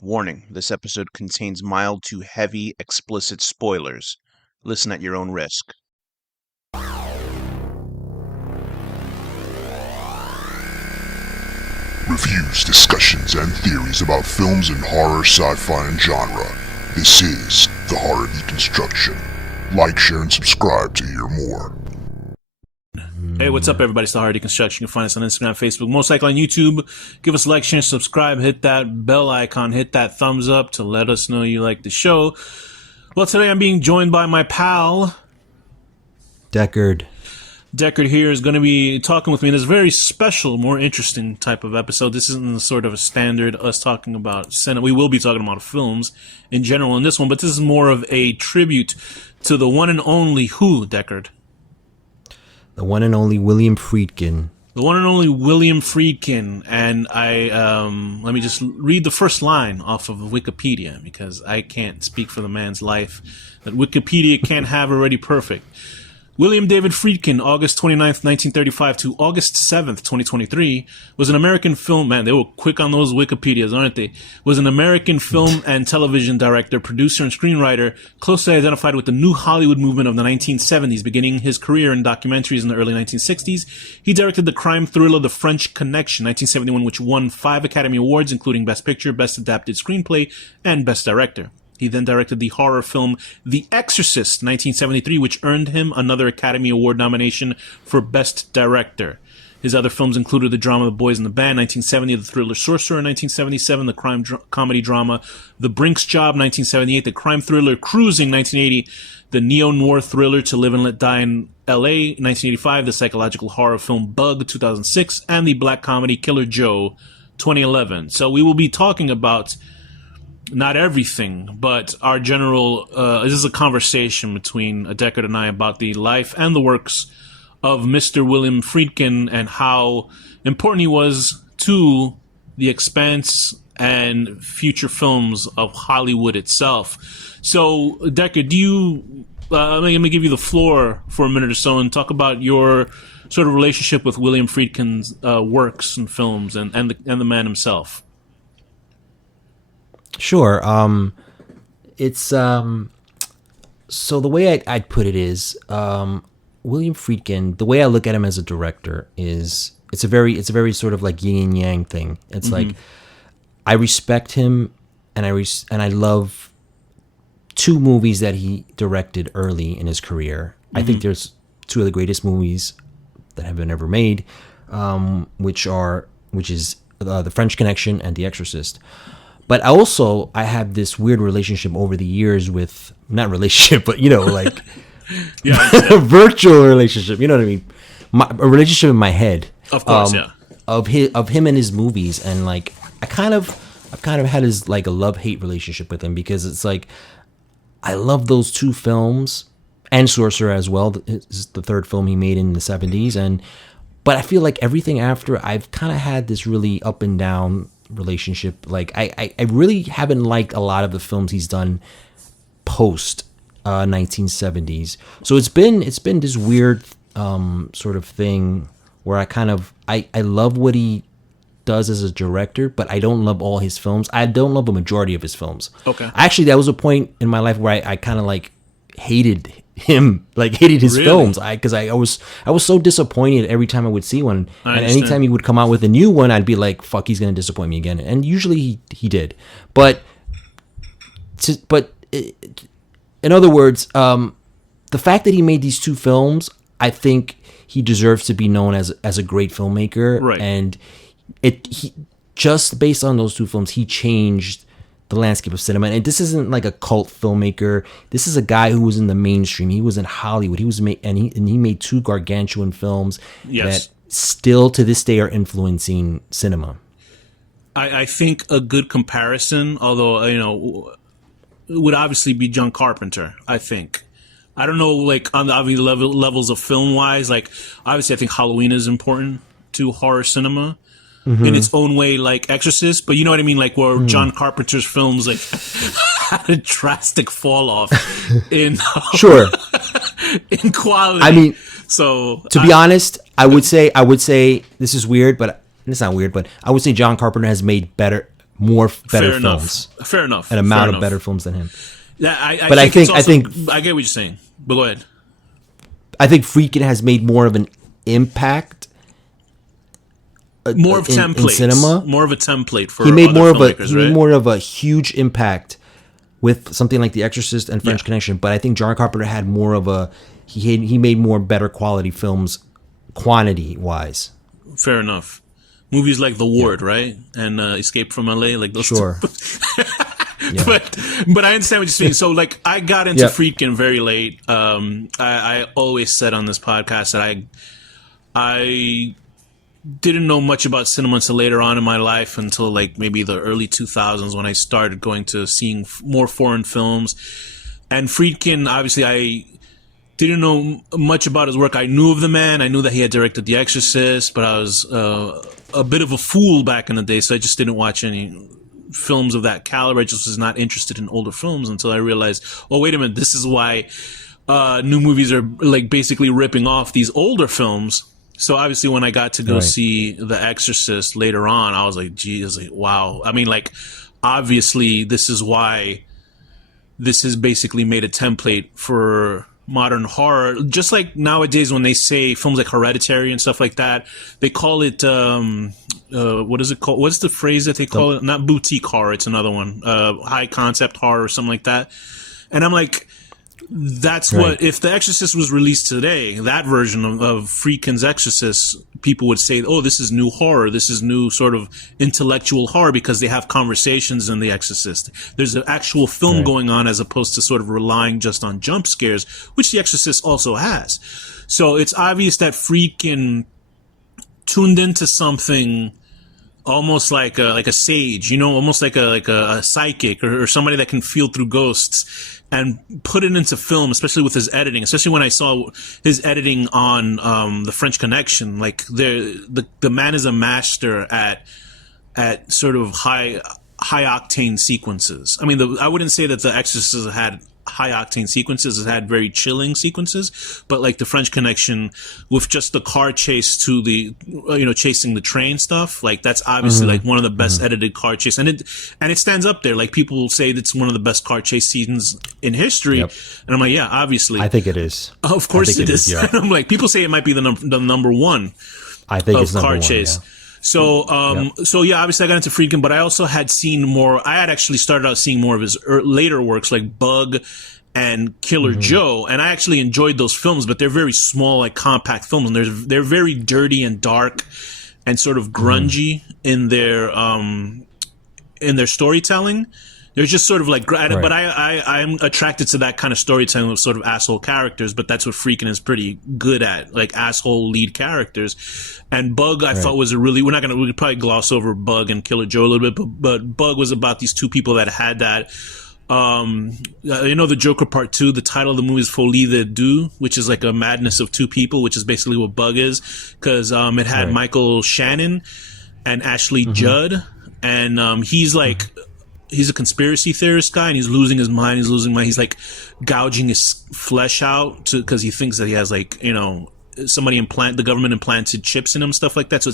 Warning, this episode contains mild to heavy explicit spoilers. Listen at your own risk. Reviews, discussions, and theories about films in horror, sci-fi, and genre. This is The Horror Deconstruction. Like, share, and subscribe to hear more. Hey, what's up, everybody? It's The Horror Deconstruction. You can find us on Instagram, Facebook, most likely on YouTube. Give us a like, share, and subscribe. Hit that bell icon. Hit that thumbs up to let us know you like the show. Well, today I'm being joined by my pal, Deckard. Deckard here is going to be talking with me in this very special, more interesting type of episode. This isn't sort of a standard us talking about cinema. We will be talking about films in general in this one, but this is more of a tribute to the one and only who, Deckard? The one and only William Friedkin. The one and only William Friedkin. And let me just read the first line off of Wikipedia, because I can't speak for the man's life that Wikipedia can't have already perfect. William David Friedkin, August 29th, 1935 to August 7th, 2023, was an American film... Man, they were quick on those Wikipedias, aren't they? Was an American film and television director, producer, and screenwriter, closely identified with the New Hollywood movement of the 1970s, beginning his career in documentaries in the early 1960s. He directed the crime thriller The French Connection, 1971, which won 5 Academy Awards, including Best Picture, Best Adapted Screenplay, and Best Director. He then directed the horror film The Exorcist, 1973, which earned him another Academy Award nomination for Best Director. His other films included the drama The Boys in the Band, 1970, the thriller Sorcerer, 1977, the crime comedy drama The Brink's Job, 1978, the crime thriller Cruising, 1980, the neo-noir thriller To Live and Let Die in L.A., 1985, the psychological horror film Bug, 2006, and the black comedy Killer Joe, 2011. So we will be talking about... not everything, but our general, this is a conversation between Deckard and I about the life and the works of Mr. William Friedkin and how important he was to the expanse and future films of Hollywood itself. So, Deckard, let me give you the floor for a minute or so and talk about your sort of relationship with William Friedkin's works and films and the man himself. Sure. It's so the way I'd put it is William Friedkin. The way I look at him as a director is it's a very sort of like yin and yang thing. It's like I respect him and I love 2 movies that he directed early in his career. I think there's 2 of the greatest movies that have been ever made, which is The French Connection and The Exorcist. But also, I have this weird relationship over the years with, not relationship, but, like a virtual relationship, you know what I mean? A relationship in my head. Of course, yeah. Of him and his movies. And like, I've kind of had his like a love-hate relationship with him because it's like, I love those 2 films and Sorcerer as well. This is the 3rd film he made in the 70s. But I feel like everything after, I've kind of had this really up and down relationship. Like I really haven't liked a lot of the films he's done post 1970s. So it's been this weird sort of thing where I love what he does as a director, but I don't love all his films. I don't love a majority of his films. Okay. Actually, that was a point in my life where I kind of like hated him, like hated his films, because I was so disappointed every time I would see one, and anytime he would come out with a new one, I'd be like, "Fuck, he's gonna disappoint me again." And usually he did, but in other words, the fact that he made these 2 films, I think he deserves to be known as a great filmmaker, right? And he just based on those 2 films, he changed the landscape of cinema. And this isn't like a cult filmmaker. This is a guy who was in the mainstream. He was in Hollywood. He made 2 gargantuan films that still to this day are influencing cinema. I think a good comparison, although would obviously be John Carpenter. I think. I don't know, like on the obvious levels of film wise. Like obviously, I think Halloween is important to horror cinema. In its own way, like Exorcist, but you know what I mean, like where John Carpenter's films like had a drastic fall off in in quality. I mean, so to be honest, I would say this is weird, but it's not weird. But I would say John Carpenter has made more better Fair films. enough. Fair enough. An amount Fair of enough. better films than him. Yeah, But I think I get what you're saying. But go ahead. I think Friedkin has made more of an impact. More of templates. In cinema. More of a template for He made other more of a filmmakers, right? more of a huge impact with something like The Exorcist and French Connection. But I think John Carpenter had more of a he made more better quality films, quantity wise. Fair enough. Movies like The Ward, right? And Escape from LA, like those Sure. two. But I understand what you're saying. So like I got into Friedkin very late. I always said on this podcast that I didn't know much about cinema until later on in my life, until like maybe the early 2000s when I started going to seeing more foreign films. And Friedkin, obviously, I didn't know much about his work. I knew of the man. I knew that he had directed The Exorcist, but I was a bit of a fool back in the day, so I just didn't watch any films of that caliber. I just was not interested in older films until I realized, oh, wait a minute, this is why new movies are like basically ripping off these older films. So obviously when I got to go see The Exorcist later on, I was like, geez, like, wow. I mean, like, obviously this is why this has basically made a template for modern horror. Just like nowadays when they say films like Hereditary and stuff like that, they call it, what is it called? What's the phrase that they call it? Not boutique horror, it's another one. High concept horror or something like that. And I'm like, that's what, if The Exorcist was released today, that version of Friedkin's Exorcist, people would say, oh, this is new horror. This is new sort of intellectual horror because they have conversations in The Exorcist. There's an actual film going on as opposed to sort of relying just on jump scares, which The Exorcist also has. So it's obvious that Friedkin tuned into something almost like a sage, you know, almost like a psychic or somebody that can feel through ghosts, and put it into film, especially with his editing, especially when I saw his editing on the French Connection. Like the man is a master at sort of high octane sequences. I mean, I wouldn't say that The Exorcist had high octane sequences. It had very chilling sequences, but like the French Connection with just the car chase to the, chasing the train stuff, like that's obviously like one of the best edited car chase, and it stands up there. Like people will say it's one of the best car chase scenes in history, and I'm like, yeah, obviously. I think it is. Of course it is. And I'm like, people say it might be the number one. I think it's car number chase. one, yeah. So yeah, obviously I got into Friedkin, but I also had seen more. I had actually started out seeing more of his later works like Bug and Killer Joe, and I actually enjoyed those films, but they're very small, like compact films, and they're very dirty and dark and sort of grungy in their storytelling. They're just sort of like, but I'm attracted to that kind of storytelling with sort of asshole characters, but that's what Friedkin is pretty good at, like asshole lead characters. And Bug, I thought was we could probably gloss over Bug and Killer Joe a little bit, but Bug was about these two people that had that, the Joker Part 2, the title of the movie is Folie de Deux, which is like a madness of two people, which is basically what Bug is, because it had Michael Shannon and Ashley Judd, and he's like, he's a conspiracy theorist guy, and he's losing his mind. He's like gouging his flesh out because he thinks that he has like, the government implanted chips in him, stuff like that. So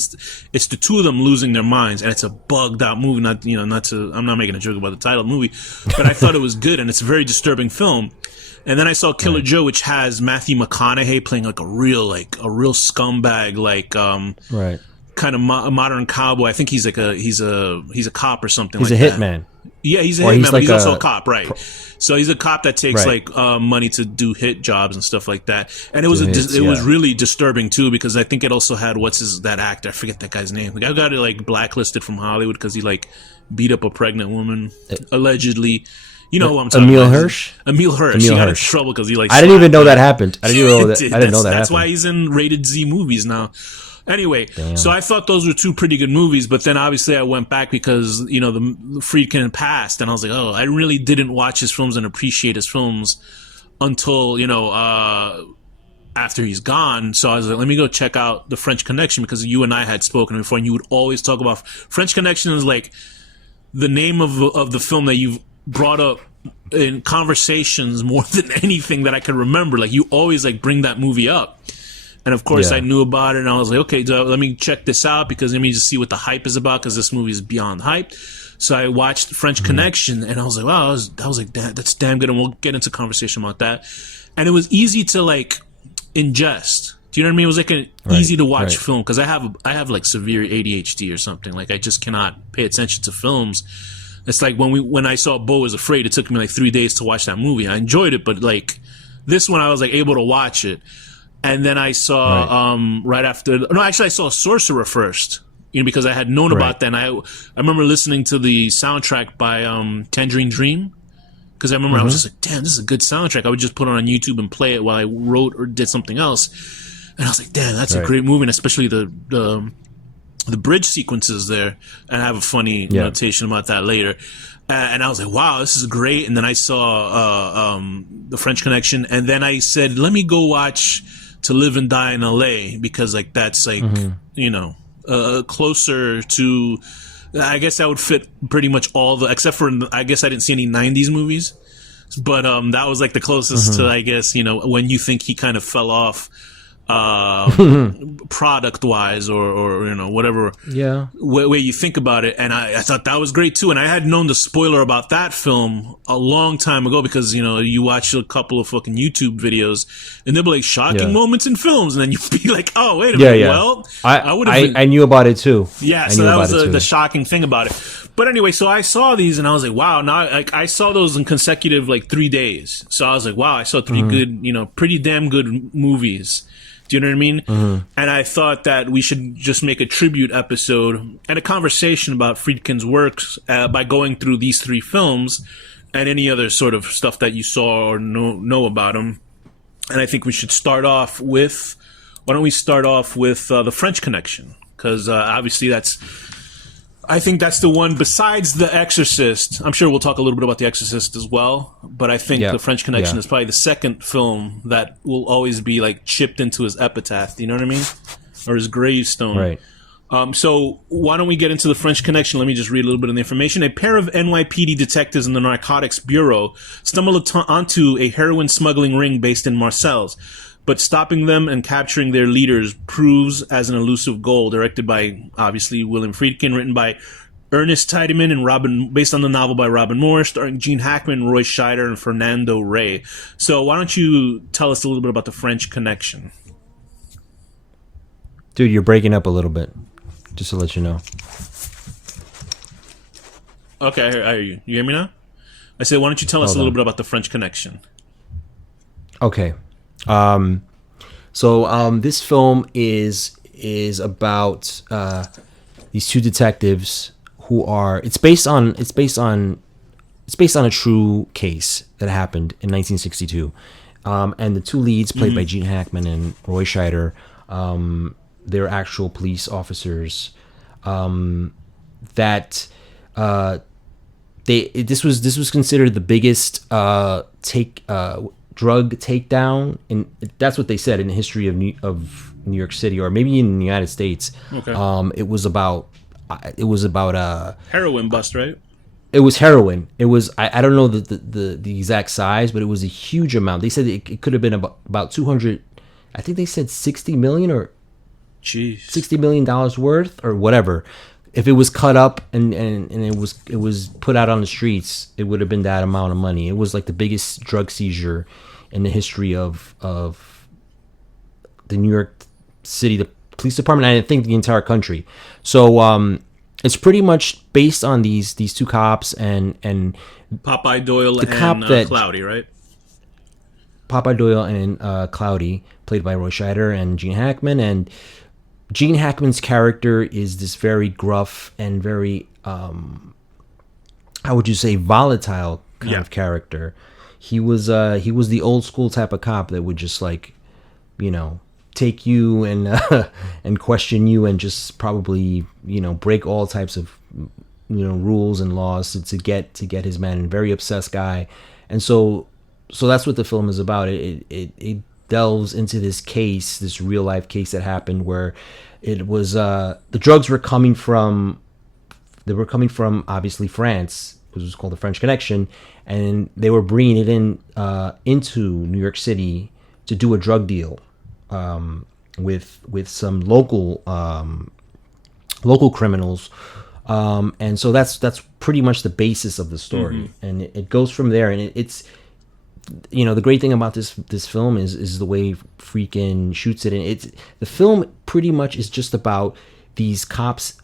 it's the two of them losing their minds, and it's a bugged out movie. I'm not making a joke about the title of the movie, but I thought it was good, and it's a very disturbing film. And then I saw Killer Joe, which has Matthew McConaughey playing like a real scumbag, like kind of modern cowboy. I think he's a cop or something. He's like a that. hitman. Yeah, he's a hitman, but he's also a cop, right? So he's a cop that takes money to do hit jobs and stuff like that. And it was was really disturbing too, because I think it also had that actor, I forget that guy's name. The guy got it like blacklisted from Hollywood because he like beat up a pregnant woman allegedly. You know who I'm talking about? Emil Hirsch. He got in trouble because he like. I didn't even know that happened. I didn't know that. I didn't know that. That's why he's in rated Z movies now. Anyway, so I thought those were two pretty good movies, but then obviously I went back because, the Friedkin passed, and I was like, oh, I really didn't watch his films and appreciate his films until, after he's gone. So I was like, let me go check out The French Connection, because you and I had spoken before, and you would always talk about French Connection is like the name of the film that you've brought up in conversations more than anything that I could remember. Like you always like bring that movie up. And of course, I knew about it, and I was like, okay, let me check this out, because let me just see what the hype is about, because this movie is beyond hype. So I watched French Connection, and I was like, wow, I was like, that's damn good, and we'll get into conversation about that. And it was easy to like ingest. Do you know what I mean? It was like an easy to watch film, because I have like severe ADHD or something. Like I just cannot pay attention to films. It's like when I saw Beau is Afraid, it took me like 3 days to watch that movie. I enjoyed it, but like this one, I was like able to watch it. And then I saw right after. No, actually, I saw Sorcerer first. Because I had known about that. And I remember listening to the soundtrack by Tangerine Dream. Because I remember I was just like, damn, this is a good soundtrack. I would just put it on YouTube and play it while I wrote or did something else. And I was like, damn, that's a great movie. And especially the bridge sequences there. And I have a funny notation about that later. And I was like, wow, this is great. And then I saw The French Connection. And then I said, let me go watch To Live and Die in LA. Because like that's like, closer to, I guess that would fit pretty much all the, except for, I guess I didn't see any 90s movies. But that was like the closest to, I guess, when you think he kind of fell off product wise or whatever way you think about it. And I thought that was great too. And I had known the spoiler about that film a long time ago, because you watch a couple of fucking YouTube videos and they'll be like shocking moments in films, and then you'd be like, oh wait a minute, well I knew about it too. So that was the shocking thing about it. But anyway, so I saw these and I was like, wow. Now I saw those in consecutive like 3 days. So I was like, wow, I saw 3 good, pretty damn good movies. Do you know what I mean? And I thought that we should just make a tribute episode and a conversation about Friedkin's works by going through these 3 films and any other sort of stuff that you saw or know about him. And I think we should start off with, why don't we start off with The French Connection? Because obviously I think that's the one, besides The Exorcist. I'm sure we'll talk a little bit about The Exorcist as well, but I think The French Connection is probably the second film that will always be like chipped into his epitaph. Do you know what I mean? Or his gravestone. Right. So why don't we get into The French Connection? Let me just read a little bit of the information. A pair of NYPD detectives in the Narcotics Bureau stumble onto a heroin smuggling ring based in Marseilles. But stopping them and capturing their leaders proves as an elusive goal. Directed by, obviously, William Friedkin, written by Ernest Tiedemann and based on the novel by Robin Moore, starring Gene Hackman, Roy Scheider, and Fernando Rey. So why don't you tell us a little bit about The French Connection? Dude, you're breaking up a little bit, just to let you know. Okay, I hear you. You hear me now? I said, why don't you tell us a little bit about The French Connection? Okay. This film is about these 2 detectives who are. It's based on a true case that happened in 1962, and the 2 leads, played by Gene Hackman and Roy Scheider, they're actual police officers. This was considered the biggest drug takedown, and that's what they said, in the history of New York City, or maybe in the United States. Okay. It was about heroin bust, right? It was heroin. It was I don't know the exact size, but it was a huge amount. They said it could have been about 200. I think they said 60 million or $60 million worth or whatever. If it was cut up and it was put out on the streets, it would have been that amount of money. It was like the biggest drug seizure in the history of the New York City, the police department, and I think the entire country. So it's pretty much based on these 2 cops and Popeye Doyle the and cop that, Cloudy, right? Popeye Doyle and Cloudy, played by Roy Scheider and Gene Hackman. And Gene Hackman's character is this very gruff and very, how would you say, volatile kind of character. He was the old school type of cop that would just like, take you and question you and just probably break all types of rules and laws to get his man. Very obsessed guy, and so that's what the film is about. It delves into this case, this real life case that happened, where it was the drugs were coming from obviously France, which was called the French Connection, and they were bringing it into New York City to do a drug deal with some local criminals And so that's pretty much the basis of the story, and it goes from there. And it's the great thing about this film is the way Friedkin shoots it, and the film pretty much is just about these cops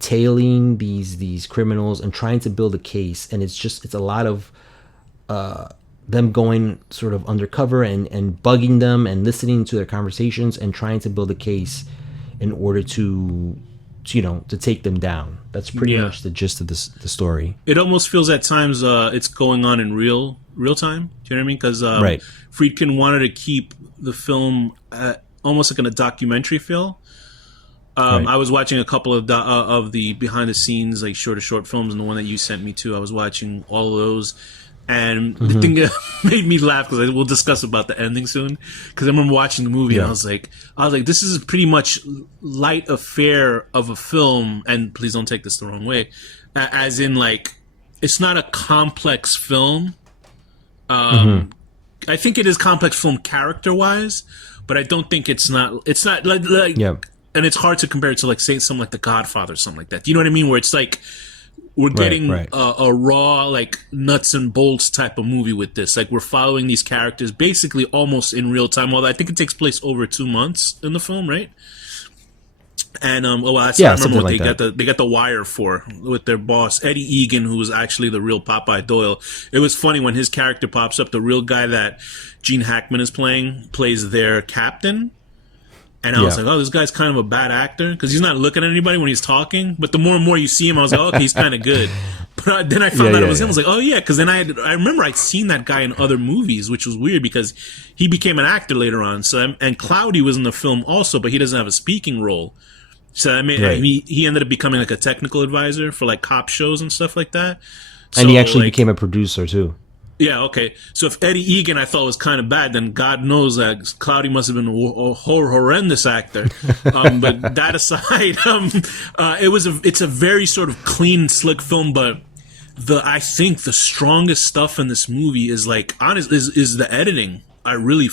tailing these criminals and trying to build a case, and it's a lot of them going sort of undercover and bugging them and listening to their conversations and trying to build a case in order to take them down. That's pretty much the gist of the story. It almost feels at times it's going on in real time. Do you know what I mean? Because Friedkin wanted to keep the film almost like in a documentary feel. I was watching a couple of the behind the scenes, like short films, and the one that you sent me to. I was watching all of those. And the thing that made me laugh, because we'll discuss about the ending soon, because I remember watching the movie and I was like, this is pretty much light affair of a film, and please don't take this the wrong way, as in like it's not a complex film. I think it is complex film character wise, but I don't think it's not like and it's hard to compare it to like say something like The Godfather or something like that. Do you know what I mean? Where it's like we're getting a raw, like, nuts and bolts type of movie with this. Like, we're following these characters basically almost in real time. Although I think it takes place over 2 months in the film, right? And I remember what they got the wire for with their boss Eddie Egan, who was actually the real Popeye Doyle. It was funny when his character pops up. The real guy that Gene Hackman is playing plays their captain. And I was like, this guy's kind of a bad actor because he's not looking at anybody when he's talking. But the more and more you see him, I was like, okay, he's kind of good. But then I found out it was him. I was like, oh, yeah, because then I remember I'd seen that guy in other movies, which was weird because he became an actor later on. So and Cloudy was in the film also, but he doesn't have a speaking role. So I mean, he ended up becoming like a technical advisor for like cop shows and stuff like that. So, and he actually became a producer too. Yeah, okay. So if Eddie Egan I thought was kind of bad, then God knows that Cloudy must have been a horrendous actor. But that aside, it's a very sort of clean, slick film. But I think the strongest stuff in this movie is like is the editing. I really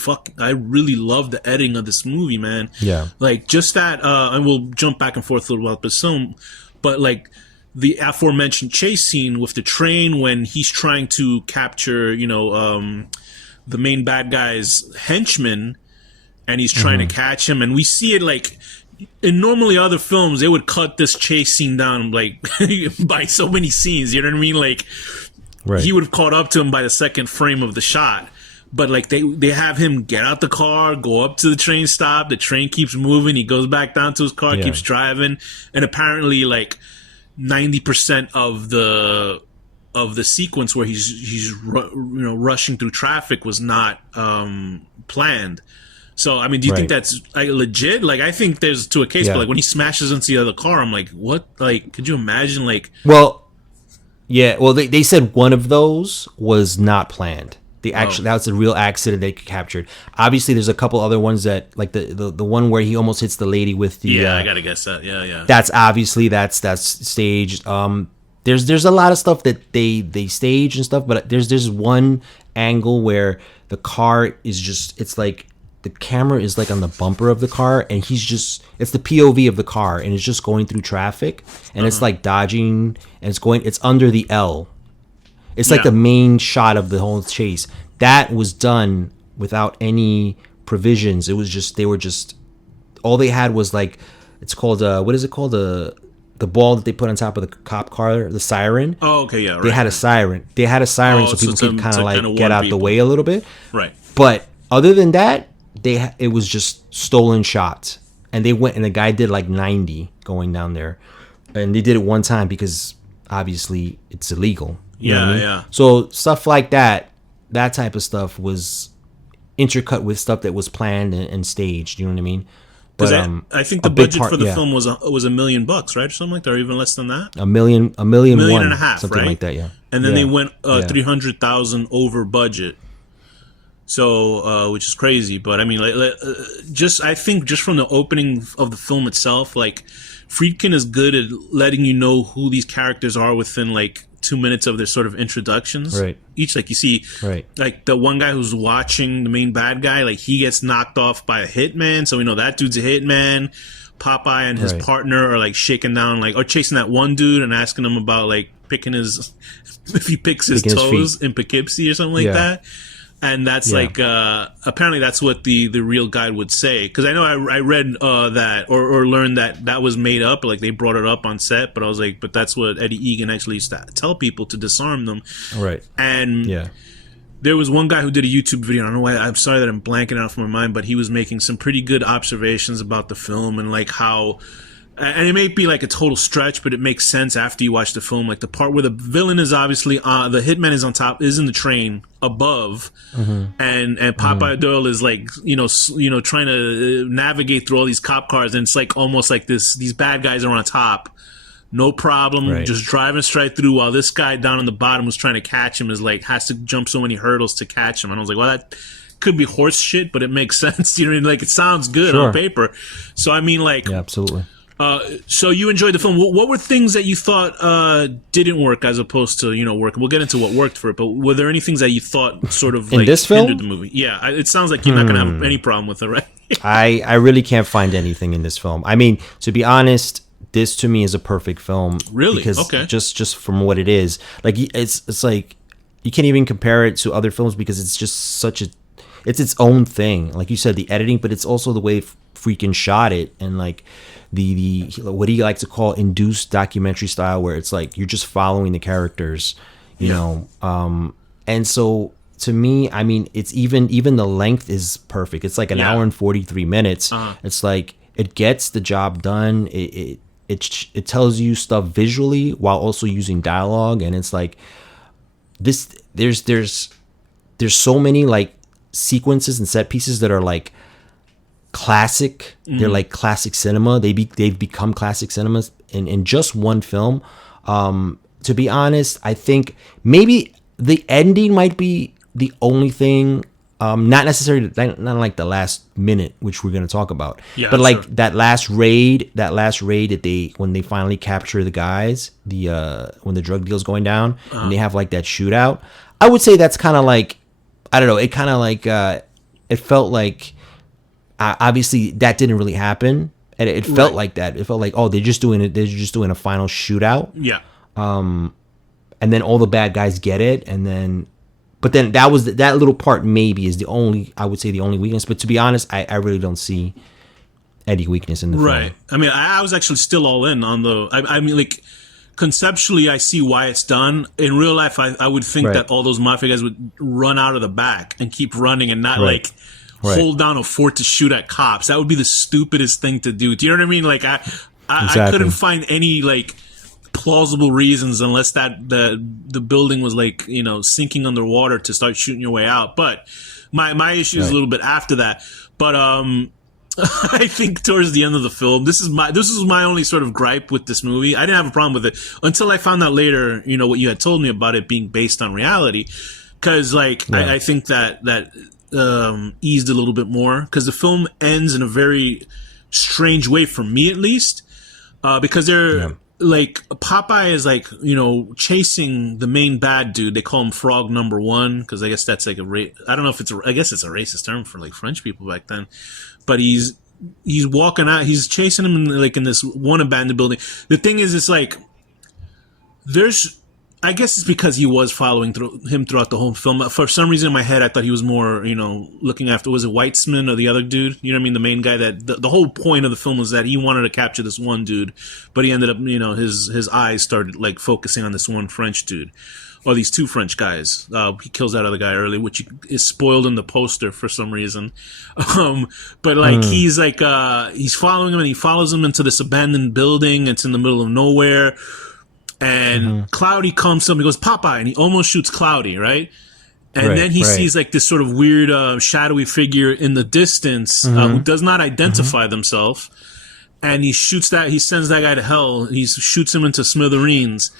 love the editing of this movie, man. Yeah, like just that. And we'll jump back and forth a little about this film, but like the aforementioned chase scene with the train when he's trying to capture, the main bad guy's henchman, and he's trying to catch him, and we see it like in normally other films they would cut this chase scene down like by so many scenes. You know what I mean? Like he would have caught up to him by the second frame of the shot. But like they have him get out the car, go up to the train stop. The train keeps moving. He goes back down to his car, keeps driving, and apparently like 90% of the sequence where he's rushing through traffic was not planned. So I mean, do you think that's legit? Like, I think there's to a case, but like when he smashes into the other car, I'm like, what? Like, could you imagine? Like, they said one of those was not planned. That was a real accident they captured. Obviously, there's a couple other ones that, like the one where he almost hits the lady with the. I gotta guess that. Yeah. That's obviously that's staged. There's a lot of stuff that they stage and stuff, but there's one angle where the car is it's like the camera is like on the bumper of the car, and it's the POV of the car, and it's just going through traffic, and it's like dodging, and it's under the L. It's like the main shot of the whole chase. That was done without any provisions. It was just all they had was like, it's called what is it called, the ball that they put on top of the cop car, the siren. Oh, okay, yeah. Right. They had a siren. So people could kind of like get out the way a little bit. Right. But other than that, it was just stolen shots, and they went and the guy did like 90 going down there, and they did it one time because obviously it's illegal. You know what I mean? Yeah. So stuff like that type of stuff was intercut with stuff that was planned and staged. You know what I mean? But I think the budget for the film was $1 million, right, or something like that, or even less than that. $1 million and a half, something right? Like that. Yeah. And then they went $300,000 over budget. So, which is crazy, but I mean, I think just from the opening of the film itself, like Friedkin is good at letting you know who these characters are within like 2 minutes of their sort of introductions. Right. Each, like you see, like the one guy who's watching the main bad guy, like he gets knocked off by a hitman, so we know that dude's a hitman. Popeye and his Right. partner are like shaking down, like, or chasing that one dude and asking him about like picking his, if he picks his Picking his toes in Poughkeepsie or something like Yeah. that. And that's Yeah. like, apparently that's what the real guide would say. Cause I know I read, that or learned that was made up, like they brought it up on set, but I was like, but that's what Eddie Egan actually used to tell people to disarm them. Right. And Yeah. there was one guy who did a YouTube video. I don't know why. I'm sorry that I'm blanking out of my mind, but he was making some pretty good observations about the film and like how, and it may be like a total stretch, but it makes sense after you watch the film. Like the part where the villain is obviously the hitman is on top, is in the train above, and Popeye Doyle is like trying to navigate through all these cop cars, and it's like almost like these bad guys are on top. No problem, Right. just driving straight through while this guy down on the bottom who's trying to catch him is like has to jump so many hurdles to catch him. And I was like, well, that could be horse shit, but it makes sense. You know what I mean? Like it sounds good Sure. on paper. So I mean, like, Yeah, absolutely. so you enjoyed the film. What were things that you thought didn't work as opposed to work? We'll get into what worked for it, but were there any things that you thought sort of In like this film? hindered the movie? Yeah, it sounds like you're not gonna have any problem with it, right? I really can't find anything in this film. I mean, to be honest, this to me is a perfect film. Really? Because Okay. just from what it is, like it's like you can't even compare it to other films because it's just it's its own thing. Like you said, the editing, but it's also the way Friedkin shot it, and like the what he likes to call induced documentary style, where it's like you're just following the characters, you know. And so to me, I mean, it's even the length is perfect. It's like an hour and 43 minutes. It's like it gets the job done. It tells you stuff visually while also using dialogue, and it's like this. There's so many like sequences and set pieces that are like classic. They're like classic cinema. They've become classic cinemas in just one film. To be honest, I think maybe the ending might be the only thing. Not necessarily, not like the last minute, which we're going to talk about, Yeah, but like sure. that last raid that when they finally capture the guys, when the drug deal's going down, and they have like that shootout. I would say that's kind of like, I don't know, it kind of like it felt like obviously that didn't really happen, and it felt like that. It felt like, oh, they're just doing a final shootout, Yeah. and then all the bad guys get it, and then. But then that little part maybe is the only weakness. But to be honest, I really don't see any weakness in the Right. film. I mean, I was actually still all in on the. I mean, like conceptually, I see why it's done. In real life, I would think Right. that all those mafia guys would run out of the back and keep running and not Right. like Right. hold down a fort to shoot at cops. That would be the stupidest thing to do. Do you know what I mean? Like I Exactly. couldn't find any like plausible reasons unless that the building was like sinking underwater to start shooting your way out. But my issue is a little bit after that. But I think towards the end of the film, this is my only sort of gripe with this movie. I didn't have a problem with it until I found out later, what you had told me about it being based on reality. Because I think that eased a little bit more because the film ends in a very strange way for me, at least, because they're. Like Popeye is like chasing the main bad dude. They call him Frog Number One because I guess that's like I don't know if I guess it's a racist term for like French people back then. But he's walking out. He's chasing him in this one abandoned building. The thing is, it's like I guess it's because he was following him throughout the whole film. For some reason in my head, I thought he was more, looking after, was it Weitzman or the other dude? You know what I mean? The main guy that, the whole point of the film was that he wanted to capture this one dude, but he ended up, his eyes started like focusing on this one French dude. Or these two French guys. He kills that other guy early, which is spoiled in the poster for some reason. But like, he's like, he's following him and he follows him into this abandoned building. It's in the middle of nowhere. And Cloudy comes up and he goes, Popeye, and he almost shoots Cloudy, right? And then he sees like this sort of weird shadowy figure in the distance who does not identify themselves. And he sends that guy to hell. He shoots him into smithereens.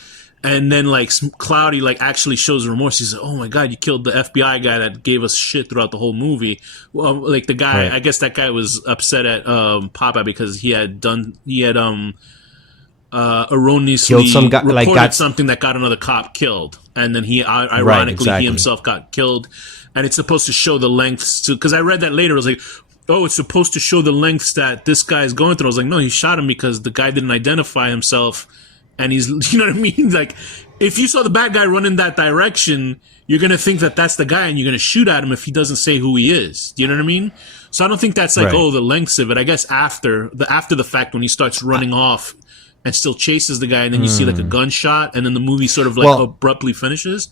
And then like Cloudy like actually shows remorse. He's like, oh my God, you killed the FBI guy that gave us shit throughout the whole movie. Well, like the guy, I guess that guy was upset at Popeye because he had erroneously Killed some guy, reported something that got another cop killed, and then he ironically he himself got killed, and it's supposed to show the lengths to. Because I read that later, it was like oh, it's supposed to show the lengths that this guy is going through. I was like, no, he shot him because the guy didn't identify himself, and he's, you know what I mean? Like, if you saw the bad guy run in that direction, you're gonna think that that's the guy, and you're gonna shoot at him if he doesn't say who he is. Do you know what I mean? So I don't think that's like, Right. oh, the lengths of it. I guess after the fact, when he starts running off and still chases the guy, and then you see like a gunshot, and then the movie sort of like abruptly finishes.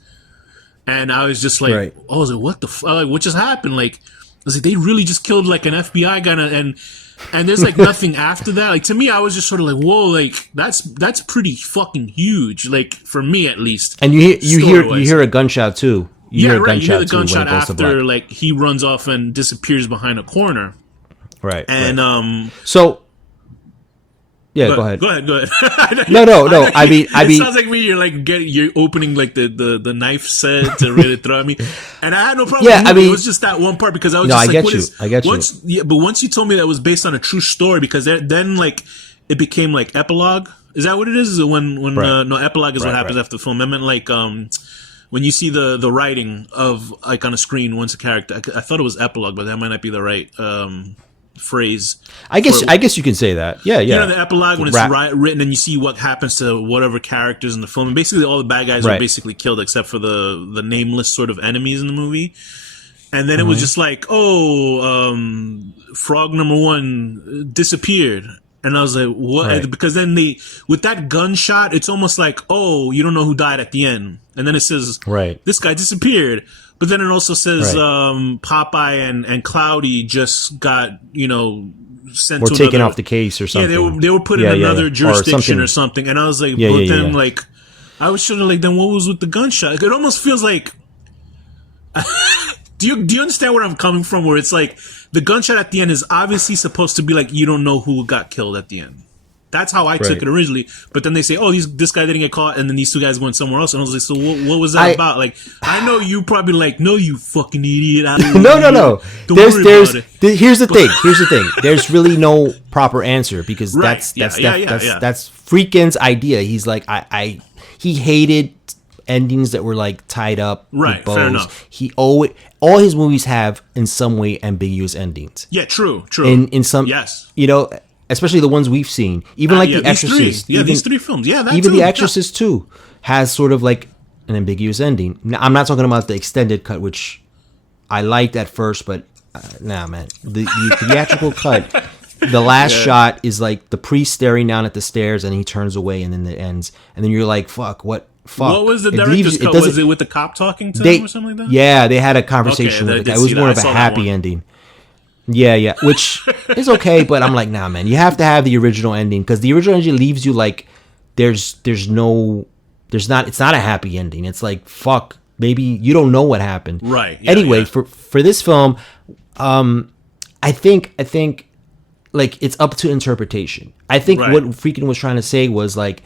And I was just like, Right. oh, I was like, what the like, what just happened? Like, I was like, they really just killed like an FBI guy, and there's like nothing after that. Like, to me, I was just sort of like, whoa, like that's pretty fucking huge, like for me at least. And you hear a gunshot too. You hear the gunshot after like he runs off and disappears behind a corner. Right. And so yeah, go ahead. Go ahead. No. I mean, it sounds like me. You're opening like the knife set to really throw at me, and I had no problem. Yeah, with I mean, it was just that one part because I was I get you. Yeah, but once you told me that was based on a true story, because then like it became like epilogue. Is that what it is? Is it when Right. No, epilogue is what happens after the film. I meant like when you see the writing of like on a screen once a character. I thought it was epilogue, but that might not be the right phrase. I guess you can say that. Yeah. You know, the epilogue when it's written and you see what happens to whatever characters in the film. And basically all the bad guys are basically killed except for the nameless sort of enemies in the movie. And then it was just like, frog number 1 disappeared. And I was like, what? Right. Because then with that gunshot, it's almost like, oh, you don't know who died at the end. And then it says, this guy disappeared. But then it also says Popeye and Cloudy just got, sent to taken off the case or something. Yeah, they were put in another jurisdiction or something. And I was like, like, I was sort of like, then what was with the gunshot? It almost feels like, do you understand where I'm coming from? Where it's like the gunshot at the end is obviously supposed to be like, you don't know who got killed at the end. That's how I took it originally. But then they say, oh, this guy didn't get caught, and then these two guys went somewhere else. And I was like, so what was that about? Like, I know you probably like, no, you fucking idiot. No. Here's the thing. There's really no proper answer because that's Friedkin's idea. He's like, he hated endings that were like tied up with bows. Fair enough. All his movies have in some way ambiguous endings. Yeah, true. In some, yes, especially the ones we've seen, even like The Exorcist. These three films. Yeah, that even too. The Exorcist 2 has sort of like an ambiguous ending. Now, I'm not talking about the extended cut, which I liked at first, but nah, man, the theatrical cut. The last shot is like the priest staring down at the stairs, and he turns away, and then it ends, and then you're like, "Fuck, what?" Fuck. What was the director's cut? Was it with the cop talking to him or something like that? Yeah, they had a conversation with the guy. It was more of a happy ending. Yeah, which is okay, but I'm like, nah, man, you have to have the original ending because the original ending leaves you like it's not a happy ending. It's like, fuck, maybe you don't know what happened. Right. Yeah, anyway, for this film, I think like it's up to interpretation. I think what Friedkin was trying to say was like,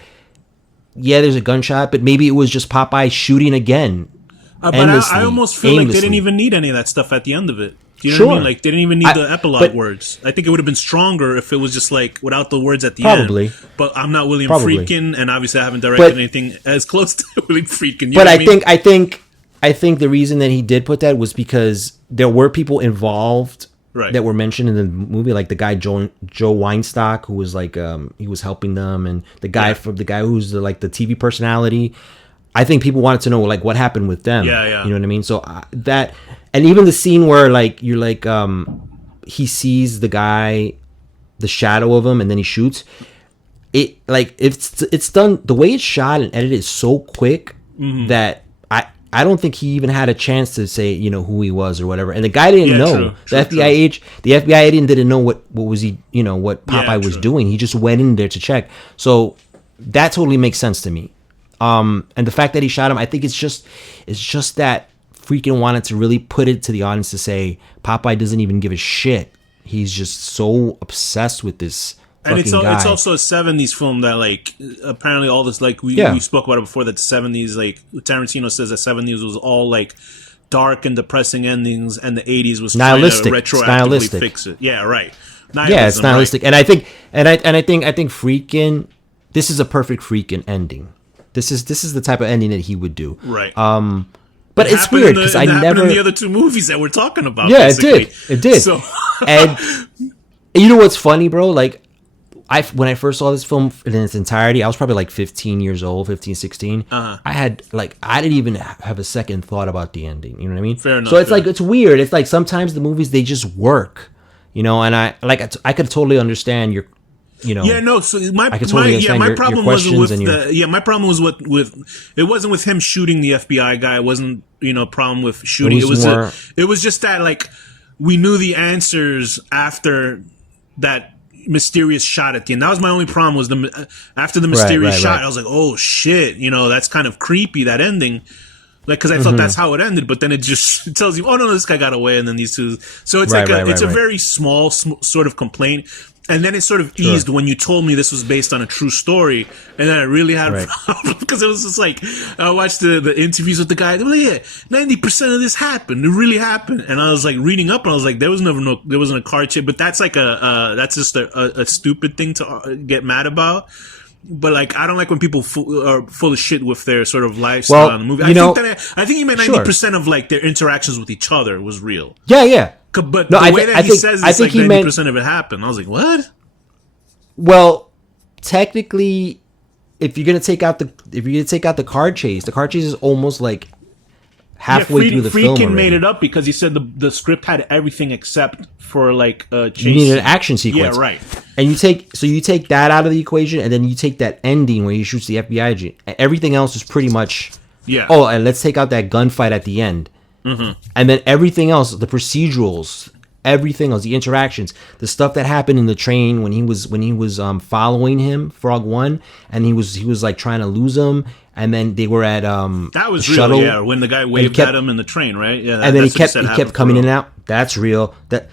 yeah, there's a gunshot, but maybe it was just Popeye shooting again. But I almost feel like they didn't even need any of that stuff at the end of it. Do you know what I mean? Like, they didn't even need the epilogue words. I think it would have been stronger if it was just like without the words at the end. But I'm not William Friedkin, and obviously I haven't directed anything as close to William Friedkin. You know what I think the reason that he did put that was because there were people involved that were mentioned in the movie, like the guy Joe Weinstock, who was like he was helping them, and the guy who's the TV personality. I think people wanted to know like what happened with them. Yeah. You know what I mean? So that, and even the scene where like you're like he sees the guy, the shadow of him, and then he shoots. It like it's done, the way it's shot and edited is so quick that I don't think he even had a chance to say who he was or whatever. And the guy didn't know. The FBI agent didn't know what was he what Popeye was doing. He just went in there to check. So that totally makes sense to me. And the fact that he shot him, I think it's just that Friedkin wanted to really put it to the audience to say Popeye doesn't even give a shit. He's just so obsessed with this. And it's also a 70s film that like apparently all this like we spoke about it before, that the 70s, like Tarantino says that 70s was all like dark and depressing endings, and the 80s was nihilistic, trying to retroactively fix it. Yeah, right. Nihilism, it's nihilistic, right. And I think Friedkin, this is a perfect Friedkin ending. This is the type of ending that he would do. Right. But it's weird because I never in the other two movies that we're talking about. Yeah, basically. it did. So And you know what's funny, bro? Like, when I first saw this film in its entirety, I was probably like 15 years old, 15, 16. I didn't even have a second thought about the ending. You know what I mean? Fair enough. So it's like, it's weird. It's like sometimes the movies, they just work, and I could totally understand your, Yeah, no. So my problem wasn't with it wasn't with him shooting the FBI guy. It wasn't problem with shooting. It was just that like we knew the answers after that mysterious shot at the end. That was my only problem. Was after the mysterious shot, I was like, oh shit, that's kind of creepy, that ending. Like, because I thought that's how it ended, but then it tells you, oh no, this guy got away, and then these two. So it's it's a very small sort of complaint. And then it sort of eased when you told me this was based on a true story, and then I really had a problem because it was just like I watched the interviews with the guy. They were like, yeah, 90% of this happened. It really happened, and I was like reading up, and I was like, there wasn't a car chase, but that's like that's just a stupid thing to get mad about. But like, I don't like when people are full of shit with their sort of lifestyle in the movie. I think he meant 90% of like their interactions with each other was real. Yeah. But the way that he says it's like 90% of it happened. I was like, what? Well, technically, if you're gonna take out the car chase is almost like halfway through the film. Friedkin made it up because he said the script had everything except for like chase. You need an action sequence. Yeah, right. And you take that out of the equation, and then you take that ending where he shoots the FBI agent. Everything else is pretty much Oh, and let's take out that gunfight at the end. Mm-hmm. And then everything else, the procedurals, everything else, the interactions, the stuff that happened in the train when he was following him, Frog 1, and he was like trying to lose him, and then they were at that was real, shuttle, yeah, when the guy waved at him in the train, right? Yeah, and then he kept coming in and out. That's real. That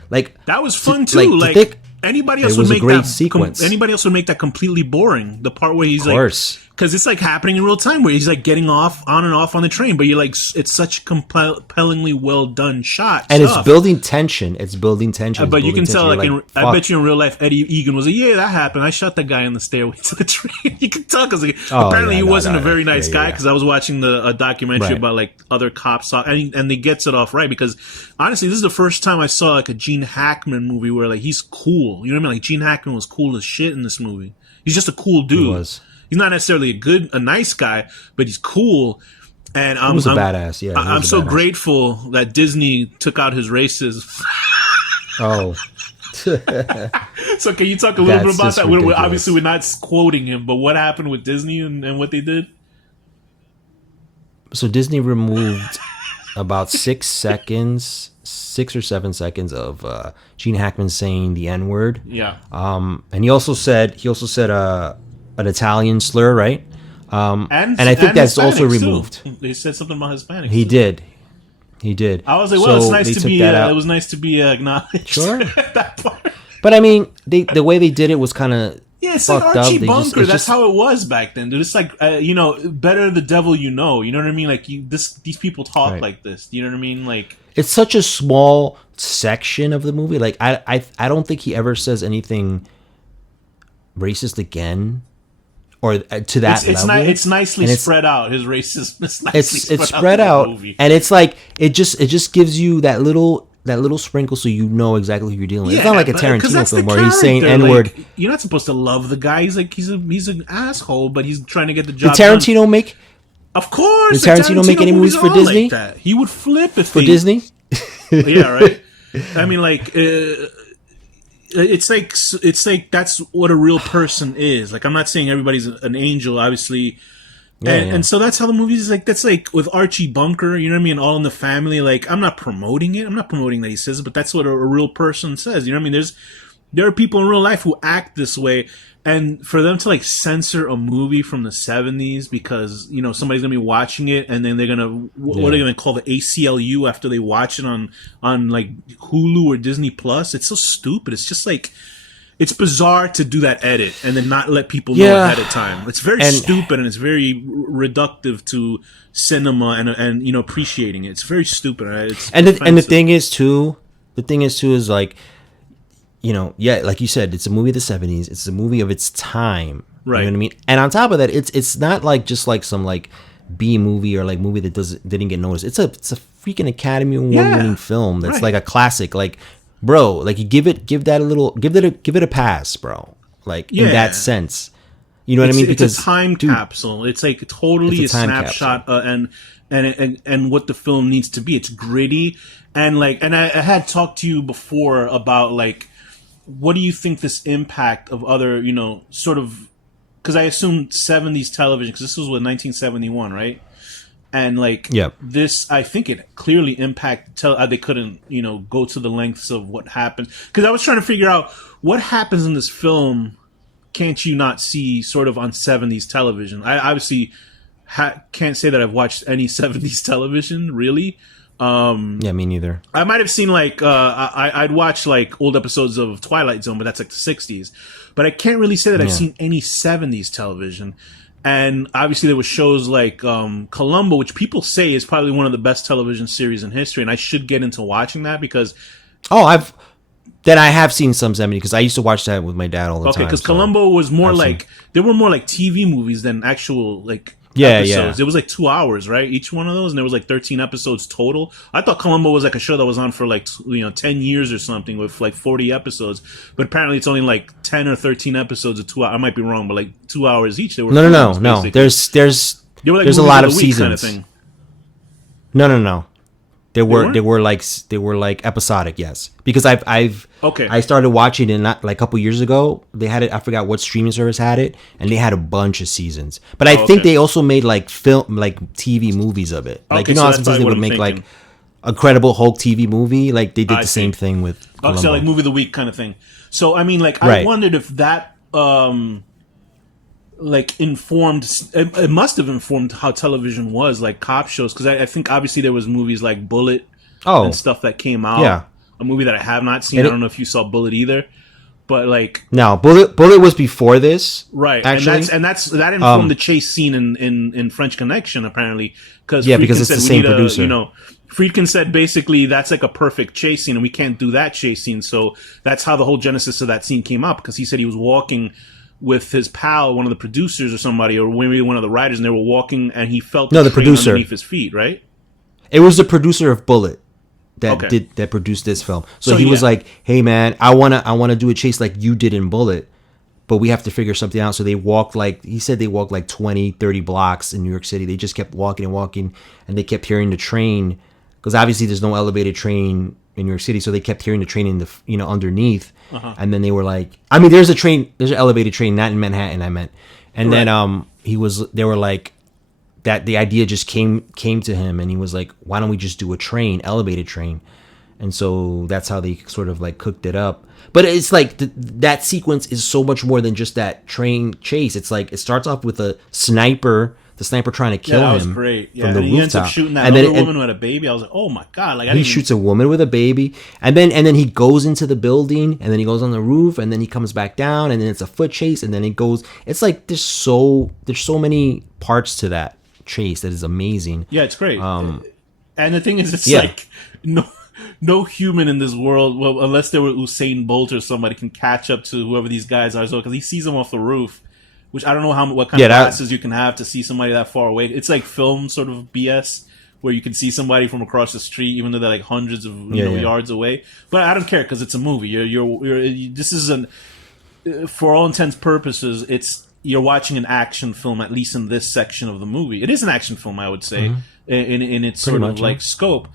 was fun too. Like anybody else would make that sequence. Anybody else would make that completely boring. The part where he's like, because it's like happening in real time, where he's like getting off on and off on the train, but you're like, it's such compellingly well done shot, and it's building tension. But you can tell, like, I bet you in real life, Eddie Egan was like, yeah, that happened. I shot the guy in the stairway to the train. You can tell because apparently he wasn't a very nice guy. Because I was watching a documentary about like other cops, and he gets it off right. Because honestly, this is the first time I saw like a Gene Hackman movie where like he's cool. You know what I mean? Like Gene Hackman was cool as shit in this movie. He's just a cool dude. He was. He's not necessarily a nice guy, but he's cool. And he was a badass. Yeah, I'm so grateful that Disney took out his racism. Oh. So can you talk a little bit about that? Obviously, we're not quoting him, but what happened with Disney and what they did? So Disney removed about 6 or 7 seconds of Gene Hackman saying the N-word. Yeah. And he also said an Italian slur, right? And I think that's Hispanics also removed. Too. They said something about Hispanics. He did. I was like, well, it's nice to be. It was nice to be acknowledged. Sure. That part. But I mean, the way they did it was kind of it's like Archie Bunker. That's how it was back then, dude. It's like better the devil you know. You know what I mean? Like these people talk like this. You know what I mean? Like it's such a small section of the movie. Like I don't think he ever says anything racist again. Or to that level. It's nicely spread out. His racism is spread out, and it's like it just gives you that little sprinkle, so you know exactly who you're dealing with. It's not like a Tarantino film where he's saying N-word. Like, you're not supposed to love the guy. He's like he's an asshole, but he's trying to get the job. Did Tarantino done. make? Of course. Did Tarantino make any movies for Disney? Like that. He would flip if for Disney. Yeah, right. I mean, like. It's like that's what a real person is. Like I'm not saying everybody's an angel, obviously, and so that's how the movie is. Like that's like with Archie Bunker, you know what I mean? All in the Family. Like I'm not promoting it. I'm not promoting that he says it, but that's what a real person says. You know what I mean? There are people in real life who act this way, and for them to like censor a movie from the 70s because somebody's gonna be watching it and then they're gonna what are they gonna call the ACLU after they watch it on like Hulu or Disney Plus? It's so stupid. It's just like it's bizarre to do that edit and then not let people know ahead of time. It's very stupid and it's very reductive to cinema and appreciating it. It's very stupid. Right? The thing is too is like. Like you said, it's a movie of the 70s. It's a movie of its time. Right. You know what I mean? And on top of that, it's not like just like some like B movie or like movie that didn't get noticed. It's a freaking Academy Award winning film that's like a classic. Like bro, like you give it a pass, bro. Like in that sense, you know what I mean? Because it's a time capsule. It's like totally it's a a time snapshot, and what the film needs to be. It's gritty, and I had talked to you before about like, what do you think this impact of other, sort of, because I assumed 70s television, because this was what 1971, right? And like, this, I think it clearly impacted. They couldn't, go to the lengths of what happened. Because I was trying to figure out what happens in this film. Can't you not see sort of on 70s television? I obviously can't say that I've watched any 70s television, really. Yeah, me neither. I might have seen like I'd watch like old episodes of Twilight Zone, but that's like the 60s. But I can't really say that I've seen any 70s television. And obviously there were shows like Columbo, which people say is probably one of the best television series in history, and I should get into watching that because I have seen some 70s because I used to watch that with my dad all the time. Okay, because Columbo was more like they were more like TV movies than actual like episodes. It was like 2 hours, right? Each one of those, and there was like 13 episodes total. I thought Columbo was like a show that was on for like 10 years or something with like 40 episodes, but apparently it's only like 10 or 13 episodes of 2 hours. I might be wrong, but like 2 hours each. They were no. There's like a lot of seasons. Kind of thing. No. They were like episodic, yes. Because I started watching it not like a couple years ago. They had it. I forgot what streaming service had it, and they had a bunch of seasons. But I think they also made like TV movies of it. Like how sometimes they would make like a Incredible Hulk TV movie. Like they did the same thing with Columbo. So like movie of the week kind of thing. So I mean, like I wondered if that like informed. It must have informed how television was, like cop shows, because I think obviously there was movies like Bullet and stuff that came out. Yeah, a movie that I have not seen. I don't know if you saw Bullet either, but like no, Bullet was before this, right? Actually, and that informed the chase scene in French Connection apparently, because because it's the same producer. Friedkin said basically that's like a perfect chase scene, and we can't do that chase scene. So that's how the whole genesis of that scene came up, because he said he was walking with his pal, one of the producers or somebody, or maybe one of the writers, and they were walking, and he felt the producer underneath his feet, right? It was the producer of Bullet that produced this film. So he was like, "Hey man, I wanna do a chase like you did in Bullet, but we have to figure something out." So they walked like 20, 30 blocks in New York City. They just kept walking and walking, and they kept hearing the train, because obviously there's no elevated train in New York City, so they kept hearing the train in the underneath. And then they were like, I mean, there's an elevated train, not in Manhattan, I meant. And then they were like, that the idea just came to him, and he was like, why don't we just do a elevated train? And so that's how they sort of like cooked it up. But it's like that sequence is so much more than just that train chase. It's like it starts off with the sniper trying to kill him. That was great. Yeah, from the and he ends up shooting that other woman with a baby. I was like, oh my god! Like he shoots a woman with a baby, and then he goes into the building, and then he goes on the roof, and then he comes back down, and then it's a foot chase, and then it goes. It's like there's so many parts to that chase that is amazing. Yeah, it's great. And the thing is, it's like no human in this world, well, unless they were Usain Bolt or somebody, can catch up to whoever these guys are. So because he sees them off the roof. Which I don't know what kind of glasses you can have to see somebody that far away. It's like film sort of BS where you can see somebody from across the street, even though they're like hundreds of yards away. But I don't care because it's a movie. This is for all intents purposes, you're watching an action film, at least in this section of the movie. It is an action film, I would say, in its sort of like scope.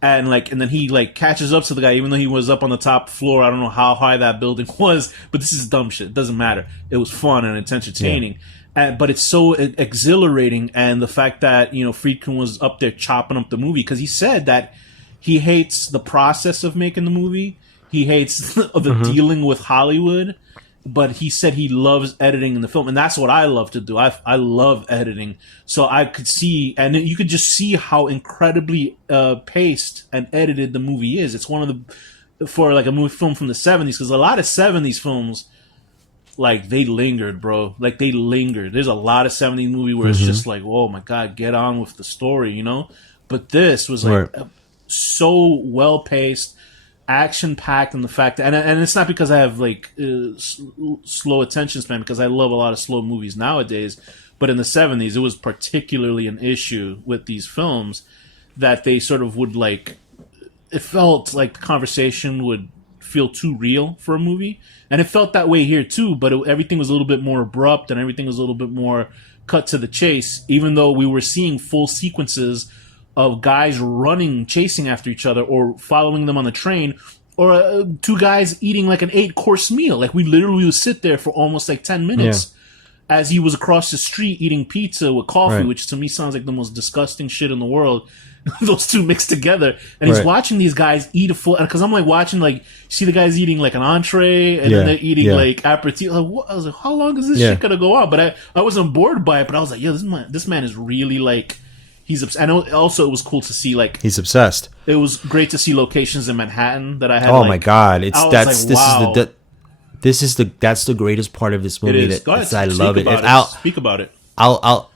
And then he like catches up to the guy, even though he was up on the top floor. I don't know how high that building was, but this is dumb shit. It doesn't matter. It was fun and it's entertaining. But it's so exhilarating, and the fact that Friedkin was up there chopping up the movie, because he said that he hates the process of making the movie. He hates the dealing with Hollywood. But he said he loves editing in the film, and that's what I love to do. I love editing, so I could see, and you could just see how incredibly paced and edited the movie is. It's one of for like a movie film from the 70s, because a lot of 70s films, like they lingered, bro. Like they lingered. There's a lot of 70s movie where it's just like, oh my god, get on with the story, But this was like so well paced, action packed, and the fact that, and it's not because I have like slow attention span, because I love a lot of slow movies nowadays, but in the 70s it was particularly an issue with these films that they sort of would like, it felt like the conversation would feel too real for a movie, and it felt that way here too. But everything was a little bit more abrupt, and everything was a little bit more cut to the chase. Even though we were seeing full sequences of guys running, chasing after each other, or following them on the train, or two guys eating like an 8-course meal. Like we literally would sit there for almost like 10 minutes. As he was across the street eating pizza with coffee, which to me sounds like the most disgusting shit in the world. Those two mixed together. And he's watching these guys eat a full... Because I'm like watching, like, see the guys eating like an entree, and then they're eating like aperitif. I was like, how long is this shit going to go on? But I wasn't bored by it, but I was like, yo, this man is really like... He's obsessed. I know. Also, it was cool to see like he's obsessed. It was great to see locations in Manhattan that I had. Oh like, my god! That's the greatest part of this movie. I love it. Speak about it. I'll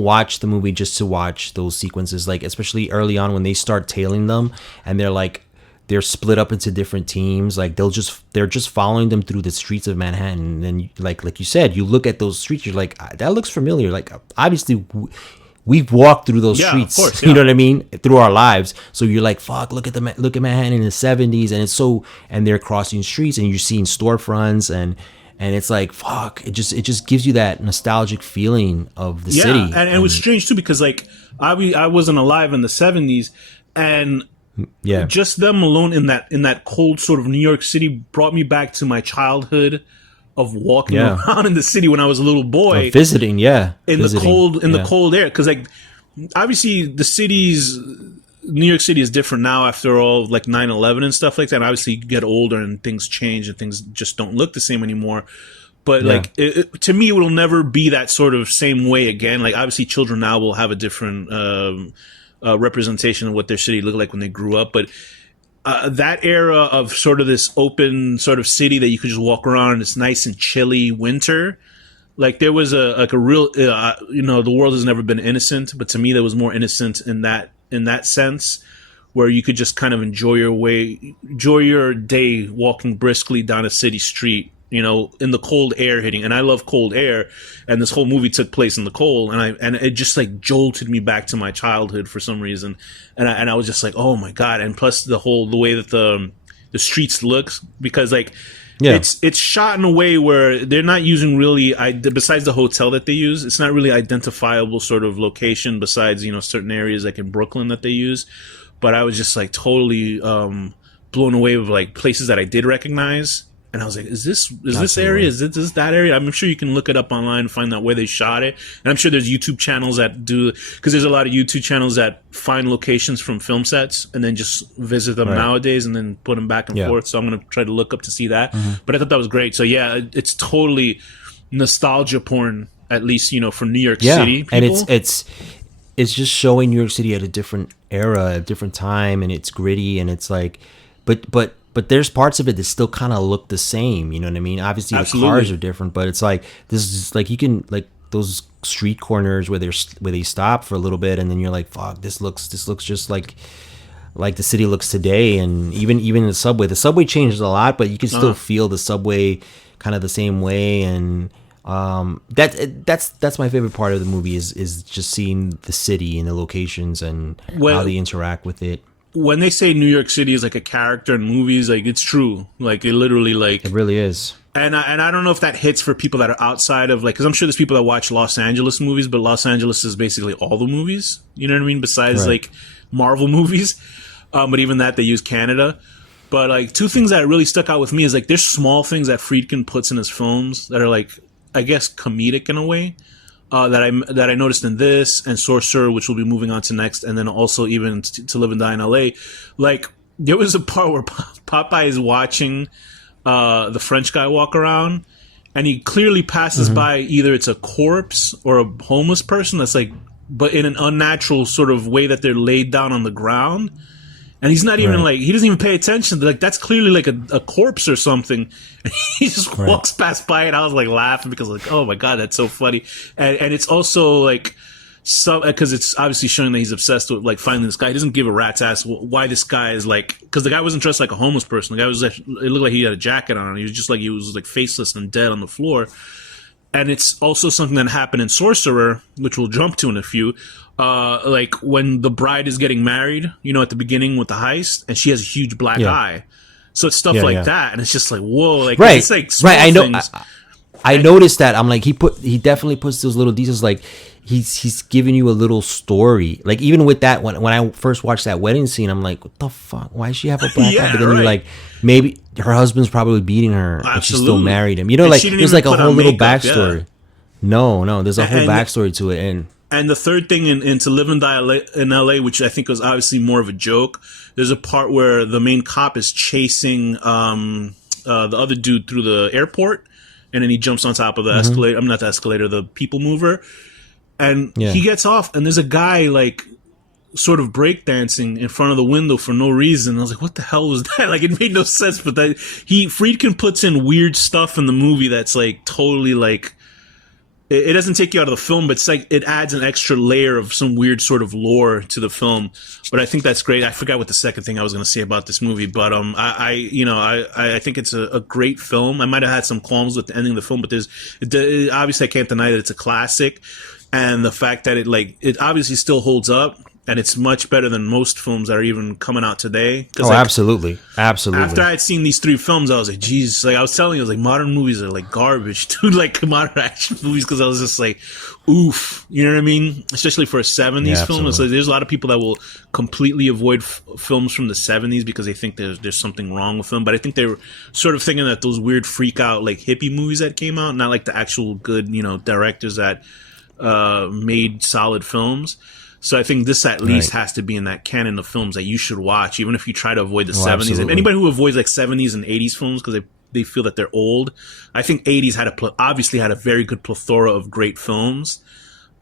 watch the movie just to watch those sequences, like especially early on when they start tailing them and they're split up into different teams. Like they're just following them through the streets of Manhattan. And like you said, you look at those streets, you're like, that looks familiar. Like obviously we've walked through those streets, of course, you know what I mean, through our lives. So you're like, fuck, look at Manhattan in the 70s, and they're crossing streets, and you're seeing storefronts, and it's like, fuck, it just gives you that nostalgic feeling of the city. And it was strange too, because like I wasn't alive in the 70s, and just them alone in that cold sort of New York City brought me back to my childhood of walking around in the city when I was a little boy, visiting, the cold air. Because like obviously New York City is different now after all, like 9/11 and stuff like that. And obviously you get older and things change and things just don't look the same anymore. But like to me, it will never be that sort of same way again. Like obviously children now will have a different representation of what their city looked like when they grew up, but that era of sort of this open sort of city that you could just walk around in this nice and chilly winter, like there was a real, the world has never been innocent, but to me there was more innocent in that sense, where you could just kind of enjoy your day walking briskly down a city street, in the cold air hitting. And I love cold air, and this whole movie took place in the cold, and it just like jolted me back to my childhood for some reason. And I was just like, oh my god. And plus the way that the streets look, because like it's shot in a way where they're not using really, besides the hotel that they use, it's not really identifiable sort of location besides certain areas like in Brooklyn that they use. But I was just like totally blown away with like places that I did recognize. And I was like, is this area? Is this that area? I'm sure you can look it up online and find out where they shot it. And I'm sure there's YouTube channels that do, because there's a lot of YouTube channels that find locations from film sets and then just visit them nowadays and then put them back and forth. So I'm going to try to look up to see that. Mm-hmm. But I thought that was great. So yeah, it's totally nostalgia porn, at least, for New York City people. And it's just showing New York City at a different era, a different time, and it's gritty, and it's like, but there's parts of it that still kind of look the same. You know what I mean? Obviously, the cars are different, but it's like this is like you can like those street corners where they stop for a little bit, and then you're like, fuck, this looks just like the city looks today. And even in the subway changes a lot, but you can still feel the subway kind of the same way. And that's my favorite part of the movie is just seeing the city and the locations and how they interact with it. When they say New York City is like a character in movies, like it's true. Like it literally like it really is. And I don't know if that hits for people that are outside of like, because I'm sure there's people that watch Los Angeles movies, but Los Angeles is basically all the movies. You know what I mean? Besides like Marvel movies, but even that they use Canada. But like two things that really stuck out with me is like there's small things that Friedkin puts in his films that are like, I guess, comedic in a way. That I noticed in this and Sorcerer, which we'll be moving on to next, and then also even To Live and Die in L.A. Like there was a part where Popeye is watching the French guy walk around, and he clearly passes by either it's a corpse or a homeless person that's like, but in an unnatural sort of way that they're laid down on the ground. And he's not even like, he doesn't even pay attention. Like, that's clearly like a corpse or something. And he just walks past by it. I was like laughing because like, oh my God, that's so funny. And it's also like, because it's obviously showing that he's obsessed with like finding this guy. He doesn't give a rat's ass why this guy is like, because the guy wasn't dressed like a homeless person. The guy was like, it looked like he had a jacket on. He was just like, he was like faceless and dead on the floor. And it's also something that happened in Sorcerer, which we'll jump to in a few. Like when the bride is getting married, at the beginning with the heist, and she has a huge black eye. So it's stuff like that, and it's just like, whoa, like right, it's like small right. I know. things. I noticed that. I'm like, he definitely puts those little details. Like he's giving you a little story. Like even with that, when I first watched that wedding scene, I'm like, what the fuck? Why does she have a black eye? But then you're like, maybe her husband's probably beating her, but she still married him. You know, and like there's like a whole little backstory. Yeah. No, there's a whole backstory to it, and the third thing in To Live and Die in LA, which I think was obviously more of a joke, there's a part where the main cop is chasing the other dude through the airport, and then he jumps on top of the escalator. I'm not the escalator, the people mover. And he gets off, and there's a guy, like, sort of breakdancing in front of the window for no reason. I was like, what the hell was that? Like, it made no sense, but Friedkin puts in weird stuff in the movie that's, like, totally, like... It doesn't take you out of the film, but it's like it adds an extra layer of some weird sort of lore to the film. But I think that's great. I forgot what the second thing I was going to say about this movie, but I think it's a great film. I might have had some qualms with the ending of the film, but obviously I can't deny that it's a classic, and the fact that it obviously still holds up. And it's much better than most films that are even coming out today. Oh, absolutely. After I had seen these 3 films, I was like, Jesus. Like I was telling you, I was like, modern movies are like garbage, dude. Like modern action movies, because I was just like, oof. You know what I mean? Especially for a 70s film. It's like, there's a lot of people that will completely avoid films from the 70s because they think there's something wrong with them. But I think they were sort of thinking that those weird freak out like hippie movies that came out, not like the actual good, directors that made solid films. So I think this at least has to be in that canon of films that you should watch, even if you try to avoid the 70s. Absolutely. Anybody who avoids like 70s and 80s films because they feel that they're old, I think 80s obviously had a very good plethora of great films.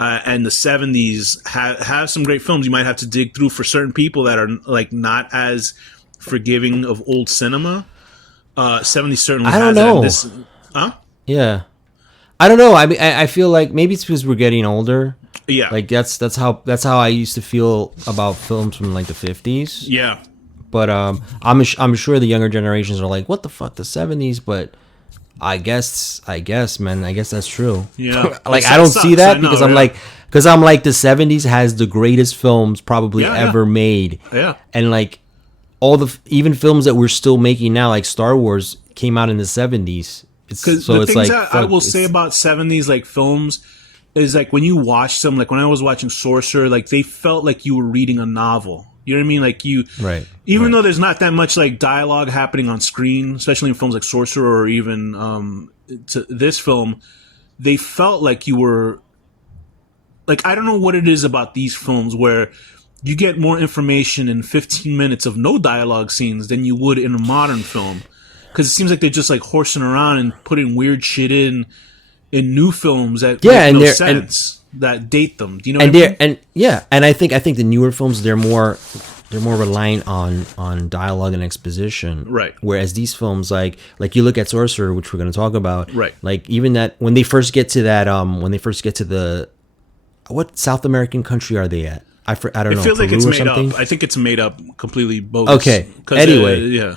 And the 70s have some great films you might have to dig through for certain people that are like not as forgiving of old cinema. 70s certainly has it. Yeah. I don't know. I mean, I feel like maybe it's because we're getting older. Yeah, like that's how I used to feel about films from like the 50s. Yeah, but I'm sure the younger generations are like, what the fuck, the 70s? But I guess, man, I guess that's true. Yeah, like I don't see that because I'm like the 70s has the greatest films probably ever made. Yeah, and like even films that we're still making now, like Star Wars, came out in the 70s. Because the things that I will say about 70s like films is like when you watch them, like when I was watching Sorcerer, like they felt like you were reading a novel. You know what I mean? Like even though there's not that much like dialogue happening on screen, especially in films like Sorcerer or even to this film, they felt like you were like, I don't know what it is about these films where you get more information in 15 minutes of no dialogue scenes than you would in a modern film. Because it seems like they're just like horsing around and putting weird shit in new films that make no sense, that date them. Do you know what I mean? And I think the newer films they're more reliant on dialogue and exposition. Right. Whereas these films like you look at Sorcerer, which we're going to talk about. Right. Like even that when they first get to the what South American country are they at? I don't know. It feels like it's made up. I think it's made up, completely bogus. Okay. Anyway, yeah.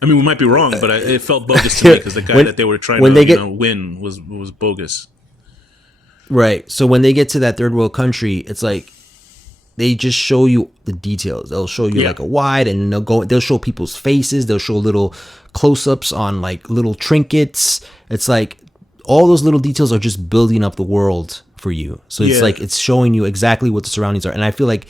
I mean, we might be wrong, but it felt bogus to me because the guy that they were trying to win was bogus. Right. So when they get to that third world country, it's like they just show you the details. They'll show you like a wide, and they'll show people's faces. They'll show little close-ups on like little trinkets. It's like all those little details are just building up the world for you. So it's like it's showing you exactly what the surroundings are. And I feel like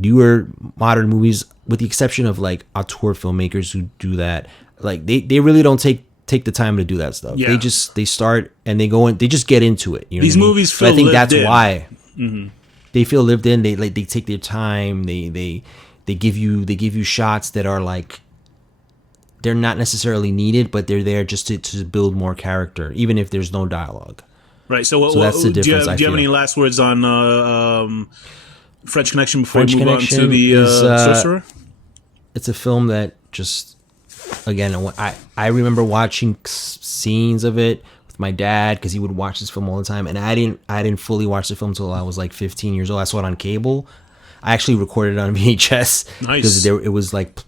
newer modern movies, with the exception of like auteur filmmakers who do that, like they really don't take the time to do that stuff. Yeah. They start and they go in, they just get into it. You know These movies feel I think that's in. why they feel lived in. They take their time. They give you shots that are like they're not necessarily needed, but they're there just to build more character, even if there's no dialogue. Right. So that's the difference. Do you have any last words on French Connection before we move on to the Sorcerer? It's a film that just, again, I remember watching scenes of it with my dad because he would watch this film all the time, and I didn't fully watch the film until I was like 15 years old. I saw it on cable. I actually recorded it on VHS because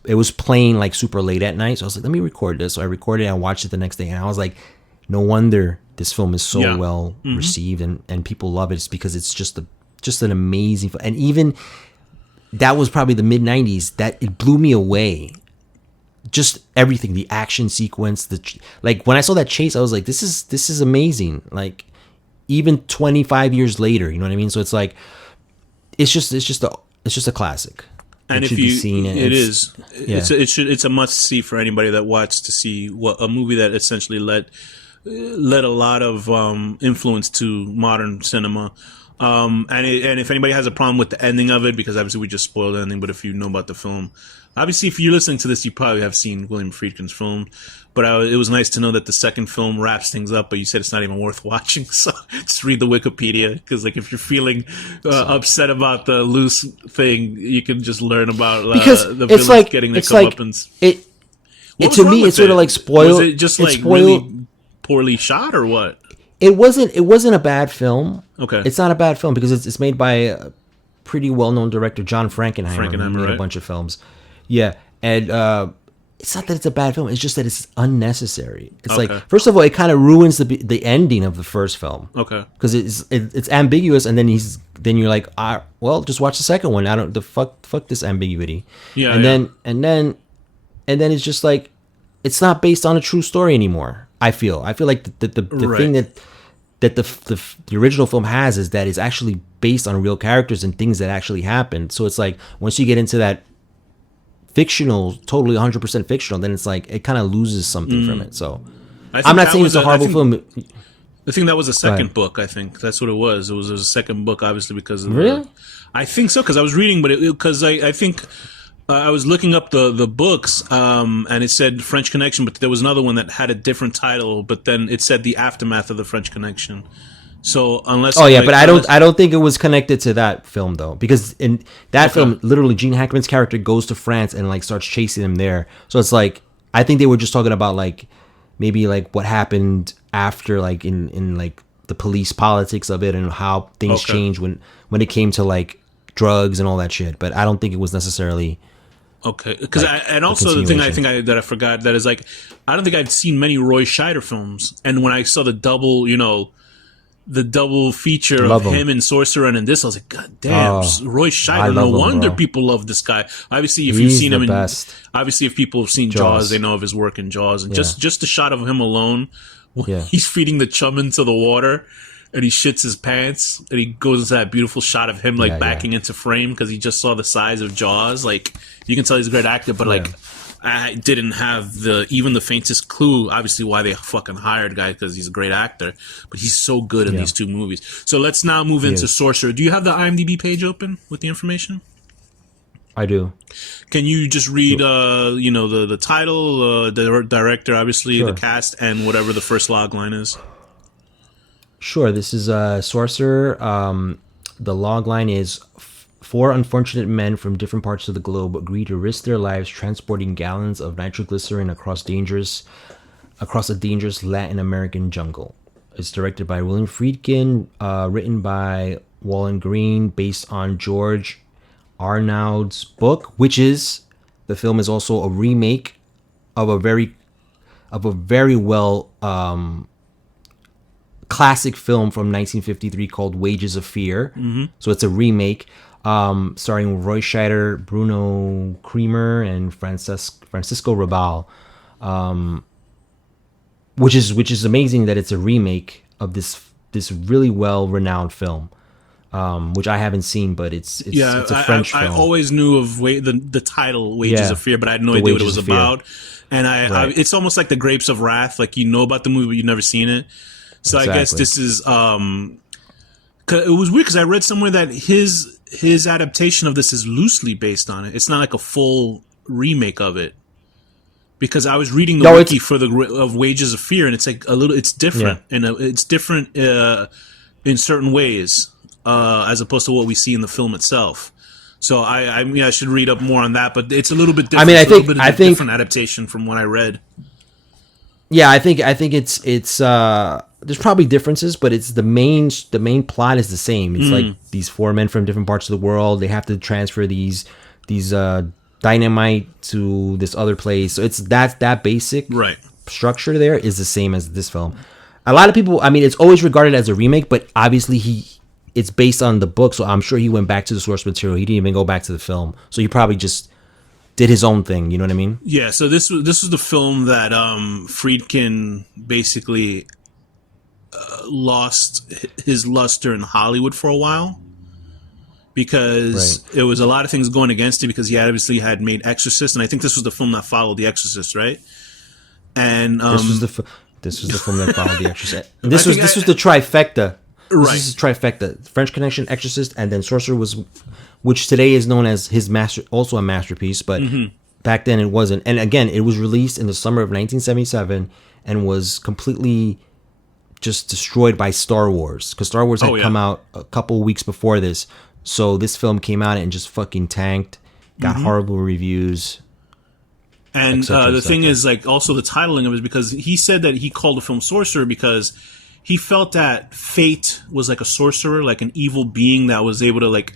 it was playing like super late at night. So I was like, let me record this. So I recorded it and watched it the next day, and I was like, no wonder this film is so well received and people love it. It's because it's just an amazing, and even that was probably the mid 90s that it blew me away. just everything, the action sequence, like when I saw that chase, I was like, this is amazing. Like even 25 years later, you know what I mean? So it's like, it's just a classic. And if you, it's a must see for anybody that wants to see what a movie that essentially led a lot of influence to modern cinema. And if anybody has a problem with the ending of it, because obviously we just spoiled the ending, but if you know about the film, obviously if you're listening to this, you probably have seen William Friedkin's film. But it was nice to know that the second film wraps things up, but you said it's not even worth watching. So just read the Wikipedia, because like if you're feeling upset about the loose thing, you can just learn about the villains like, getting their comeuppance. To me, it's sort of like spoiled. Was it just like really poorly shot or what? It wasn't a bad film. Okay. It's not a bad film because it's made by a pretty well-known director, John Frankenheimer. He made right? a bunch of films. Yeah, and it's not that it's a bad film. It's just that it's unnecessary. It's like, first of all, it kind of ruins the ending of the first film. Okay. Because it's ambiguous, and then you're like, well, just watch the second one. I don't fuck this ambiguity. Yeah. And then it's just like, it's not based on a true story anymore. I feel like the thing that the original film has is that it's actually based on real characters and things that actually happened. So it's like, once you get into that fictional, totally 100% fictional, then it's like it kind of loses something from it. So I'm not saying it's a horrible film. I think that was a second book. I think that's what it was. It was a second book, obviously, because of really. I think so, because I was reading, but because I think I was looking up the books, and it said French Connection, but there was another one that had a different title, but then it said The Aftermath of the French Connection. So unless but I don't think it was connected to that film though, because in that film, literally Gene Hackman's character goes to France and like starts chasing him there. So it's like, I think they were just talking about like maybe like what happened after, like in like the police politics of it and how things changed when it came to like drugs and all that shit. But I don't think it was necessarily. Okay, because and also the thing I think that I forgot, that is like, I don't think I'd seen many Roy Scheider films, and when I saw the double feature of him and Sorcerer and in this, I was like, God damn, Roy Scheider. No wonder people love this guy. Obviously, if you've seen him obviously if people have seen Jaws, they know of his work in Jaws, and just the shot of him alone when he's feeding the chum into the water and he shits his pants and he goes into that beautiful shot of him like backing into frame because he just saw the size of Jaws. Like, you can tell he's a great actor, but like, I didn't have even the faintest clue, obviously, why they fucking hired guy, because he's a great actor, but he's so good in these two movies. So let's now move into Sorcerer. Do you have the IMDb page open with the information? I do. Can you just read, the title, the director, obviously, the cast, and whatever the first log line is? Sure. This is Sorcerer. The log line is: 4 unfortunate men from different parts of the globe agree to risk their lives transporting gallons of nitroglycerin across a dangerous Latin American jungle. It's directed by William Friedkin, written by Wallen Green, based on George Arnaud's book, the film is also a remake of a very well classic film from 1953 called Wages of Fear. Mm-hmm. So it's a remake. Starring Roy Scheider, Bruno Cremer, and Francisco Rabal, which is amazing that it's a remake of this really well renowned film, which I haven't seen, but it's a French film. I always knew of the title Wages of Fear, but I had no idea what it was about. And it's almost like The Grapes of Wrath, like you know about the movie, but you've never seen it. So exactly. I guess this is. It was weird because I read somewhere that his adaptation of this is loosely based on it. It's not like a full remake of it. Because I was reading the wiki for of Wages of Fear, and it's like it's different, and it's different in certain ways as opposed to what we see in the film itself. So I should read up more on that, but it's a little bit different. I think a different adaptation from what I read. Yeah, I think it's there's probably differences, but it's the main plot is the same. It's like these 4 men from different parts of the world. They have to transfer these dynamite to this other place. So it's that basic structure there is the same as this film. A lot of people, it's always regarded as a remake, but obviously it's based on the book, so I'm sure he went back to the source material. He didn't even go back to the film, so he probably just did his own thing. You know what I mean? Yeah. So this was the film that Friedkin basically lost his luster in Hollywood for a while, because it was a lot of things going against it, because he obviously had made Exorcist, and I think this was the film that followed The Exorcist, right? And this was the film that followed The Exorcist. This was the trifecta. Right. This is trifecta: French Connection, Exorcist, and then Sorcerer which today is known as his also a masterpiece, but back then it wasn't. And again, it was released in the summer of 1977 and was completely just destroyed by Star Wars, because Star Wars had come out a couple of weeks before this. So this film came out and just fucking tanked, got horrible reviews. And the thing is, like, also the titling of it is because he said that he called the film Sorcerer because he felt that fate was like a sorcerer, like an evil being that was able to, like,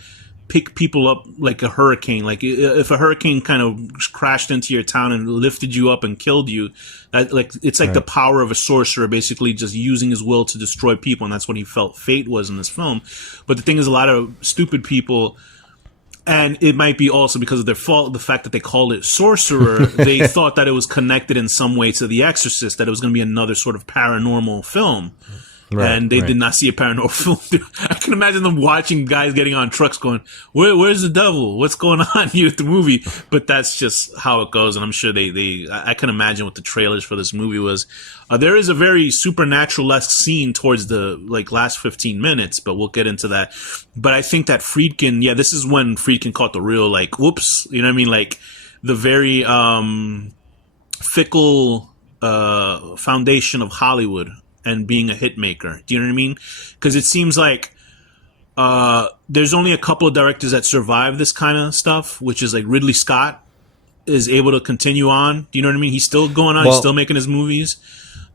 pick people up like a hurricane. Like, if a hurricane kind of crashed into your town and lifted you up and killed you, that, like, it's like the power of a sorcerer basically just using his will to destroy people, and that's what he felt fate was in this film. But the thing is, a lot of stupid people, and it might be also because of their fault, the fact that they called it Sorcerer, they thought that it was connected in some way to The Exorcist, that it was going to be another sort of paranormal film. And they did not see a paranormal film. I can imagine them watching guys getting on trucks going, where's the devil? What's going on here with the movie? But that's just how it goes. And I'm sure I can imagine what the trailers for this movie was. There is a very supernatural-esque scene towards the last 15 minutes, but we'll get into that. But I think that Friedkin, this is when Friedkin caught the real, whoops, you know what I mean? Like, the very fickle foundation of Hollywood and being a hit maker. Do you know what I mean? Because it seems like there's only a couple of directors that survive this kind of stuff, which is like Ridley Scott is able to continue on. Do you know what I mean? He's still going on. He's still making his movies.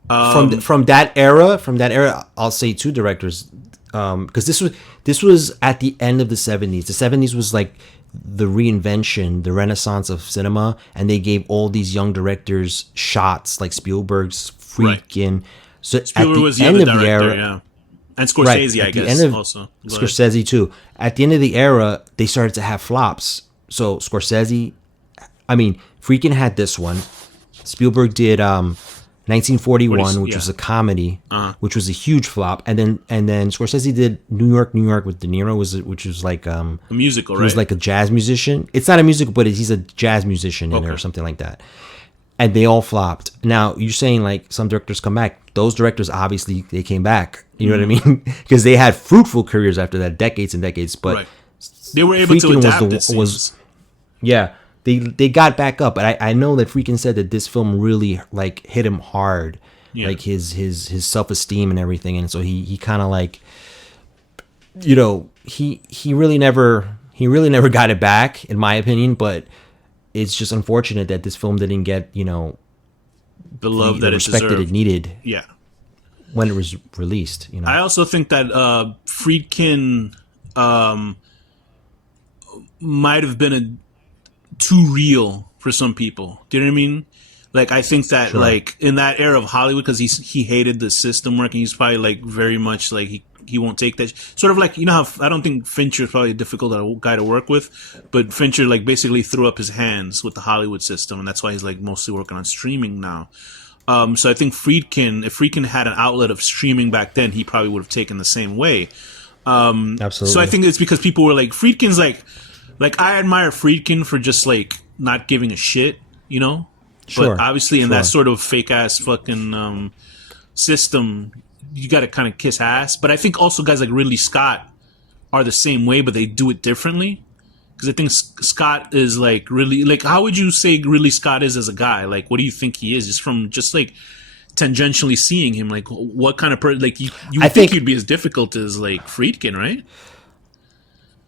From that era, I'll say two directors, because this was at the end of the 70s. The 70s was like the reinvention, the renaissance of cinema, and they gave all these young directors shots, like Spielberg's, Friedkin. Right. So Spielberg at the was the end other of director, the era, yeah. And Scorsese, I guess, also. Scorsese too. At the end of the era, they started to have flops. So Friedkin had this one. Spielberg did 1941, which was a comedy, which was a huge flop, and then Scorsese did New York with De Niro, which was like a musical, right? He was like a jazz musician. It's not a musical, but he's a jazz musician in it or something like that. And they all flopped. Now, you're saying like some directors come back. Those directors, obviously, they came back. You know what I mean? Because they had fruitful careers after that, decades and decades. But they were able to adapt, they got back up. But I know that Friedkin said that this film really like hit him hard. Yeah. Like his self-esteem and everything. And so he kind of like, you know, he really never got it back, in my opinion. But it's just unfortunate that this film didn't get, you know, the love that respect that it needed. Yeah. When it was released, you know. I also think that Friedkin might have been too real for some people. Do you know what I mean? Like, I think that like in that era of Hollywood, because he hated the system working, he's probably like very much like he won't take that. Sort of like, you know how I don't think Fincher is probably a difficult guy to work with, but Fincher like basically threw up his hands with the Hollywood system, and that's why he's like mostly working on streaming now. So I think if Friedkin had an outlet of streaming back then, he probably would have taken the same way. Absolutely. So I think it's because people were like, Friedkin's like I admire Friedkin for just like not giving a shit, you know? Sure. But obviously in that sort of fake ass fucking system, you got to kind of kiss ass. But I think also guys like Ridley Scott are the same way, but they do it differently. Because I think Scott is like really like, how would you say Ridley Scott is as a guy? Like, what do you think he is? Just from just like tangentially seeing him, like what kind of person? Like you think he'd be as difficult as like Friedkin, right?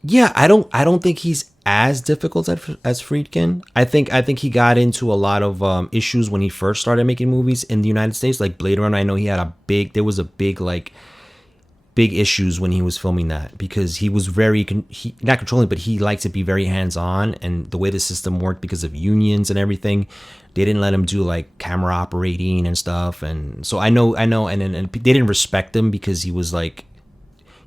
Yeah, I don't think he's as difficult as Friedkin. I think he got into a lot of issues when he first started making movies in the United States, like Blade Runner. I know he had big issues when he was filming that, because he was very not controlling, but he liked to be very hands-on, and the way the system worked because of unions and everything, they didn't let him do like camera operating and stuff. And so I know and they didn't respect him because he was a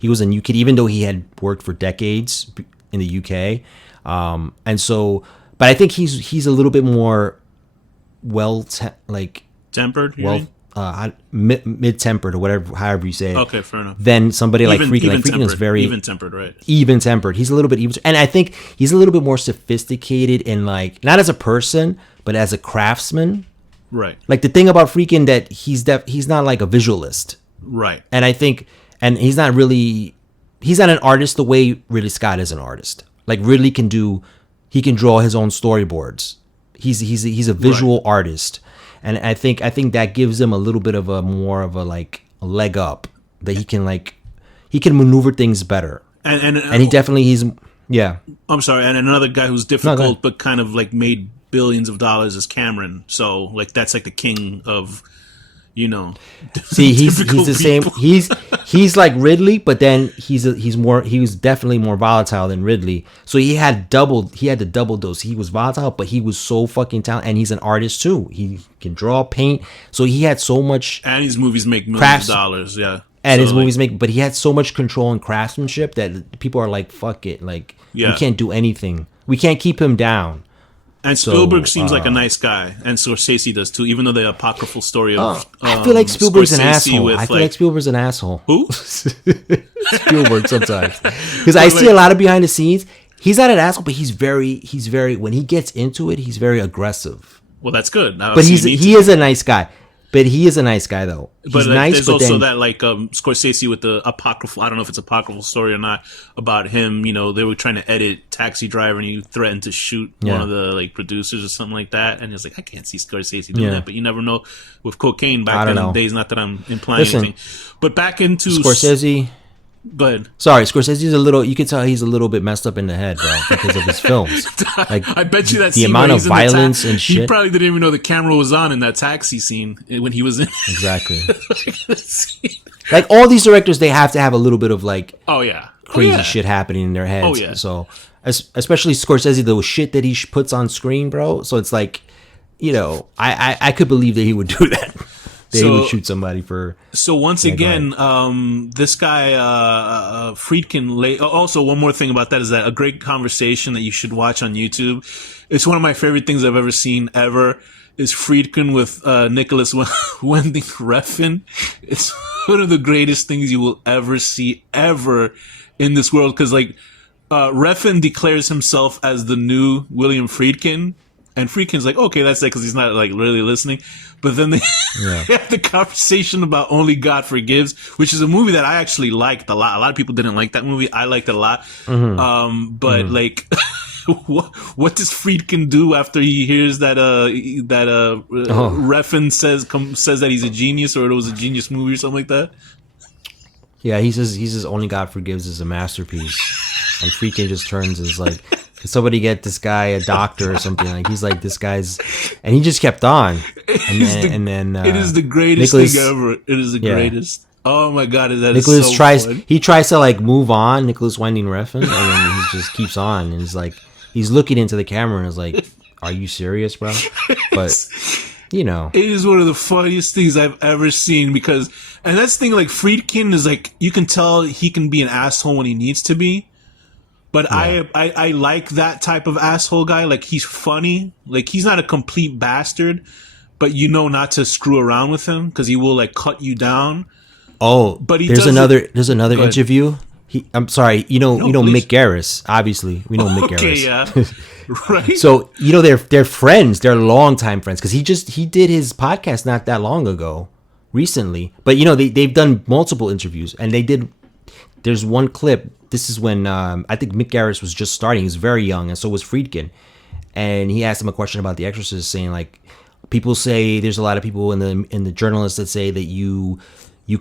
UK, even though he had worked for decades in the UK. And so, But I think he's a little bit more tempered. Mid-tempered or whatever, however you say it. Okay, fair enough. Than somebody like Friedkin. Like Friedkin is very even-tempered, right? Even-tempered. He's a little bit even, and I think he's a little bit more sophisticated in like not as a person, but as a craftsman. Right. Like the thing about Friedkin that he's not like a visualist. Right. And I think, and he's not an artist the way Ridley Scott is an artist. Like Ridley he can draw his own storyboards. He's a visual artist. And I think that gives him a little bit of a leg up that he can maneuver things better. And he definitely yeah. I'm sorry. And another guy who's difficult but kind of like made billions of dollars is Cameron. So like that's like the king of, See, he's the same. He's like Ridley, but then he was definitely more volatile than Ridley. So he had the double dose. He was volatile, but he was so fucking talented, and he's an artist too. He can draw, paint. So he had so much. And his movies make millions of dollars. Yeah. And his movies but he had so much control and craftsmanship that people are like, fuck it, like we can't do anything. We can't keep him down. And Spielberg seems like a nice guy, and Scorsese does too. Even though the apocryphal story of I feel like Spielberg's an asshole. I feel like Spielberg's an asshole. Who? Spielberg sometimes, because I see a lot of behind the scenes. He's not an asshole, but he's very when he gets into it, he's very aggressive. Well, that's good. But he is a nice guy. But he is a nice guy, though. He's nice, there's also that Scorsese with the apocryphal. I don't know if it's apocryphal story or not about him. They were trying to edit Taxi Driver, and he threatened to shoot one of the producers or something like that. And it's like I can't see Scorsese doing that, but you never know with cocaine back in the days. Not that I'm implying anything, but back into Scorsese. Go ahead. Sorry, Scorsese's a little. You can tell he's a little bit messed up in the head, bro, because of his films. Like I bet you that the amount of violence and shit. He probably didn't even know the camera was on in that taxi scene when he was in. Exactly. Like all these directors, they have to have a little bit of like, crazy shit happening in their heads. Oh yeah. So especially Scorsese, the shit that he puts on screen, bro. So it's like, I could believe that he would do that. He would shoot somebody for. So once again, this guy Friedkin. Also, one more thing about that is that a great conversation that you should watch on YouTube. It's one of my favorite things I've ever seen ever. Is Friedkin with Nicholas Winding Refn. It's one of the greatest things you will ever see ever in this world, because Refn declares himself as the new William Friedkin. And Friedkin's like, okay, that's it, because he's not like really listening. But then they have the conversation about Only God Forgives, which is a movie that I actually liked a lot. A lot of people didn't like that movie. I liked it a lot. But what does Friedkin do after he hears that Refn says that he's a genius, or it was a genius movie or something like that? Yeah, he says Only God Forgives is a masterpiece, and Friedkin just turns and is like, could somebody get this guy a doctor or something? Like this guy's, and he just kept on. And then it is the greatest thing ever. It is the greatest. Oh my god, Nicholas tries to move on, Nicholas Winding Refn, and then he just keeps on, and he's looking into the camera and is like, "Are you serious, bro?" But it is one of the funniest things I've ever seen, because, and that's the thing, Friedkin is you can tell he can be an asshole when he needs to be. But I like that type of asshole guy. He's funny. He's not a complete bastard, but not to screw around with him, because he will cut you down. Oh, but there's another interview. I'm sorry. Please. Mick Garris. Obviously, we know Mick Garris. Yeah. Right. So they're friends. They're longtime friends, because he did his podcast not that long ago, recently. But they've done multiple interviews, and there's one clip. This is when I think Mick Garris was just starting. He was very young, and so was Friedkin. And he asked him a question about The Exorcist, saying people say there's a lot of people in the journalists that say that you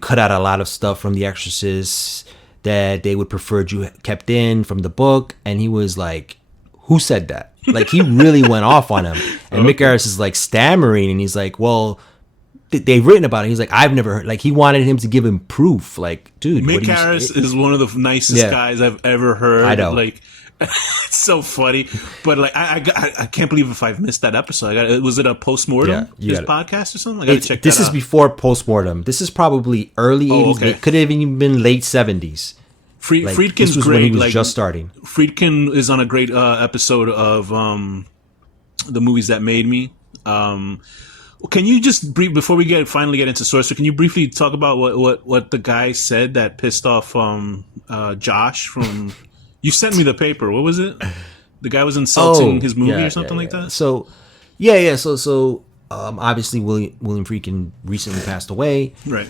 cut out a lot of stuff from The Exorcist that they would prefer you kept in from the book. And he was like, "Who said that?" He really went off on him. And Mick Garris is stammering, and he's like, "Well, they've written about it." He's like, "I've never heard." He wanted him to give him proof. Dude, Mick Garris is one of the nicest guys I've ever heard. I know. It's so funny, but I can't believe if I've missed that episode. Was it a postmortem? His podcast or something? I gotta check that out. This is before postmortem. This is probably early 80s. Okay. It could have even been late 70s. Friedkin's this was great. When he was just starting. Friedkin is on a great episode of the movies that made me. Can you just before we finally get into Sorcerer? Can you briefly talk about what the guy said that pissed off Josh from? You sent me the paper. What was it? The guy was insulting his movie or something like that. So, obviously William Friedkin recently passed away. Right.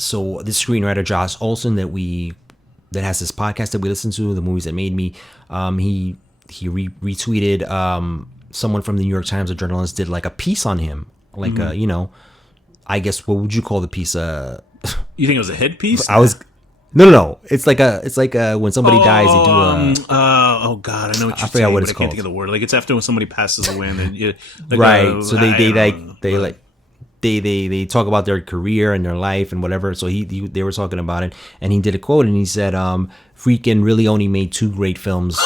So this screenwriter Josh Olson that has this podcast that we listen to, The Movies That Made Me, he retweeted someone from the New York Times, a journalist, did like a piece on him, like I guess what would you call the piece? You think it was a hit piece? No. It's like when somebody dies, they do oh God, I know what you're saying, but I can't think of the word. Like it's after when somebody passes away, and then right. So they talk about their career and their life and whatever. So they were talking about it, and he did a quote, and he said, Friedkin really only made 2 great films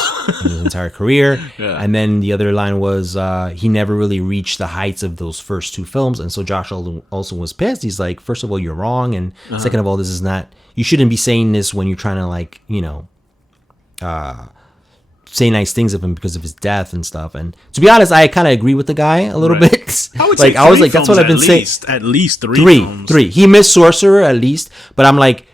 in his entire career. Yeah. And then the other line was, he never really reached the heights of those first 2 films. And so Josh also was pissed. He's like, first of all, you're wrong. And second of all, this is not, you shouldn't be saying this when you're trying to say nice things of him because of his death and stuff. And to be honest, I kind of agree with the guy a little bit. I would say I was like, that's what I've been saying. At least 3 films. 3. He missed Sorcerer at least, but I'm like,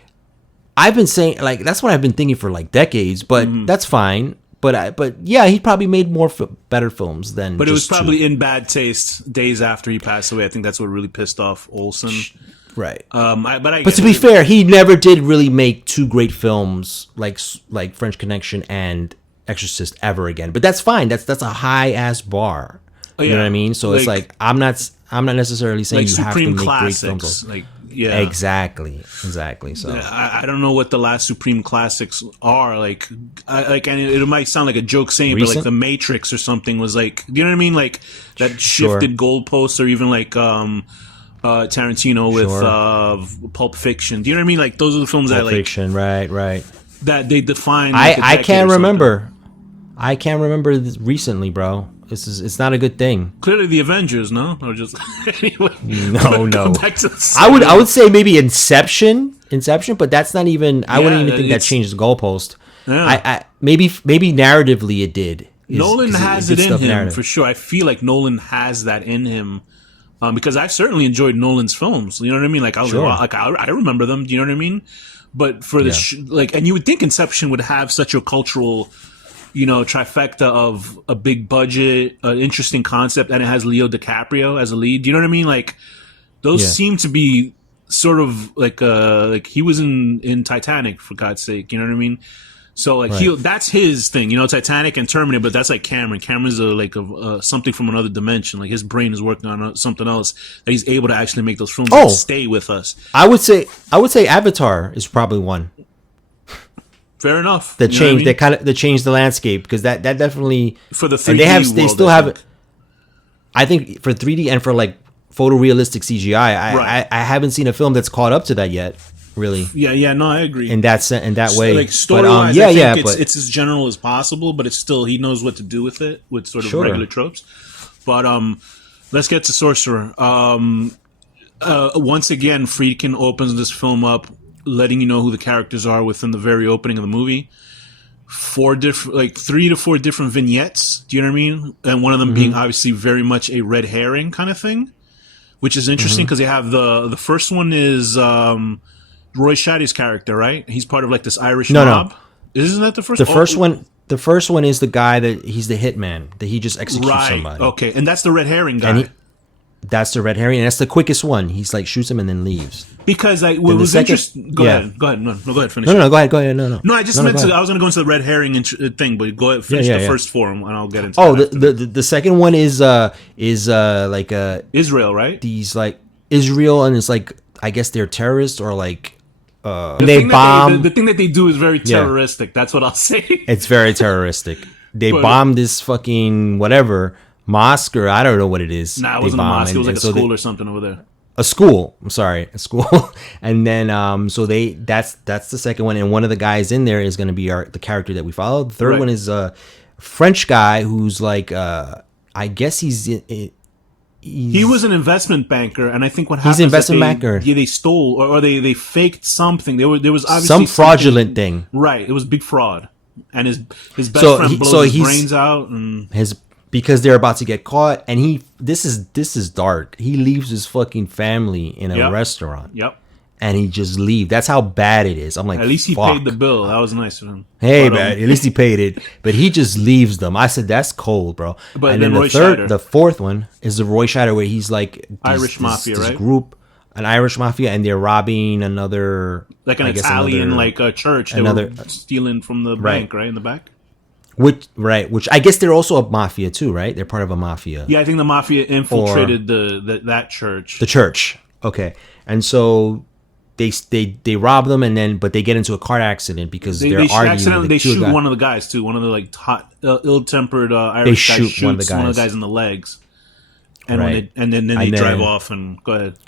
I've been saying, like, that's what I've been thinking for like decades, but that's fine. But yeah, he probably made more better films than. But it was probably in bad taste days after he passed away. I think that's what really pissed off Olson. Right. But to be fair, he never did really make 2 great films like French Connection and Exorcist ever again. But that's fine. That's a high ass bar. Oh, yeah. You know what I mean? So it's like I'm not necessarily saying you have to make great films. Yeah, exactly. So I don't know what the last Supreme Classics are and it might sound like a joke saying, but like The Matrix or something was like, do you know what I mean? Like that shifted goalposts, or even like Tarantino with Pulp Fiction. Do you know what I mean? Like those are the films Pulp Fiction, right? That they define. Like I can't remember. I can't remember this recently, bro. It's not a good thing. Clearly, the Avengers, no, or just anyway. No. I would say maybe Inception, but that's not even. I wouldn't even think that changed the goalpost. Yeah. I maybe narratively it did. Nolan has it in him for sure. I feel like Nolan has that in him, because I've certainly enjoyed Nolan's films. You know what I mean? Like I remember them. Do you know what I mean? But for the and you would think Inception would have such a cultural, trifecta of a big budget, an interesting concept, and it has Leo DiCaprio as a lead. Do you know what I mean? Like those seem to be sort of like he was in Titanic, for God's sake. You know what I mean? So like that's his thing, Titanic and Terminator, but that's like Cameron. Cameron's something from another dimension. Like his brain is working on something else that he's able to actually make those films that stay with us. I would say Avatar is probably one. Fair enough. That changed the landscape, because that definitely for the 3D they still have it. I think for 3D and for like photorealistic CGI, I haven't seen a film that's caught up to that yet. Really? Yeah. No, I agree. In that way, like story-wise, I think it's as general as possible, but it's still, he knows what to do with it, with sort of regular tropes. But let's get to Sorcerer. Once again, Friedkin opens this film up, letting you know who the characters are within the very opening of the movie. 3 to 4 different vignettes. Do you know what I mean? And one of them being obviously very much a red herring kind of thing, which is interesting because they have the first one is Roy Scheider's character, right? He's part of like this Irish mob. Isn't that the first? The first one is the guy that he's the hitman, that he just executes somebody. Okay, and that's the red herring guy. That's the red herring, and that's the quickest one. He's like shoots him and then leaves. Because what was interesting. Go ahead. No, go ahead. Finish. No, go ahead. No. No, I just meant to. I was going to go into the red herring thing, but go ahead. Finish the first 4, and I'll get into. The second one is like Israel, right? These like Israel, and it's like, I guess they're terrorists, or like they bomb. The thing that they do is very terroristic. That's what I'll say. It's very terroristic. They bomb this fucking whatever mosque, or I don't know what it is. Nah, it wasn't a mosque. It was like a school or something over there. A school. I'm sorry, a school. And then that's the second one, and one of the guys in there is going to be the character that we follow. The third one is a French guy who's like I guess he was an investment banker, and I think what happened he's an investment banker. Yeah, they stole or they faked something. There was obviously some fraudulent thing. Right, it was big fraud, and his best friend blows his brains out, and because they're about to get caught, and this is dark. He leaves his fucking family in a restaurant. Yep. And he just leaves. That's how bad it is. I'm like, at least he fuck. paid the bill. That was nice of him. Hey, man, at least he paid it. But he just leaves them. I said, that's cold, bro. But and then then Roy Scheider. the fourth one is the Roy Scheider, where he's like Irish mafia, this right? group, an Irish mafia, and they're robbing another, like an Italian, like a church. They were stealing from the bank, right in the back. Which I guess they're also a mafia too, right? They're part of a mafia. Yeah, I think the mafia infiltrated that church. The church, okay, and so. They rob them but they get into a car accident because they're arguing. They shoot one of the guys too. One of the like hot, ill-tempered Irish guys shoots one of the guys in the legs, and then they drive off and go ahead.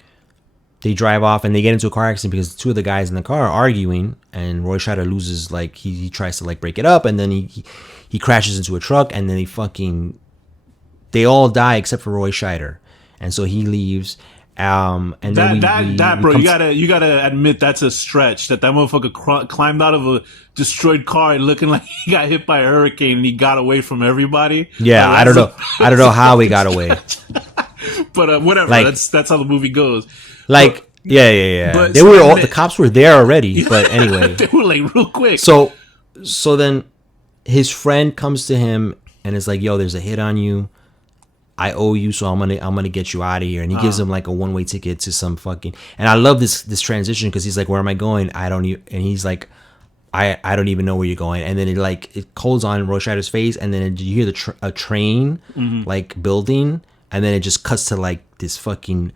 They drive off and they get into a car accident because two of the guys in the car are arguing, and Roy Scheider loses, like he tries to like break it up, and then he crashes into a truck, and then they all die except for Roy Scheider, and so he leaves. And then bro, you gotta admit that's a stretch. That motherfucker climbed out of a destroyed car looking like he got hit by a hurricane and he got away from everybody. Yeah, I don't know how he got away. But whatever. Like, that's how the movie goes. Like, but, yeah. But they were the cops were there already. But anyway, they were like real quick. So then his friend comes to him and is like, "Yo, there's a hit on you. I owe you, so I'm gonna get you out of here." And he gives him like a one-way ticket to some fucking. And I love this transition because he's like, "Where am I going? I don't." And he's like, "I don't even know where you're going." And then it calls on Roy Scheider's face, and then you hear a train like building, and then it just cuts to like this fucking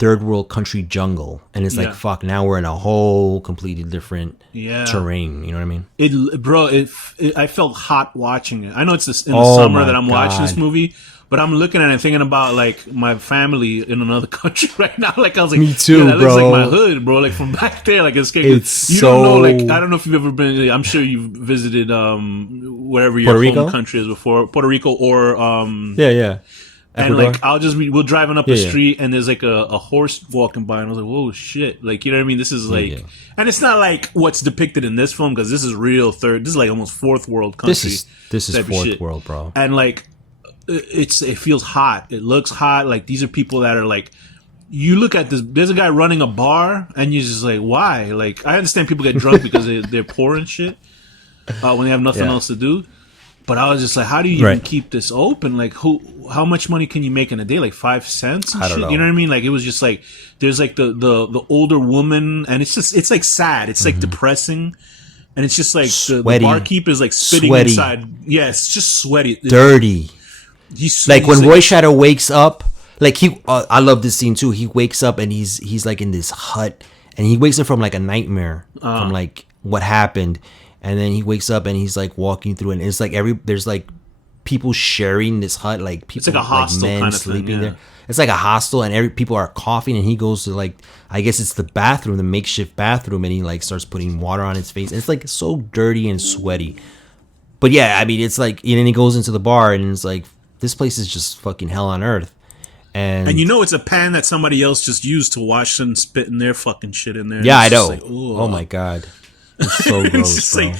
third world country jungle, and it's like, fuck, now we're in a whole completely different terrain. You know what I mean? I felt hot watching it. I know it's in the summer that I'm watching this movie. But I'm looking at it and thinking about, like, my family in another country right now. Like, I was like, me too, that bro. looks like my hood, bro. Like, from back there. Like, it's you don't know, like, I don't know if you've ever been, I'm sure you've visited wherever your home country is before. Puerto Rico or... Yeah. And, like, we're driving up the street and there's, like, a horse walking by. And I was like, whoa, shit. Like, you know what I mean? This is, like... Yeah. And it's not, like, what's depicted in this film, because this is real this is, like, almost fourth world country. This is fourth world, bro. And, like... it feels hot. It looks hot. Like, these are people that are like, you look at this, there's a guy running a bar and you're just like, why? Like, I understand people get drunk because they're poor and shit when they have nothing else to do. But I was just like, how do you even keep this open? Like, how much money can you make in a day? Like 5 cents and I don't know. You know what I mean? Like, it was just like, there's like the older woman, and it's like sad. It's like depressing. And it's just like the barkeep is like spitting inside. Yeah, it's just sweaty. Dirty. Like when Roy Scheider wakes up, like I love this scene too. He wakes up and he's like in this hut, and he wakes up from like a nightmare from like what happened, and then he wakes up and he's like walking through, and it's like there's like people sharing this hut, like people, it's like a hostel, like men kind of sleeping thing, there. It's like a hostel, and people are coughing, and he goes to like, I guess it's the bathroom, the makeshift bathroom, and he like starts putting water on his face. And it's like so dirty and sweaty. But yeah, I mean, it's like, and then he goes into the bar, and it's like, this place is just fucking hell on earth. And you know it's a pan that somebody else just used to wash and spit in their fucking shit in there. Yeah, I know. Like, oh my God. It's so gross, it's bro.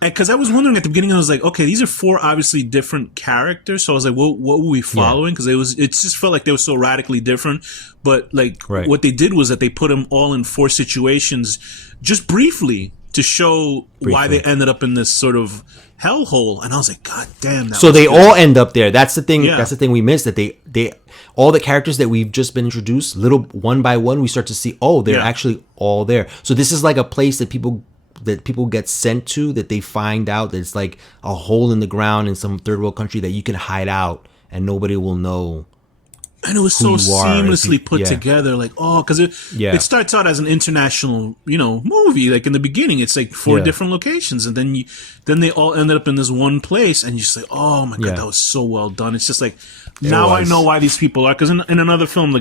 Like, because I was wondering at the beginning, I was like, okay, these are 4 obviously different characters. So I was like, what were we following? Because it just felt like they were so radically different. But like what they did was that they put them all in 4 situations just briefly to show why they ended up in this sort of hellhole. And I was like, God damn. So they all end up there. That's the thing. Yeah. That's the thing we missed. That they all the characters that we've just been introduced, little one by one, we start to see. Oh, they're actually all there. So this is like a place that people get sent to, that they find out that it's like a hole in the ground in some third world country that you can hide out and nobody will know. And it was so seamlessly put together, like, because it starts out as an international, movie. Like in the beginning, it's like 4 different locations, and then they all ended up in this one place, and you just like, oh my God, that was so well done. It's just like, now I know why these people are. Because in another film,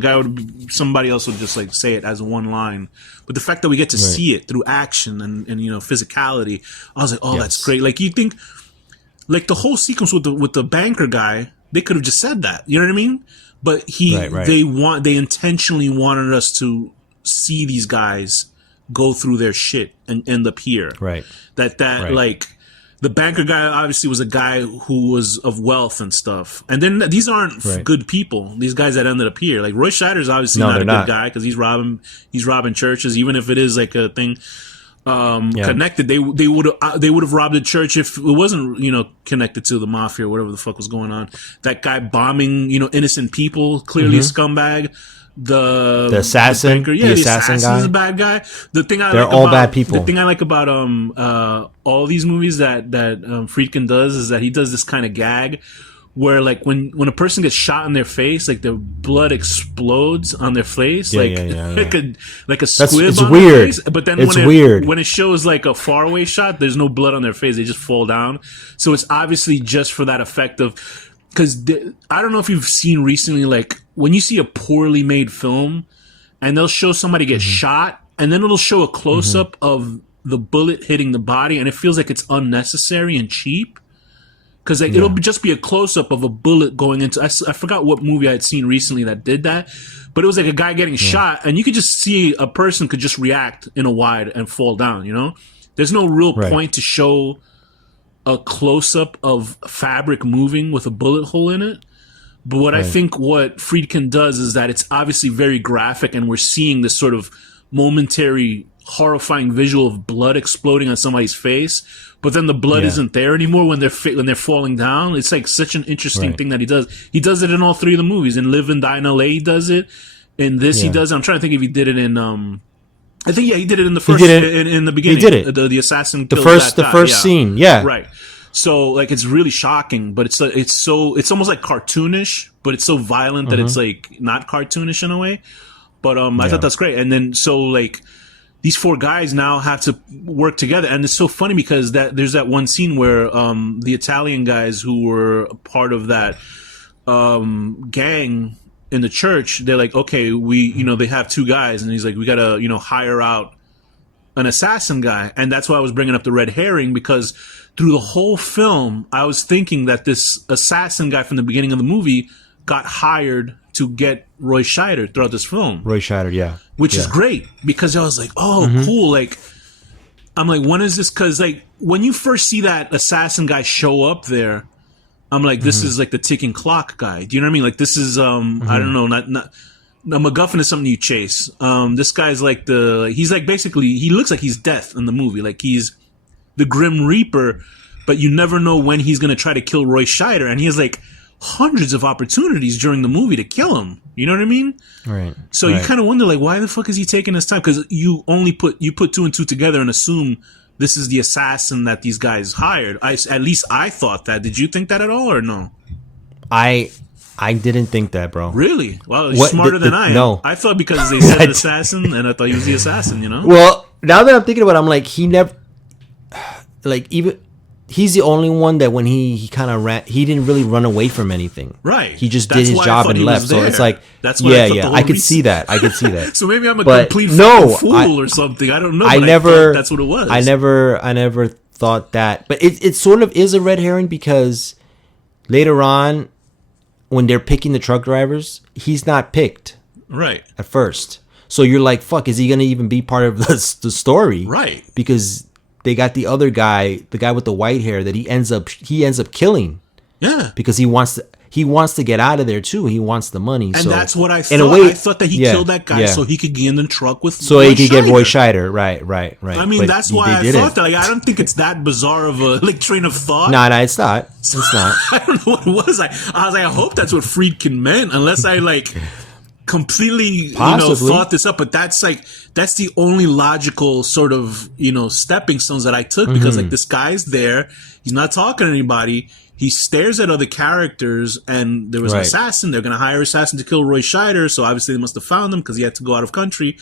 somebody else would just like say it as one line, but the fact that we get to see it through action and physicality, I was like, oh, that's great. Like you think, like the whole sequence with the banker guy, they could have just said that. You know what I mean? But they intentionally wanted us to see these guys go through their shit and end up here. Right. Like the banker guy obviously was a guy who was of wealth and stuff. And then these aren't good people. These guys that ended up here, like Roy Scheider's obviously not a good guy because he's robbing churches, even if it is like a thing connected. They would have robbed a church if it wasn't, you know, connected to the mafia or whatever the fuck was going on. That guy bombing, you know, innocent people, clearly a scumbag. The assassin, the assassin guy is a bad guy. They're all bad people. The thing I like about all these movies that Friedkin does is that he does this kind of gag where, like, when a person gets shot in their face, like their blood explodes on their face, like a squib. It's on weird. Their face. But then when it shows like a faraway shot, there's no blood on their face; they just fall down. So it's obviously just for that effect of. Because I don't know if you've seen recently, like, when you see a poorly made film and they'll show somebody get shot and then it'll show a close-up of the bullet hitting the body and it feels like it's unnecessary and cheap. Because like, it'll just be a close-up of a bullet going into... I forgot what movie I had seen recently that did that. But it was like a guy getting shot and you could just see a person could just react in a wide and fall down, you know? There's no real point to show... a close-up of fabric moving with a bullet hole in it. But what I think what Friedkin does is that it's obviously very graphic and we're seeing this sort of momentary horrifying visual of blood exploding on somebody's face, but then the blood isn't there anymore when they're falling down. It's like such an interesting thing that he does. He does it in all three of the movies. In Live and Die in LA he does it. In this he does it. I'm trying to think if he did it in I think he did it in the first in the beginning. He did it. The assassin. The first scene. Yeah. Right. So like it's really shocking, but it's almost like cartoonish, but it's so violent that it's like not cartoonish in a way. But I thought that's great. And then so like these four guys now have to work together, and it's so funny because there's that one scene where the Italian guys who were part of that gang in the church, they're like, okay, they have two guys, and he's like, we gotta, hire out an assassin guy. And that's why I was bringing up the red herring, because through the whole film, I was thinking that this assassin guy from the beginning of the movie got hired to get Roy Scheider throughout this film. Roy Scheider, yeah. Which is great, because I was like, oh, cool. Like, I'm like, when is this? Because, like, when you first see that assassin guy show up there, I'm like, this is like the ticking clock guy. Do you know what I mean? Like, this is, I don't know, not a MacGuffin is something you chase. This guy's like he's like basically, he looks like he's death in the movie. Like, he's the Grim Reaper, but you never know when he's going to try to kill Roy Scheider. And he has like hundreds of opportunities during the movie to kill him. You know what I mean? Right. So you kind of wonder, like, why the fuck is he taking his time? Because you put two and two together and assume this is the assassin that these guys hired. At least I thought that. Did you think that at all, or no? I didn't think that, bro. Really? Well, you're smarter than I am. No. I thought because they said assassin, and I thought he was the assassin, Well, now that I'm thinking about it, I'm like, he never... Like, even... He's the only one that when he kind of ran... He didn't really run away from anything. Right. He just did his job and left. So it's like... That's what I could see that. I could see that. So maybe I'm a complete fool or something. I don't know. I thought that's what it was. I never thought that. But it sort of is a red herring, because later on, when they're picking the truck drivers, he's not picked. Right. At first. So you're like, fuck, is he going to even be part of the story? Right. Because they got the other guy, the guy with the white hair, that he ends up killing. Yeah. Because he wants to get out of there too. He wants the money. And that's what I thought. In a way, I thought that he killed that guy so he could get in the truck with so Roy he could get Roy Scheider. Right. I mean, that's why I thought that. Like, I don't think it's that bizarre of a train of thought. No, it's not. It's not. I don't know what it was. I was like, I hope that's what Friedkin meant, unless I completely thought this up. But that's the only logical sort of stepping stones that I took, because like, this guy's there, he's not talking to anybody, he stares at other characters, and there was an assassin. They're gonna hire an assassin to kill Roy Scheider, so obviously they must have found him because he had to go out of country.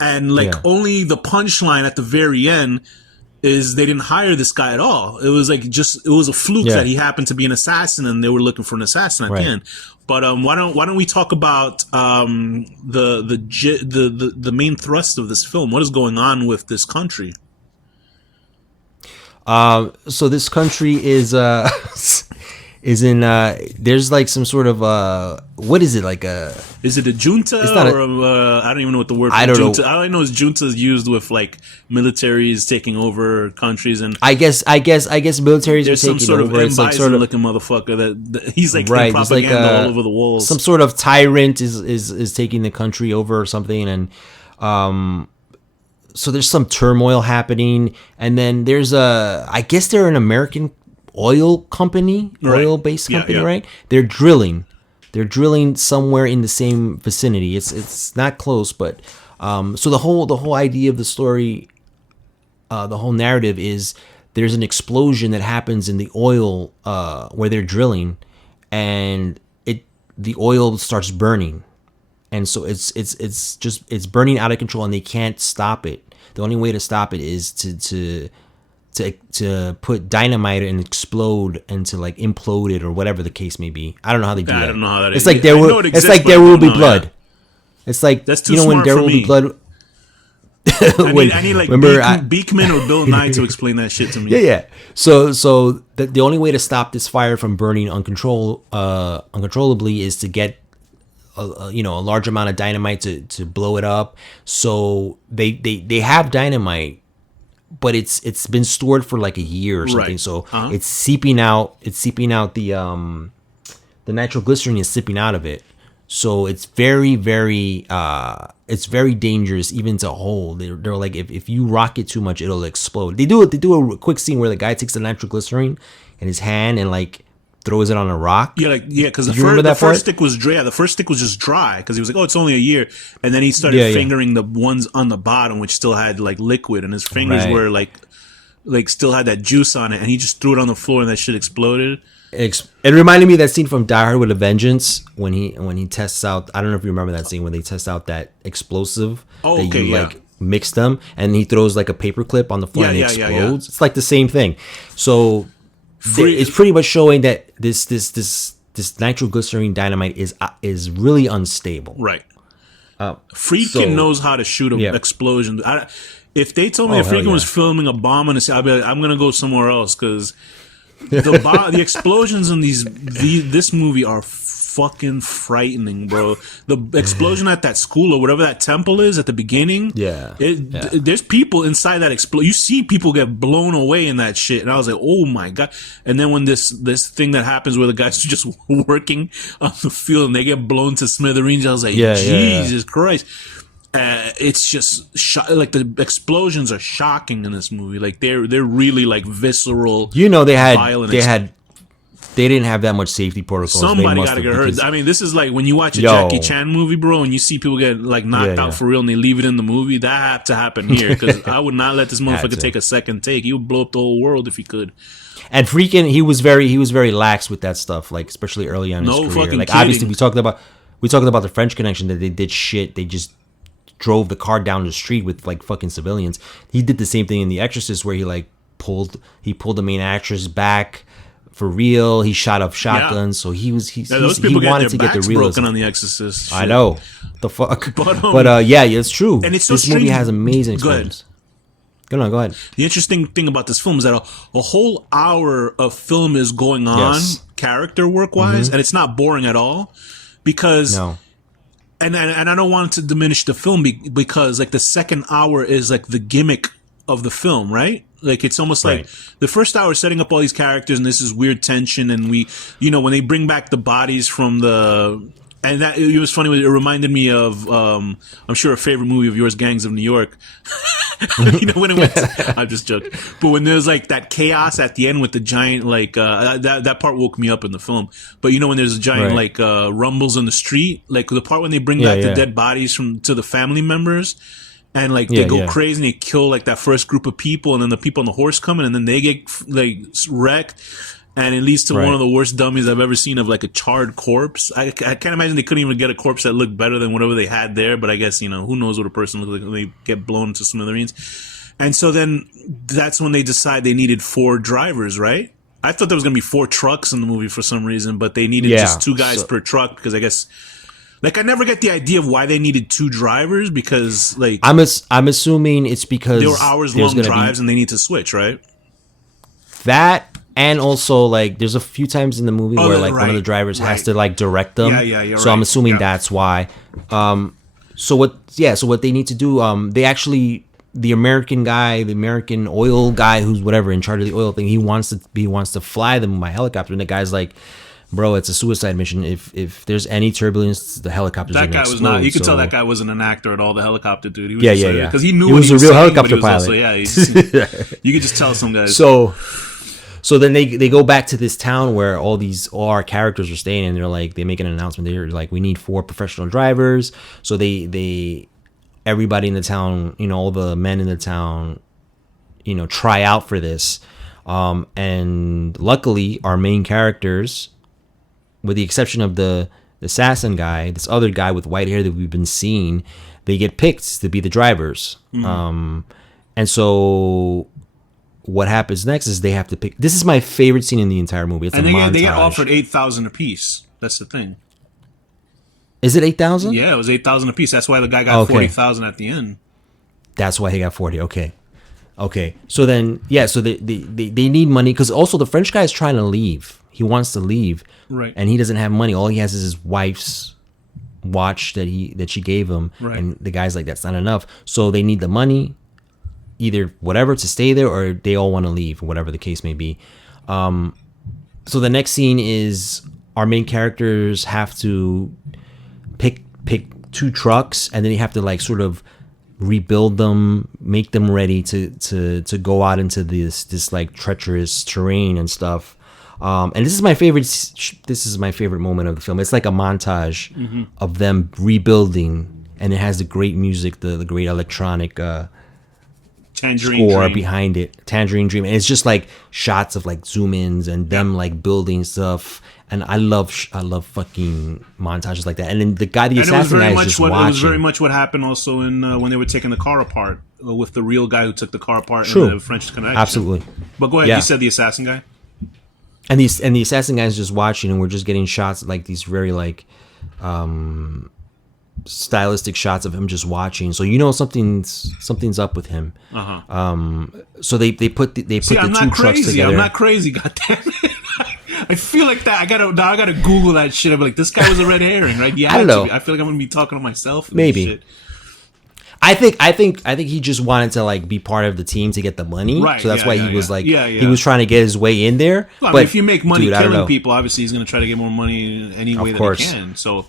And only the punchline at the very end is they didn't hire this guy at all. It was it was a fluke that he happened to be an assassin, and they were looking for an assassin at the end. But why don't we talk about the main thrust of this film? What is going on with this country? So this country is is in there's like some sort of what is it, like a Is it a junta It's not or I don't even know what the word for I don't know. junta. All I know is junta is used with like militaries taking over countries, and I guess militaries are there's some taking sort of over. It's like sort of looking motherfucker that he's like right. putting It's like propaganda all over the walls. some sort of tyrant is taking the country over or something, and so there's some turmoil happening, and then there's I guess they're an American oil company, Right. oil-based Yeah, company, yeah. right? They're drilling somewhere in the same vicinity. It's not close, but so the whole idea of the story, the whole narrative is there's an explosion that happens in the oil where they're drilling, and the oil starts burning, and so it's burning out of control, and they can't stop it. The only way to stop it is to put dynamite and explode and to like implode it or whatever the case may be. I don't know how they do that. I don't know how that it's is. like there I know will it it's exists, like but there I will don't be know, blood. yeah. It's like That's too when smart there for will me. be blood. I need like remember Beekman or Bill Nye to explain that shit to me. Yeah. So the only way to stop this fire from burning uncontrollably is to get a large amount of dynamite to blow it up. So they have dynamite, but it's been stored for like a year or something. Right. So it's seeping out. It's seeping out the nitroglycerin is seeping out of it. So it's very, very dangerous even to hold. They're like, if you rock it too much, it'll explode. They do a quick scene where the guy takes the nitroglycerin in his hand and like throws it on a rock. Yeah, because the part? first stick was dry. The first stick was just dry because he was like, "Oh, it's only a year," and then he started fingering the ones on the bottom, which still had like liquid, and his fingers Right. were like still had that juice on it, and he just threw it on the floor, and that shit exploded. It reminded me of that scene from Die Hard with a Vengeance when he tests out. I don't know if you remember that scene when they test out that explosive Oh, that okay, you yeah. like mix them, and he throws like a paper clip on the floor and it Yeah, explodes. yeah. It's like the same thing. So it's pretty much showing that this nitroglycerin dynamite is really unstable. Right. Friedkin knows how to shoot an explosion. If they told me that Friedkin was filming a bomb on a set, I'd be like, I'm gonna go somewhere else because the explosions in this movie are fucking frightening, bro. The explosion at that school or whatever that temple is at the beginning. There's people inside that explode. You see people get blown away in that shit, and I was like, oh my god. And then when this thing that happens where the guys are just working on the field and they get blown to smithereens, I was like, Jesus Christ. It's just like the explosions are shocking in this movie. Like they're really like visceral. They didn't have that much safety protocols. Somebody got to get hurt. I mean, this is like when you watch a Jackie Chan movie, bro, and you see people get like knocked out for real, and they leave it in the movie. That had to happen here because I would not let this motherfucker take a second take. He would blow up the whole world if he could. And Friedkin, he was very lax with that stuff, like especially early on in his career. Fucking like kidding. Obviously, we talked about the French Connection that they did shit. They just drove the car down the street with like fucking civilians. He did the same thing in The Exorcist where he pulled the main actress back for real. He shot up shotguns, so he wanted to get the realism broken on The Exorcist. Shit. I know the fuck, but it's true. And it's so this movie strange. has amazing Go ahead. explosions. Go ahead. The interesting thing about this film is that a whole hour of film is going on character work wise, and it's not boring at all because. No. And I don't want to diminish the film because like the second hour is like the gimmick of the film, right? Like it's almost like the first hour is setting up all these characters and this is weird tension and we, when they bring back the bodies from and that it was funny. It reminded me of I'm sure a favorite movie of yours, Gangs of New York. When it went, I'm just joking. But when there's like that chaos at the end with the giant that part woke me up in the film. But when there's a giant rumbles in the street, like the part when they bring back the dead bodies to the family members. And like they go crazy and they kill like that first group of people, and then the people on the horse come in, and then they get like wrecked, and it leads to one of the worst dummies I've ever seen of like a charred corpse. I can't imagine they couldn't even get a corpse that looked better than whatever they had there, but I guess who knows what a person looks like when they get blown to smithereens. And so then that's when they decide they needed 4 drivers, right? I thought there was gonna be 4 trucks in the movie for some reason, but they needed just 2 guys per truck because I guess. Like I never get the idea of why they needed 2 drivers because like I'm assuming it's because they were hours long drives and they need to switch, right? That And also, like, there's a few times in the movie where, like, one of the drivers has to, like, direct them. You're so I'm assuming that's why. So what they need to do, they actually, the American oil guy who's whatever in charge of the oil thing, he wants to fly them by helicopter. And the guy's like, bro, it's a suicide mission. If there's any turbulence, the helicopter's that guy explode, was not. You could tell that guy wasn't an actor at all. The helicopter dude. He was Because he knew he was a real helicopter pilot. Also, you could just tell some guys. So then they go back to this town where all our characters are staying, and they're like, they make an announcement. They're like, we need 4 professional drivers. So everybody in the town, all the men in the town, try out for this. And luckily, our main characters, with the exception of the assassin guy, this other guy with white hair that we've been seeing, they get picked to be the drivers. And so what happens next is they have to pick. This is my favorite scene in the entire movie. It's a montage. They get offered 8,000 apiece. That's the thing. Is it 8,000? Yeah, it was 8,000 apiece. That's why the guy got 40,000 at the end. That's why he got 40. Okay. So then, so they need money because also the French guy is trying to leave. He wants to leave, right? And he doesn't have money. All he has is his wife's watch that she gave him, right. And the guy's like, that's not enough. So they need the money, either whatever to stay there, or they all want to leave, whatever the case may be. So the next scene is our main characters have to pick 2 trucks, and then they have to like sort of rebuild them, make them ready to go out into this like treacherous terrain and stuff. And this is my favorite moment of the film. It's like a montage of them rebuilding, and it has the great music, the great electronic Tangerine score Dream behind it, Tangerine Dream, and it's just like shots of like zoom-ins and them like building stuff. And I love fucking montages like that. And then the assassin guy is just watching. It was very much what happened also in when they were taking the car apart with the real guy who took the car apart in the French Connection. Absolutely. But go ahead. You said the assassin guy. And the assassin guy is just watching, and we're just getting shots like these very like stylistic shots of him just watching. So something's up with him. So they put the 2 trucks together. I'm not crazy. Goddamn it. I feel like that. I gotta Google that shit. I'm like, this guy was a red herring, right? Yeah, I don't know. I feel like I'm gonna be talking to myself. Maybe. Shit. I think he just wanted to like be part of the team to get the money, right? So that's why he was like, he was trying to get his way in there. Well, but if you make money killing people, obviously he's gonna try to get more money any way that he can. So,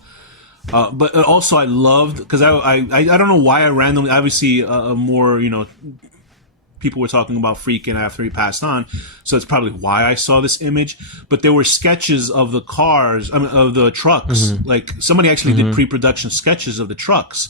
but also I loved because I don't know why I randomly obviously more people were talking about Friedkin after he passed on, so it's probably why I saw this image. But there were sketches of the cars, of the trucks. Like somebody actually did pre-production sketches of the trucks.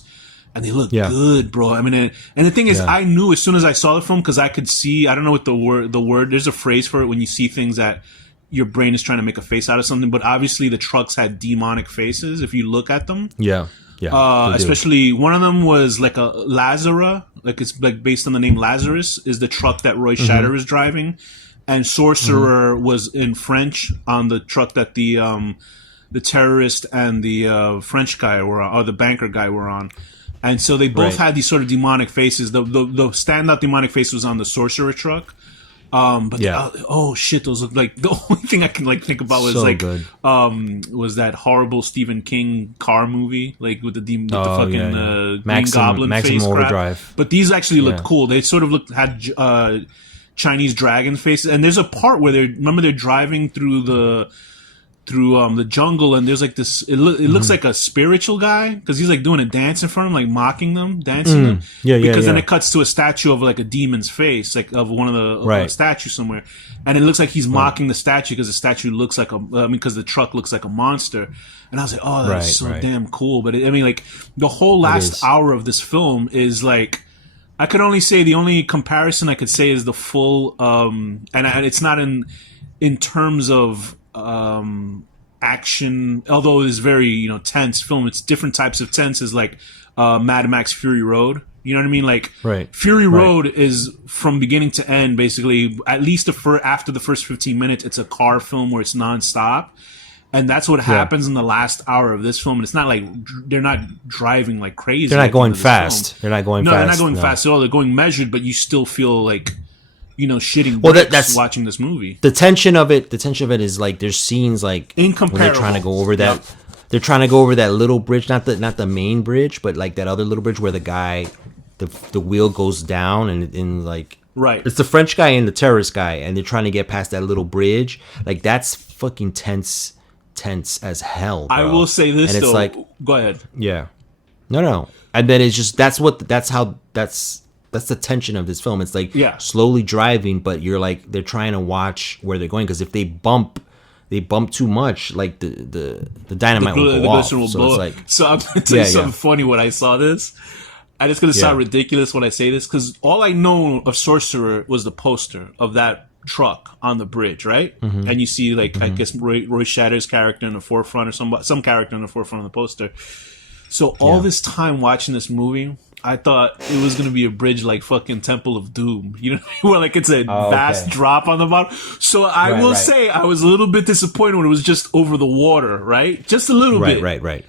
And they look good, bro. I mean, and the thing is, I knew as soon as I saw the film because I could see. I don't know what the word. There's a phrase for it when you see things that your brain is trying to make a face out of something. But obviously, the trucks had demonic faces if you look at them. Yeah. Especially one of them was like a Lazara, like it's like based on the name Lazarus, is the truck that Roy Scheider is driving, and Sorcerer was in French on the truck that the terrorist and the French guy were on, or the banker guy were on. And so they both had these sort of demonic faces. The standout demonic face was on the Sorcerer truck. Oh shit, those look like the only thing I can like think about was was that horrible Stephen King car movie, like with the fucking Green Goblin face crap. But these actually looked cool. They sort of had Chinese dragon faces. And there's a part where they're driving through the jungle, and there's like this. It looks like a spiritual guy because he's like doing a dance in front of them, like mocking them, dancing them. Because then it cuts to a statue of like a demon's face, like of one of the statues somewhere, and it looks like he's mocking the statue because the statue looks like because the truck looks like a monster. And I was like, oh, that's so damn cool. But like the whole last hour of this film is like. I could only say the only comparison I could say is the full, and it's not in terms of. Action, although it is very tense film. It's different types of tenses, like Mad Max Fury Road. You know what I mean? Like Fury Road is from beginning to end, basically. At least after the first 15 minutes, it's a car film where it's nonstop, and that's what happens in the last hour of this film. And it's not like they're not driving like crazy. They're not going fast. They're not going fast. No, they're not going fast at all. They're going measured, but you still feel like shitting Well, bricks that's watching this movie. the tension of it. The tension of it is like there's scenes like when they're trying to go over that. Yep. They're trying to go over that little bridge, not the main bridge, but like that other little bridge where the guy, the wheel goes down and like Right. it's the French guy and the terrorist guy, and they're trying to get past that little bridge. Like that's fucking tense as hell. Bro. I will say this and it's though. like, Go ahead. yeah, no, and then it's just that's the tension of this film. It's like slowly driving, but you're like they're trying to watch where they're going because if they bump too much, like the dynamite will go off. So I'm gonna tell you something funny when I saw this. And it's gonna sound ridiculous when I say this because all I know of Sorcerer was the poster of that truck on the bridge, right? Mm-hmm. And you see like I guess Roy Scheider's character in the forefront or some character in the forefront of the poster. So all this time watching this movie, I thought it was gonna be a bridge like fucking Temple of Doom, where like it's a vast drop on the bottom. So I will say I was a little bit disappointed when it was just over the water, right? Just a little bit, right.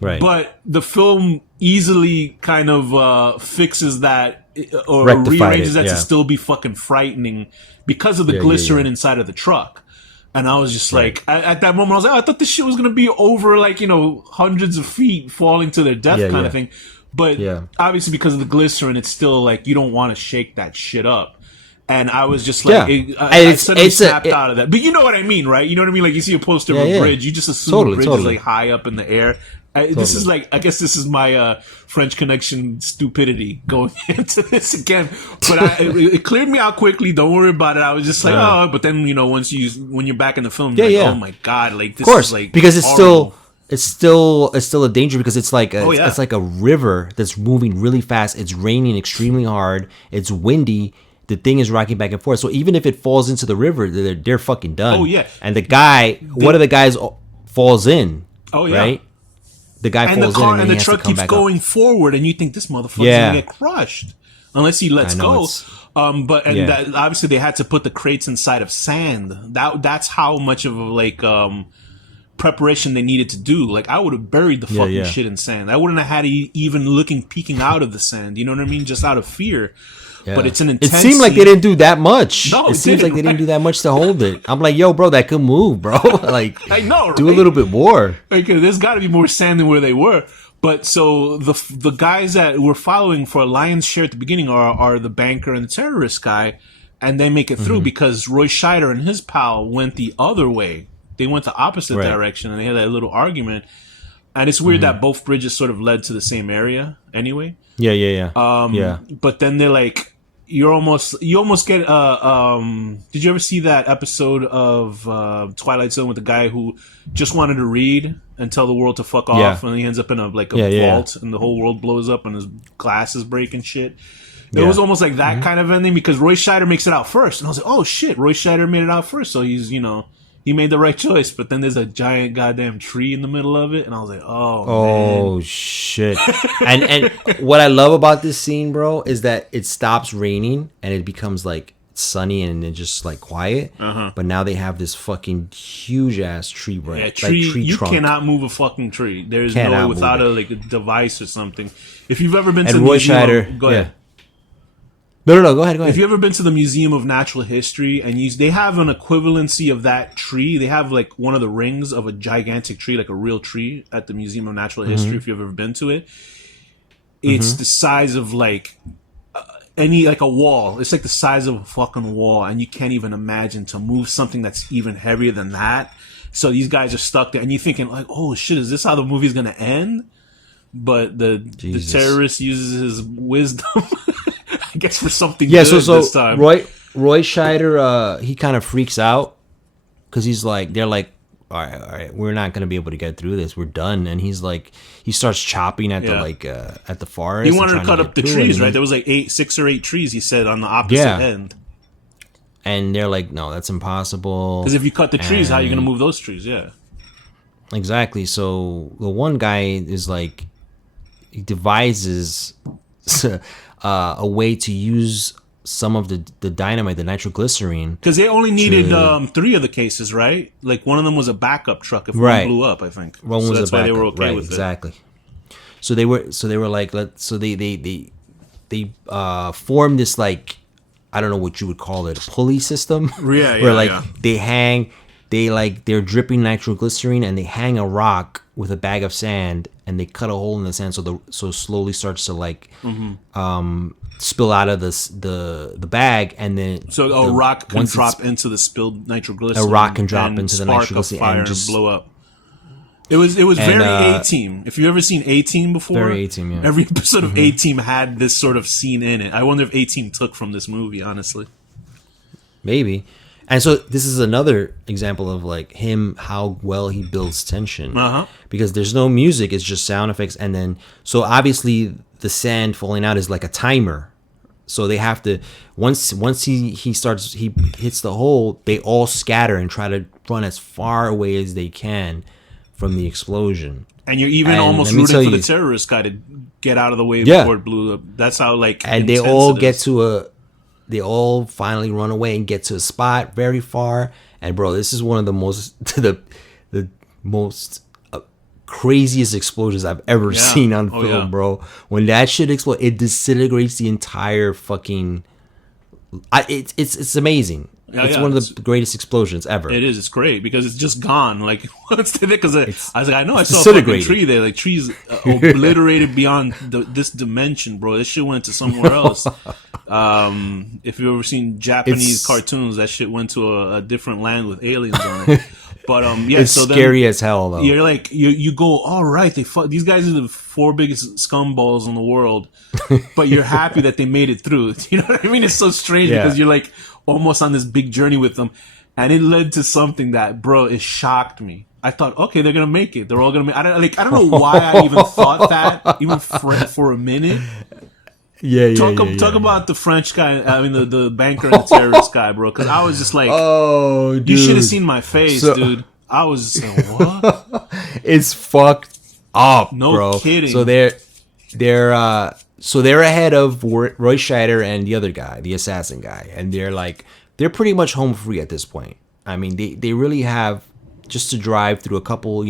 But the film easily kind of fixes that or rearranges that to still be fucking frightening because of the glycerin inside of the truck. And I was just like, at that moment, I was like, I thought this shit was going to be over like, hundreds of feet falling to their death kind of thing. But obviously because of the glycerin, it's still like, you don't want to shake that shit up. And I was just like, I suddenly snapped out of that. But you know what I mean, right? You know what I mean? Like you see a poster of a bridge, you just assume the bridge is like high up in the air. This is like, I guess this is my French Connection stupidity going into this again. But it cleared me out quickly. Don't worry about it. I was just like, but then, when you're back in the film, you're like, oh my God, like this is like, because it's horrible. still a danger because it's like it's like a river that's moving really fast. It's raining extremely hard. It's windy. The thing is rocking back and forth. So even if it falls into the river, they're fucking done. Oh yeah. And the guy, one of the guys falls in. Oh yeah. Right. The guy and falls the car, in and the truck keeps going forward, and you think this motherfucker's gonna get crushed unless he lets go. That, obviously they had to put the crates inside of sand. That's how much of a preparation they needed to do. Like I would have buried the fucking shit in sand. I wouldn't have had even peeking out of the sand. You know what I mean? Just out of fear. Yeah. But it's an intense. It seemed like they didn't do that much. No, it seems like they didn't do that much to hold it. I'm like, yo, bro, that could move, bro. Like, I know, do a little bit more. Like, there's got to be more sand than where they were. But so the guys that we're following for a lion's share at the beginning are the banker and the terrorist guy, and they make it through because Roy Scheider and his pal went the other way. They went the opposite direction, and they had that little argument. And it's weird that both bridges sort of led to the same area anyway. Yeah. But then they're like, you almost get did you ever see that episode of Twilight Zone with the guy who just wanted to read and tell the world to fuck off, and he ends up in a vault and the whole world blows up and his glasses break and shit? It was almost like that kind of ending because Roy Scheider makes it out first, and I was like, oh shit, Roy Scheider made it out first, so he's he made the right choice. But then there's a giant goddamn tree in the middle of it, and I was like, oh man. Shit. and what I love about this scene, bro, is that it stops raining and it becomes like sunny and then just like quiet. But now they have this fucking huge ass tree branch. Yeah, tree you trunk. cannot move a fucking tree. There's no way without a device or something. If you've ever been to Roy Scheider, go ahead. No, go ahead. If you ever been to the Museum of Natural History and they have an equivalency of that tree, they have like one of the rings of a gigantic tree, like a real tree at the Museum of Natural History. If you've ever been to it, it's the size of like like a wall. It's like the size of a fucking wall, and you can't even imagine to move something that's even heavier than that. So these guys are stuck there, and you're thinking like, oh shit, is this how the movie's gonna end? But the terrorist uses his wisdom. I guess for something good this time. Roy Scheider, he kind of freaks out because he's like, they're like, all right, we're not gonna be able to get through this. We're done. And he's like, he starts chopping at the forest. He wanted to cut up the trees, right? There was like 6 or 8 trees. He said on the opposite end. And they're like, no, that's impossible. Because if you cut the trees, how are you gonna move those trees? Yeah, exactly. So the one guy is like, he devises a way to use some of the dynamite, the nitroglycerine. Because they only needed 3 of the cases, right? Like one of them was a backup truck if one blew up, I think. One was that's why they were okay with exactly. So they were like, they formed this like, I don't know what you would call it, a pulley system. Yeah, where like yeah. they're dripping nitroglycerine and they hang a rock with a bag of sand and they cut a hole in the sand so it slowly starts to like spill out of the bag, and then So a rock can drop into the spilled nitroglycerin. A rock can drop and into the spark nitroglycerin a fire and just blow up. It was very A-Team. If you've ever seen A-Team before, Very A-Team, yeah. Every episode of A-Team had this sort of scene in it. I wonder if A-Team took from this movie, honestly. maybe. And so this is another example of like him, how well he builds tension. Because there's no music, it's just sound effects. And then, so obviously the sand falling out is like a timer. So they have to, once he hits the hole, they all scatter and try to run as far away as they can from the explosion. And you're even almost let me rooting tell for the you- terrorist guy to get out of the way Yeah. before it blew up. That's how like And they intense all it get is. they all finally run away and get to a spot very far. And bro, this is one of the most craziest explosions I've ever seen on film, yeah. bro. When that shit explodes, it disintegrates the entire fucking. It's amazing. Yeah, it's yeah, one of the greatest explosions ever. It is. It's great because it's just gone. Like what's the because I was like, I know I saw a fucking disintegrated. tree there. Like trees obliterated beyond this dimension, bro. This shit went to somewhere else. If you've ever seen Japanese cartoons, that shit went to a different land with aliens on it. But yeah, It's so scary as hell though. You're like you go, all right. These guys are the 4 biggest scumballs in the world, but you're happy that they made it through. You know what I mean? It's so strange because you're like almost on this big journey with them, and it led to something that, bro, it shocked me. I thought, okay, they're gonna make it. They're all gonna make. I don't know why I even thought that, even for a minute. Talk about the French guy. I mean, the banker and the terrorist guy, bro. Because I was just like, oh, dude, you should have seen my face, dude. I was just like, what? It's fucked up, No bro. kidding. So they're ahead of Roy Scheider and the other guy, the assassin guy, and they're pretty much home free at this point. I mean, they really have just to drive through a couple,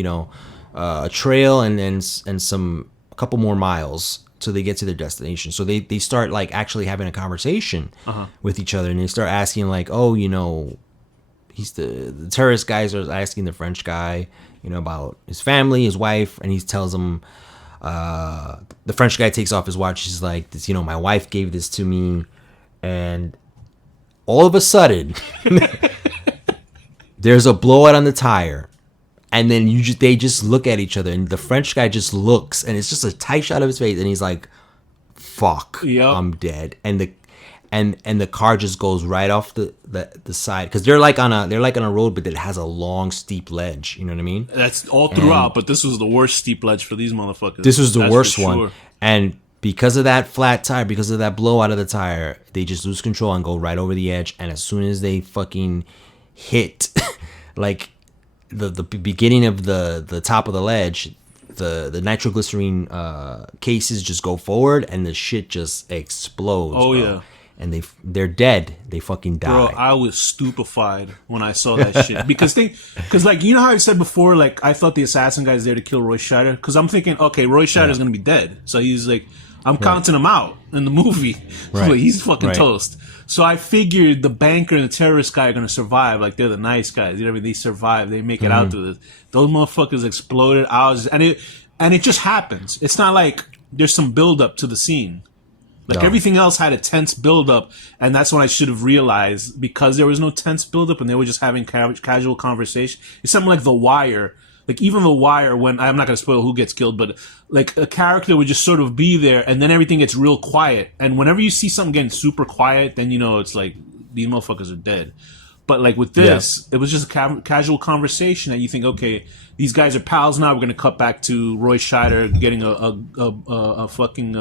a trail and a couple more miles till they get to their destination. So they start like actually having a conversation with each other, and they start asking like, oh, he's the terrorist guys are asking the French guy, about his family, his wife, and he tells them, the French guy takes off his watch. He's like, this, my wife gave this to me, and all of a sudden, there's a blowout on the tire, and then they just look at each other, and the French guy just looks, and it's just a tight shot of his face, and he's like, "Fuck, Yep. I'm dead," and the car just goes right off the side because they're like on a road, but it has a long steep ledge. You know what I mean? That's all throughout, but this was the worst steep ledge for these motherfuckers. This was the That's worst for one, sure. and because of that flat tire, because of that blowout of the tire, they just lose control and go right over the edge. And as soon as they fucking hit, like the beginning of the top of the ledge, the nitroglycerine cases just go forward, and the shit just explodes. Oh, bro. yeah. And they're dead. They fucking die. Bro, I was stupefied when I saw that shit because like you know how I said before, like I thought the assassin guy's there to kill Roy Scheider because I'm thinking, okay, Roy Scheider's gonna be dead, so he's like, I'm counting him out in the movie. Right. Like, he's fucking Right. toast. So I figured the banker and the terrorist guy are gonna survive. Like they're the nice guys. You know what I mean? They survive. They make it out through this. Those motherfuckers exploded. And it just happens. It's not like there's some build up to the scene. Like No. everything else had a tense buildup, and that's when I should have realized because there was no tense buildup and they were just having casual conversation. It's something like The Wire. Like even The Wire, when I'm not going to spoil who gets killed, but like a character would just sort of be there, and then everything gets real quiet. And whenever you see something getting super quiet, then it's like these motherfuckers are dead. But like with this, it was just a casual conversation that you think, okay, these guys are pals now. We're gonna cut back to Roy Scheider getting a fucking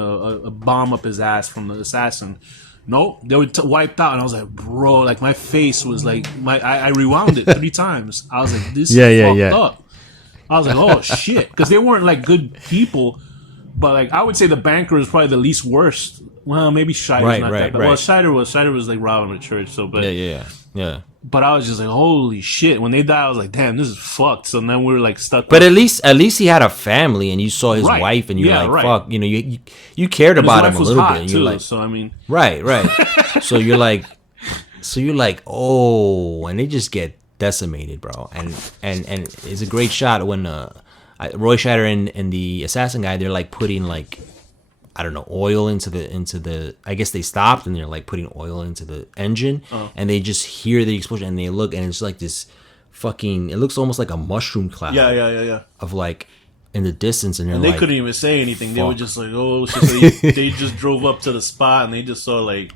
bomb up his ass from the assassin. Nope, they were wiped out, and I was like, bro, like my face was like I rewound it 3 times. I was like, this is fucked up. I was like, oh shit, because they weren't like good people, but like I would say the banker is probably the least worst. Well, maybe Scheider's not that bad. Well, Scheider was like robbing a church, so but yeah. But I was just like, holy shit. When they died, I was like, damn, this is fucked. So then we were like stuck. But at least he had a family, and you saw his wife, and you're like, fuck, you cared about him a little bit. And too, you're like, so I mean, right. So you're like, So you're like, oh, and they just get decimated, bro. And it's a great shot when Roy Scheider and the assassin guy, they're like putting like, I don't know, oil into the. I guess they stopped and they're like putting oil into the engine, and they just hear the explosion and they look and it's like this fucking. It looks almost like a mushroom cloud. Yeah. Of like in the distance, and They like, couldn't even say anything. They were fuck. just like, oh shit. So they just drove up to the spot and they just saw like.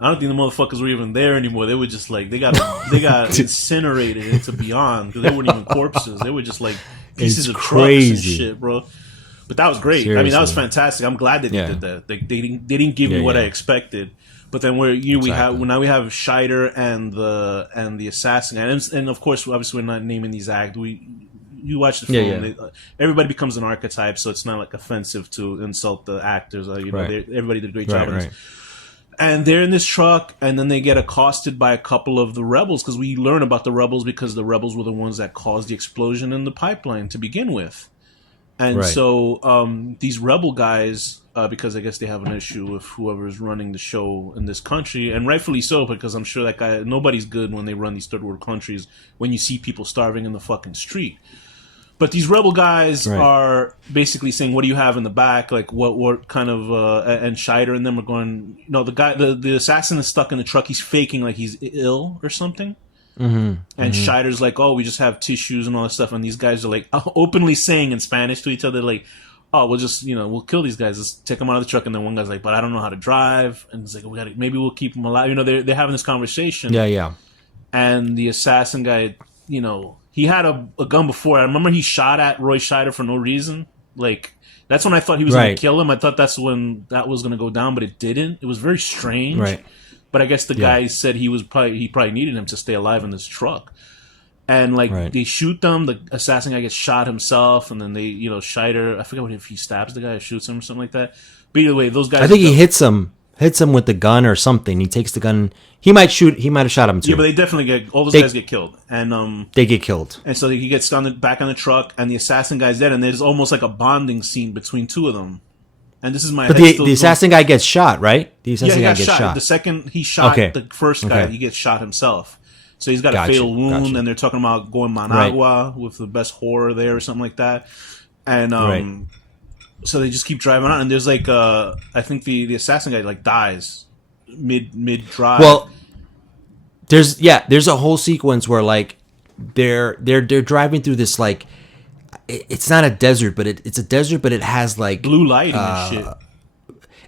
I don't think the motherfuckers were even there anymore. They were just like they got incinerated into beyond because they weren't even corpses. They were just like pieces of trucks and shit, bro. But that was great. Seriously. I mean, that was fantastic. I'm glad that they did that. They didn't give me what I expected. But then we have Scheider and the assassin and of course obviously we're not naming these actors. You watch the film. Everybody becomes an archetype, so it's not like offensive to insult the actors. Everybody did a great job. Right. And they're in this truck, and then they get accosted by a couple of the rebels, because we learn about the rebels because the rebels were the ones that caused the explosion in the pipeline to begin with. And so these rebel guys, because I guess they have an issue with whoever's running the show in this country, and rightfully so, because I'm sure that guy, nobody's good when they run these third world countries when you see people starving in the fucking street. But these rebel guys are basically saying, "What do you have in the back? Like, what kind of?" And Scheider and them are going. The assassin is stuck in the truck. He's faking like he's ill or something. And Scheider's like, "Oh, we just have tissues and all this stuff." And these guys are like openly saying in Spanish to each other, like, "Oh, we'll just we'll kill these guys. Let's take them out of the truck." And then one guy's like, "But I don't know how to drive." And it's like, maybe we'll keep them alive. They're having this conversation. Yeah. And the assassin guy, he had a gun before. I remember he shot at Roy Scheider for no reason. Like, that's when I thought he was going to kill him. I thought that's when that was going to go down, but it didn't. It was very strange. Right. But I guess the guy said he probably needed him to stay alive in this truck. And, they shoot them. The assassin guy gets shot himself. And then Scheider, I forget if he stabs the guy or shoots him or something like that. But either way, those guys... I think he hits him with the gun or something. He takes the gun. He might have shot him too. Yeah, but they definitely all those guys get killed, and they get killed. And so he gets back on the truck, and the assassin guy's dead, and there's almost like a bonding scene between two of them. And this is my. But the assassin guy gets shot, right? The assassin guy gets shot. The second he shot the first guy, he gets shot himself. So he's got a fatal wound, and they're talking about going Managua with the best horror there or something like that, and so they just keep driving on, and there's I think the assassin guy dies mid drive. Well, there's a whole sequence where they're driving through this it's not a desert, but it's a desert, but it has blue lighting and shit.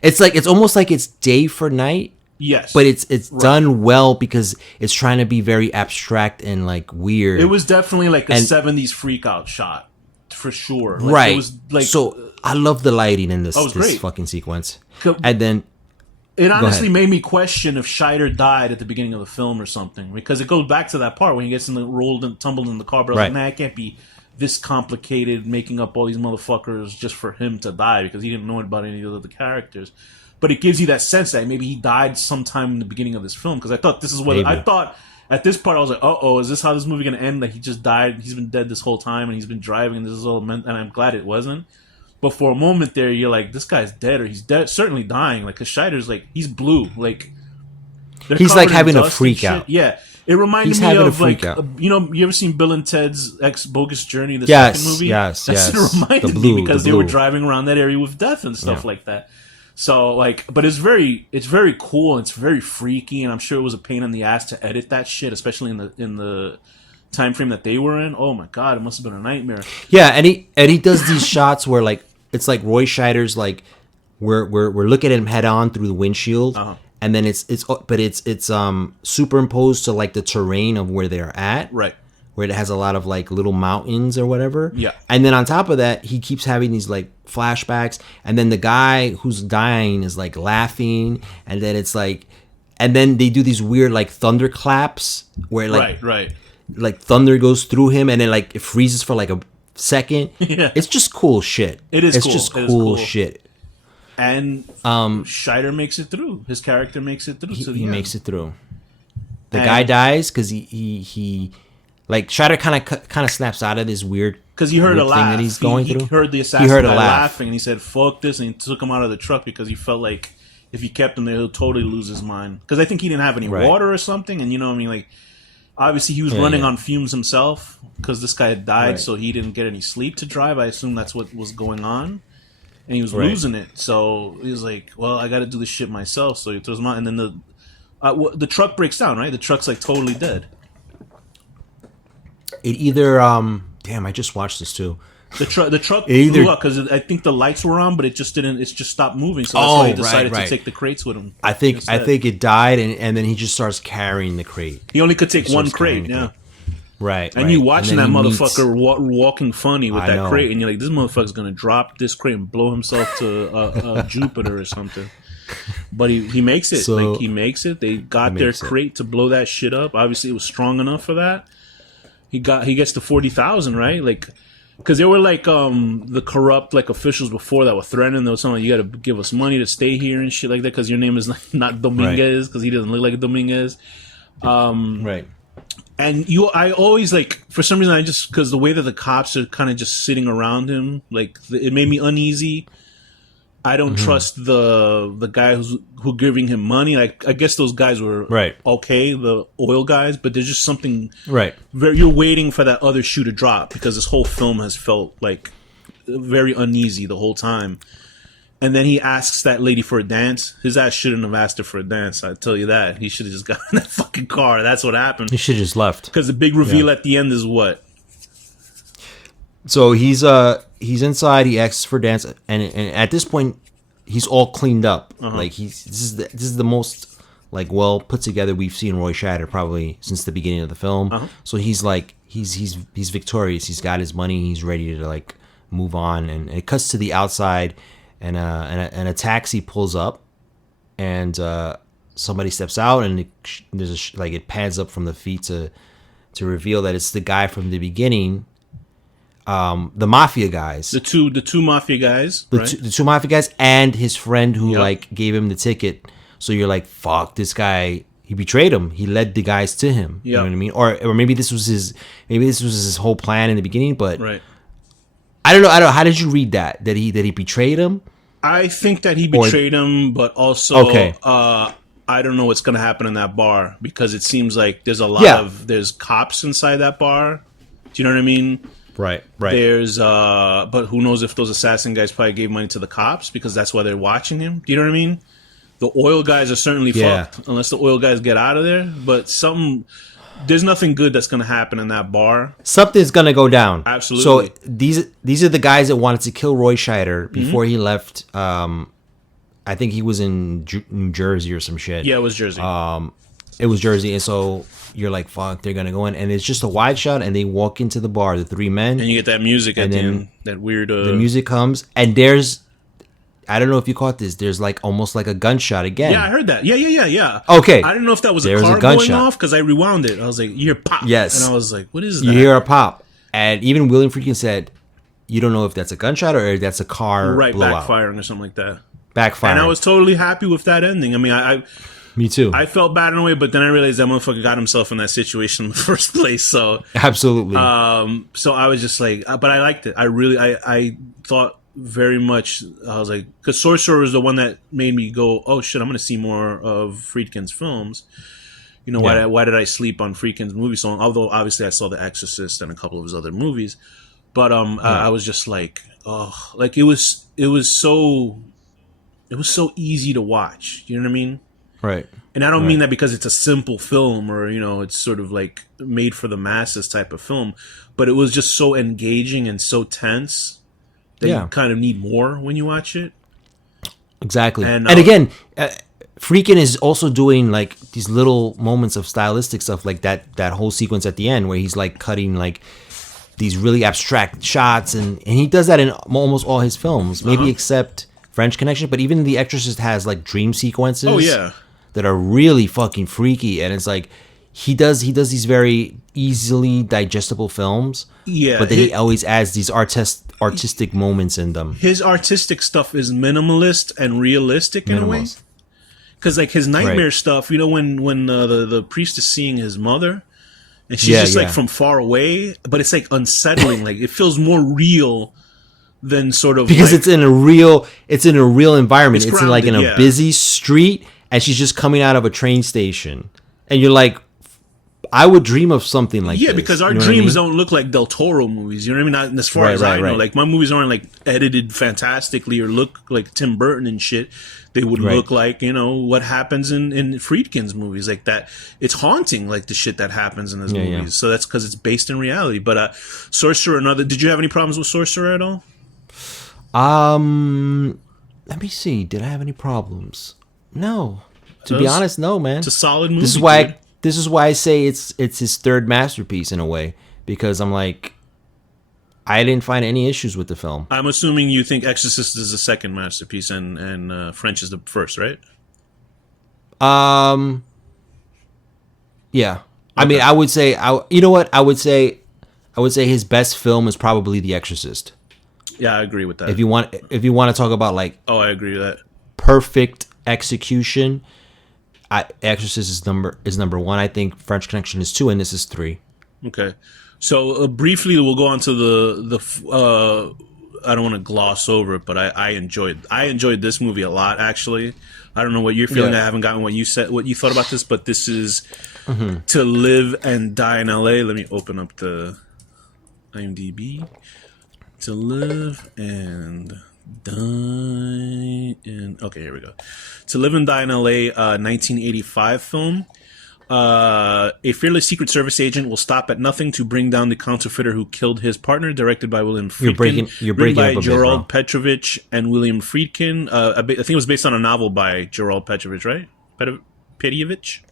It's almost like it's day for night. Yes, but it's done well because it's trying to be very abstract and weird. It was definitely a 70s freak out shot. For sure. Right. It was so I love the lighting in this great. fucking sequence. And then it honestly made me question if Scheider died at the beginning of the film or something, because it goes back to that part when he gets rolled and tumbled in the car. But I was like, man, it can't be this complicated, making up all these motherfuckers just for him to die, because he didn't know about any of the other characters. But it gives you that sense that maybe he died sometime in the beginning of this film, because I thought this is what I thought. At this part, I was like, "Uh-oh, is this how this movie going to end? He just died. He's been dead this whole time, and he's been driving. And this is all meant." And I'm glad it wasn't. But for a moment there, you're like, "This guy's dead, or he's dead, certainly dying." Because Scheider's he's blue. He's having a freak out. Yeah, it reminded me of you ever seen Bill and Ted's Bogus Journey, the second movie? Yes. That's what it reminded me, because they were driving around that area with death and stuff like that. So but it's very cool, and it's very freaky, and I'm sure it was a pain in the ass to edit that shit, especially in the time frame that they were in. Oh my god, it must have been a nightmare. Yeah, and he does these shots where it's Roy Scheider's we're looking at him head on through the windshield, and then it's superimposed to the terrain of where they're at, right? Where it has a lot of little mountains or whatever. Yeah. And then on top of that, he keeps having these flashbacks, and then the guy who's dying is laughing, and then it's and then they do these weird thunderclaps where right. Thunder goes through him, and then it freezes for a second. Yeah. It's just cool shit. It's cool. Just cool shit. And Scheider makes it through. His character makes it through. He makes it through. The guy dies because he Scheider kind of snaps out of this weird, because he heard a laugh that he's going through. He heard the assassin guy laughing, and he said, "Fuck this," and he took him out of the truck because he felt like if he kept him there, he'll totally lose his mind. Because I think he didn't have any water or something, and you know what I mean, like obviously he was running on fumes himself because this guy had died, so he didn't get any sleep to drive. I assume that's what was going on, and he was losing it. So he was like, "Well, I got to do this shit myself." So he throws him out, and then the truck breaks down. Right, the truck's like totally dead. It either damn, I just watched this too. The truck blew up because I think the lights were on, but it just didn't. It just stopped moving. So that's why he decided to take the crates with him. I think it died, and then he just starts carrying the crate. He only could take one crate. Yeah. Right. And you watching that motherfucker walking funny with that crate, and you're like, this motherfucker's gonna drop this crate and blow himself to Jupiter or something. But he makes it. Like he makes it. They got their crate to blow that shit up. Obviously, it was strong enough for that. He gets to 40,000, right? Like, because there were like the corrupt like officials before that were threatening. There was something like, you got to give us money to stay here and shit like that because your name is not Dominguez because he doesn't look like Dominguez. Right. And I always like, for some reason, because the way that the cops are kind of just sitting around him, like it made me uneasy. I don't trust the guy who giving him money. Like I guess those guys were okay, the oil guys, but there's just something you're waiting for that other shoe to drop because this whole film has felt like very uneasy the whole time. And then he asks that lady for a dance. His ass shouldn't have asked her for a dance. I tell you that. He should have just got in that fucking car. That's what happened. He should have just left. Because the big reveal at the end is what? So he's inside. He asks for dance, and at this point, he's all cleaned up. Like this is the most like well put together we've seen Roy Scheider probably since the beginning of the film. So he's like he's victorious. He's got his money. He's ready to like move on. And it cuts to the outside, and a taxi pulls up, and somebody steps out, and there's it pans up from the feet to reveal that it's the guy from the beginning. The mafia guys, the two mafia guys, the two mafia guys, and his friend who like gave him the ticket. So you're like, fuck, this guy, he betrayed him. He led the guys to him. You know what I mean? Or maybe this was his whole plan in the beginning. But I don't know. How did you read that? That he betrayed him? I think that he betrayed him, but also I don't know what's gonna happen in that bar because it seems like there's a lot there's cops inside that bar. Do you know what I mean? Right. There's, but who knows if those assassin guys probably gave money to the cops because that's why they're watching him. Do you know what I mean? The oil guys are certainly fucked unless the oil guys get out of there. But there's nothing good that's going to happen in that bar. Something's going to go down. Absolutely. So these are the guys that wanted to kill Roy Scheider before he left. I think he was in New Jersey or some shit. Yeah, it was Jersey. It was Jersey, and so you're like, fuck, they're gonna go in, and it's just a wide shot, and they walk into the bar, the three men, and you get that music at the end, that weird. The music comes, and I don't know if you caught this. There's like almost like a gunshot again. Yeah, I heard that. Yeah. Okay, I didn't know if that was a car going off because I rewound it. I was like, you hear pop. Yes, and I was like, what is that? You hear a pop, and even William Friedkin said, you don't know if that's a gunshot or if that's a car blowout. Backfiring or something like that. Backfiring, and I was totally happy with that ending. I mean, me too. I felt bad in a way, but then I realized that motherfucker got himself in that situation in the first place. So absolutely. So I was just like, but I liked it. I thought very much. I was like, because Sorcerer was the one that made me go, oh shit, I'm going to see more of Friedkin's films. You know, why did I sleep on Friedkin's movie so long? Although obviously I saw The Exorcist and a couple of his other movies, but I was just like, oh, like it was so easy to watch. You know what I mean? Right. And I don't mean that because it's a simple film or, you know, it's sort of like made for the masses type of film, but it was just so engaging and so tense that you kind of need more when you watch it. Exactly. And again, Friedkin is also doing like these little moments of stylistic stuff, like that whole sequence at the end where he's like cutting like these really abstract shots, and he does that in almost all his films, maybe except French Connection, but even The Exorcist has like dream sequences. Oh yeah. That are really fucking freaky, and it's like he does these very easily digestible films. Yeah, but then he always adds these artistic moments in them. His artistic stuff is minimalist and realistic in a way. Because like his nightmare stuff, you know, when the priest is seeing his mother, and she's just like from far away, but it's like unsettling. Like it feels more real than sort of because like, it's in a real environment. It's in like in a grounded, yeah. busy street, and she's just coming out of a train station, and you're like, I would dream of something like yeah, this. because our You know what I dreams mean? don't look like Del Toro movies. You know what I mean? Not as far as I know. Right. Like my movies aren't like edited fantastically or look like Tim Burton and shit. They would Right. look like, you know, what happens in Friedkin's movies, like that. It's haunting, like the shit that happens in his movies. yeah. So that's because it's based in reality. But Sorcerer, did you have any problems with Sorcerer at all? Let me see. Did I have any problems? No. To be Those- honest, no, man. It's a solid movie. This is why. dude. This is why I say it's his third masterpiece in a way, because I'm like, I didn't find any issues with the film. I'm assuming you think Exorcist is the second masterpiece and French is the first, right? Yeah. I mean, I would say, you know what? I would say his best film is probably The Exorcist. Yeah, I agree with that. If you want to talk about like Oh, I agree with that. perfect execution, Exorcist is number one. I think French Connection is 2, and this is 3. Okay, so briefly we'll go on to the. I don't want to gloss over it, but I enjoyed this movie a lot. Actually, I don't know what you're feeling. Yeah. I haven't gotten what you thought about this, but this is To Live and Die in L.A. Let me open up the IMDb. To Live and Die in. Okay, here we go. To Live and Die in L.A. 1985 film. A fearless Secret Service agent will stop at nothing to bring down the counterfeiter who killed his partner. Directed by William Friedkin. You're breaking written by up a bit, Gerald bro. Petrovich and William Friedkin. I think it was based on a novel by Gerald Petrovich, right? Petrovich?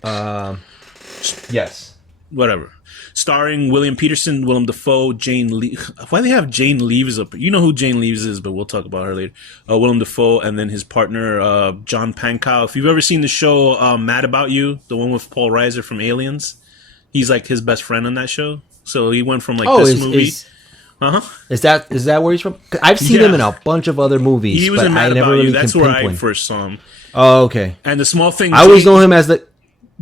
Yes. Whatever. Starring William Peterson, Willem Dafoe, Jane Lee. Why they have Jane Leaves up? You know who Jane Leaves is, but we'll talk about her later. Willem Dafoe, and then his partner, John Pankow. If you've ever seen the show Mad About You, the one with Paul Reiser from Aliens, he's like his best friend on that show. So he went from like this movie. Is that where he's from? 'Cause I've seen him in a bunch of other movies. He was but in Mad I never About really You. That's can where I pinpoint. first saw him. Oh, okay. And the small thing. I always know him as the.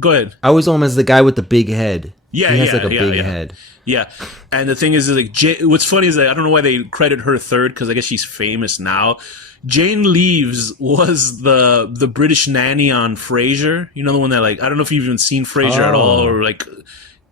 Go ahead. I always know him as the guy with the big head. Yeah, he has yeah, like a yeah, big yeah. head. Yeah, and the thing is like, what's funny is that I don't know why they credit her third, because I guess she's famous now. Jane Leaves was the British nanny on Frasier. You know, the one that, like, I don't know if you've even seen Frasier at all, or like,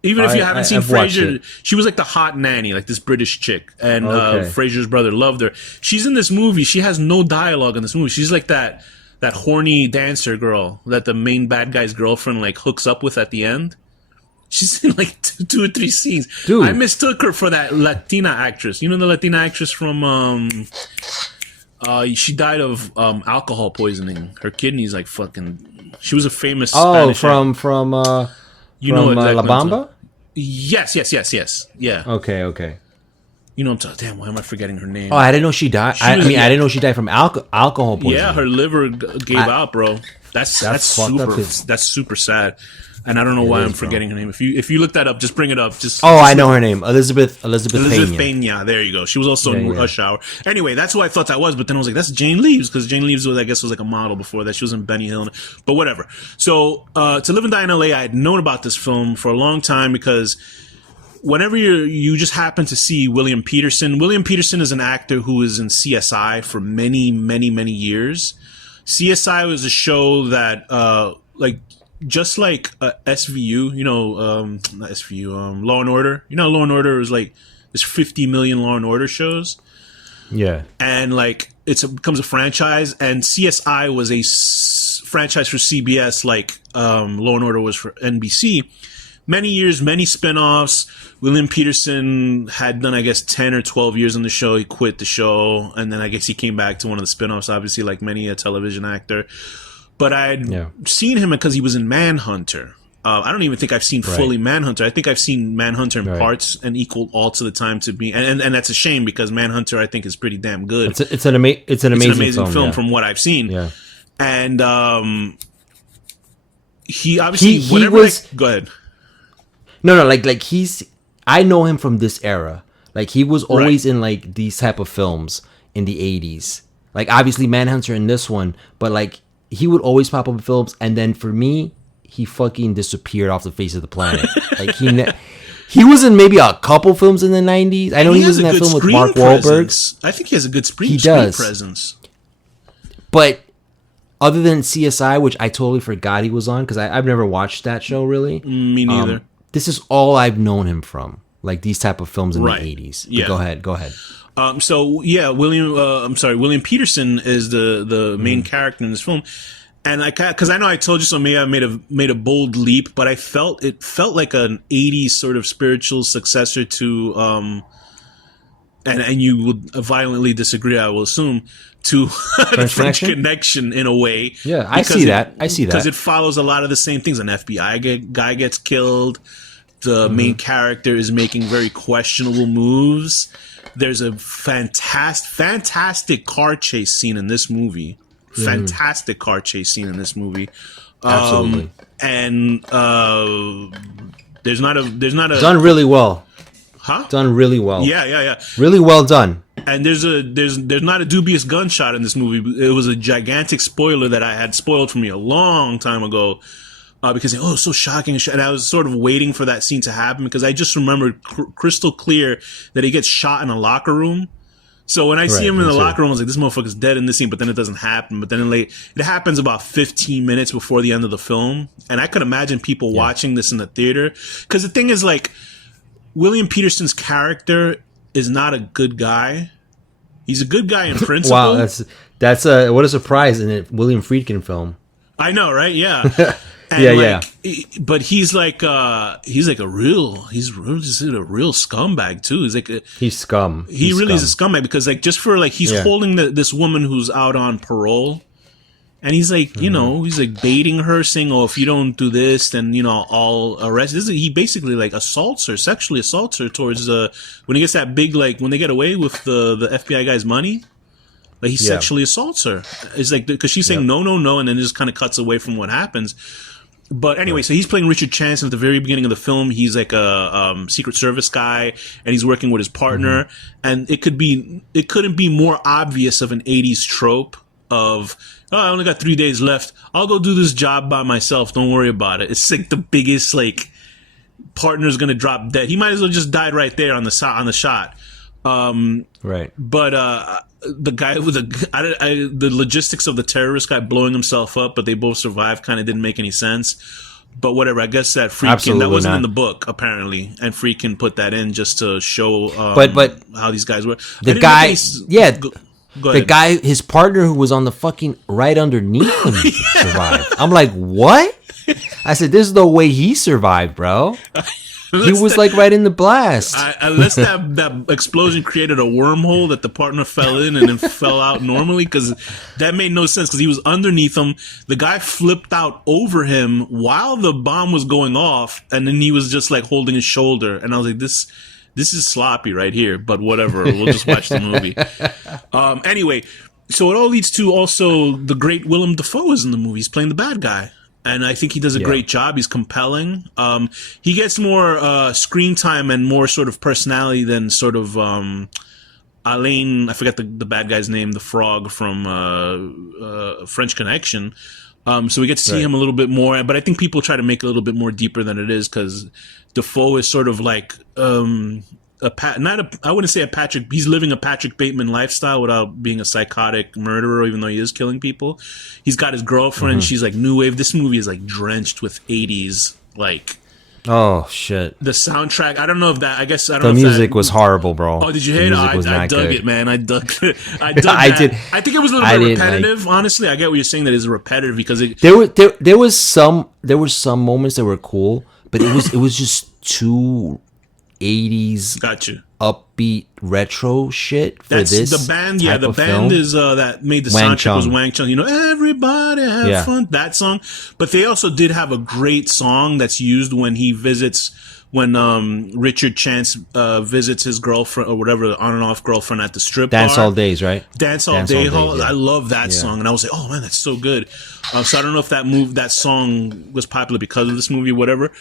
even if you haven't seen I've watched Frasier, it. she was like the hot nanny, like this British chick, and Okay. Frasier's brother loved her. She's in this movie. She has no dialogue in this movie. She's like that horny dancer girl that the main bad guy's girlfriend like hooks up with at the end. She's in like two or three scenes. Dude. I mistook her for that Latina actress. You know the Latina actress from she died of alcohol poisoning. Her kidneys like fucking. She was a famous. Oh, Spanish from you know La exactly what I'm Bamba. talking- Yes. Yeah. Okay. You know what I'm talking. Damn, why am I forgetting her name? Oh, I didn't know she died. I was- mean, I didn't know she died from alcohol poisoning. Yeah, her liver gave out, bro. That's fucked up. that's super sad. And I don't know why I'm forgetting her name. If you look that up, just bring it up. Oh, I know her name. Elizabeth Pena. Pena. There you go. She was also in Yeah. Rush Hour. Anyway, that's who I thought that was. But then I was like, that's Jane Leaves, because Jane Leaves was, I guess, was like a model before that. She was in Benny Hill. But whatever. So, To Live and Die in L.A., I had known about this film for a long time because whenever you just happen to see William Peterson is an actor who was in CSI for many, many, many years. CSI was a show that, just like SVU, not SVU, Law and Order. You know, Law and Order is like there's 50 million Law and Order shows, Yeah. and like becomes a franchise. And CSI was a franchise for CBS, like Law and Order was for NBC. Many years, many spin-offs. William Peterson had done, I guess, 10 or 12 years on the show. He quit the show, and then I guess he came back to one of the spin-offs, obviously, like many a television actor. But I'd seen him because he was in Manhunter. I don't even think I've seen fully Manhunter. I think I've seen Manhunter in parts and equal all to the time to be. And that's a shame because Manhunter, I think, is pretty damn good. It's an amazing film yeah. from what I've seen. Yeah. And he obviously... He was... Go ahead. No, like I know him from this era. Like, he was always in, like, these type of films in the 80s. Like, obviously, Manhunter in this one, but, like, he would always pop up in films, and then for me, he fucking disappeared off the face of the planet. Like, He was in maybe a couple films in the 90s. I know he was in that film with Mark Wahlberg. Presence. I think he has a good screen presence. But other than CSI, which I totally forgot he was on, because I've never watched that show really. Me neither. This is all I've known him from, like these type of films in the 80s. Yeah. Go ahead. William Peterson is the main character in this film, and because I know I told you so, maybe I made a bold leap, but it felt like an 80s sort of spiritual successor to and you would violently disagree, I will assume, to the French Connection in a way. Yeah, I see that because it follows a lot of the same things. An FBI guy gets killed. The main character is making very questionable moves. There's a fantastic car chase scene in this movie. Fantastic car chase scene in this movie. Absolutely. And there's not a done really well. Huh? Done really well. Yeah. Really well done. And there's not a dubious gunshot in this movie. It was a gigantic spoiler that I had spoiled for me a long time ago. Because it's so shocking, and I was sort of waiting for that scene to happen because I just remembered crystal clear that he gets shot in a locker room. So when I see him in the locker room, I was like, "This motherfucker's dead in this scene." But then it doesn't happen. But then it happens about 15 minutes before the end of the film, and I could imagine people watching this in the theater because the thing is, like, William Peterson's character is not a good guy. He's a good guy in principle. Wow, that's what a surprise in a William Friedkin film. I know, right? Yeah. And but he's like a real scumbag too. He's scum. He really is a scumbag because just for he's holding this woman who's out on parole, and he's he's baiting her, saying, "Oh, if you don't do this, then I'll arrest." He basically sexually assaults her towards when he gets that big when they get away with the FBI guy's money. He sexually assaults her. It's because she's saying no, and then it just kind of cuts away from what happens. But anyway, so he's playing Richard Chance at the very beginning of the film. He's like a Secret Service guy, and he's working with his partner. And it couldn't be more obvious of an 80s trope of, I only got 3 days left. I'll go do this job by myself. Don't worry about it. It's the biggest partner's gonna drop dead. He might as well just died right there on the shot. Right. But the guy with the logistics of the terrorist guy blowing himself up, but they both survived, kind of didn't make any sense. But whatever, I guess that Friedkin, that wasn't in the book apparently, and Friedkin put that in just to show but how these guys were. The guy, the guy, his partner who was on the fucking right underneath him survived. I'm like, what? I said, there's no way he survived, bro. He was right in the blast. Unless that explosion created a wormhole that the partner fell in and then fell out normally, because that made no sense because he was underneath him. The guy flipped out over him while the bomb was going off, and then he was just holding his shoulder. And I was like, this is sloppy right here, but whatever. We'll just watch the movie. Anyway, so it all leads to also the great Willem Dafoe is in the movie. He's playing the bad guy. And I think he does a great job. He's compelling. He gets more screen time and more sort of personality than sort of Alain. I forgot the bad guy's name, the frog from French Connection. So we get to see him a little bit more. But I think people try to make it a little bit more deeper than it is because Dafoe is sort of I wouldn't say he's living a Patrick Bateman lifestyle without being a psychotic murderer, even though he is killing people. He's got his girlfriend. She's new wave. This movie is drenched with 80s, oh shit. The soundtrack. I don't know if that, I guess, I don't know. The music was horrible, bro. Oh, did you hate it? I dug it, man. I dug it. I dug I that. did. I think it was a little bit repetitive, honestly. I get what you're saying, that it's repetitive because there was some moments that were cool, but it was just too 80s upbeat retro shit for this the band. type The of band film. is that made the Wang soundtrack Chung. was Wang Chung. Everybody have fun. That song, but they also did have a great song that's used when Richard Chance visits his girlfriend or whatever, on and off girlfriend at the strip Dance bar. All Days, right? Dance All Day. I love that song, and I was like, oh man, that's so good. So I don't know if that song was popular because of this movie, whatever.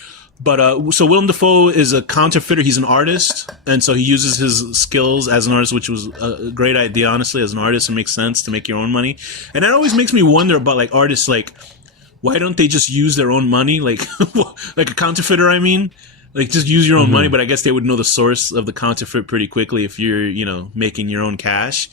But so Willem Dafoe is a counterfeiter. He's an artist, and so he uses his skills as an artist, which was a great idea, honestly. As an artist, it makes sense to make your own money, and that always makes me wonder about artists. Why don't they just use their own money, like a counterfeiter? I mean, Like, just use your own money, but I guess they would know the source of the counterfeit pretty quickly if you're, making your own cash.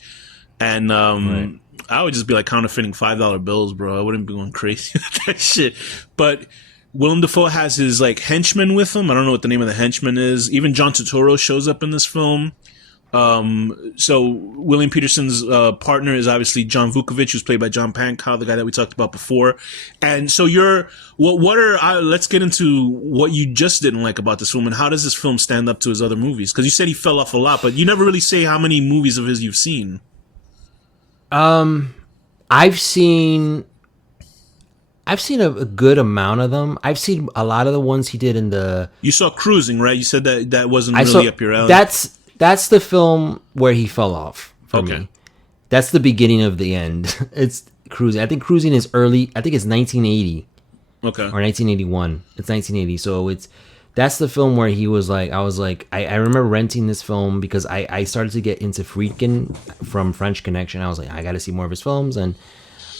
And I would just be like counterfeiting $5 bills, bro. I wouldn't be going crazy with that shit. But Willem Dafoe has his like henchman with him. I don't know what the name of the henchman is. Even John Turturro shows up in this film. So William Peterson's partner is obviously John Vukovic, who's played by John Pankow, the guy that we talked about before. And so let's get into what you just didn't like about this film, and how does this film stand up to his other movies? Because you said he fell off a lot, but you never really say how many movies of his you've seen. I've seen a good amount of them. I've seen a lot of the ones he did in the... You saw Cruising, right? You said that wasn't really up your alley. That's the film where he fell off for me. That's the beginning of the end. It's Cruising. I think Cruising is early. I think it's 1980. Okay. Or 1981. It's 1980. So that's the film where he was like, I remember renting this film because I started to get into Friedkin from French Connection. I was like, I got to see more of his films. And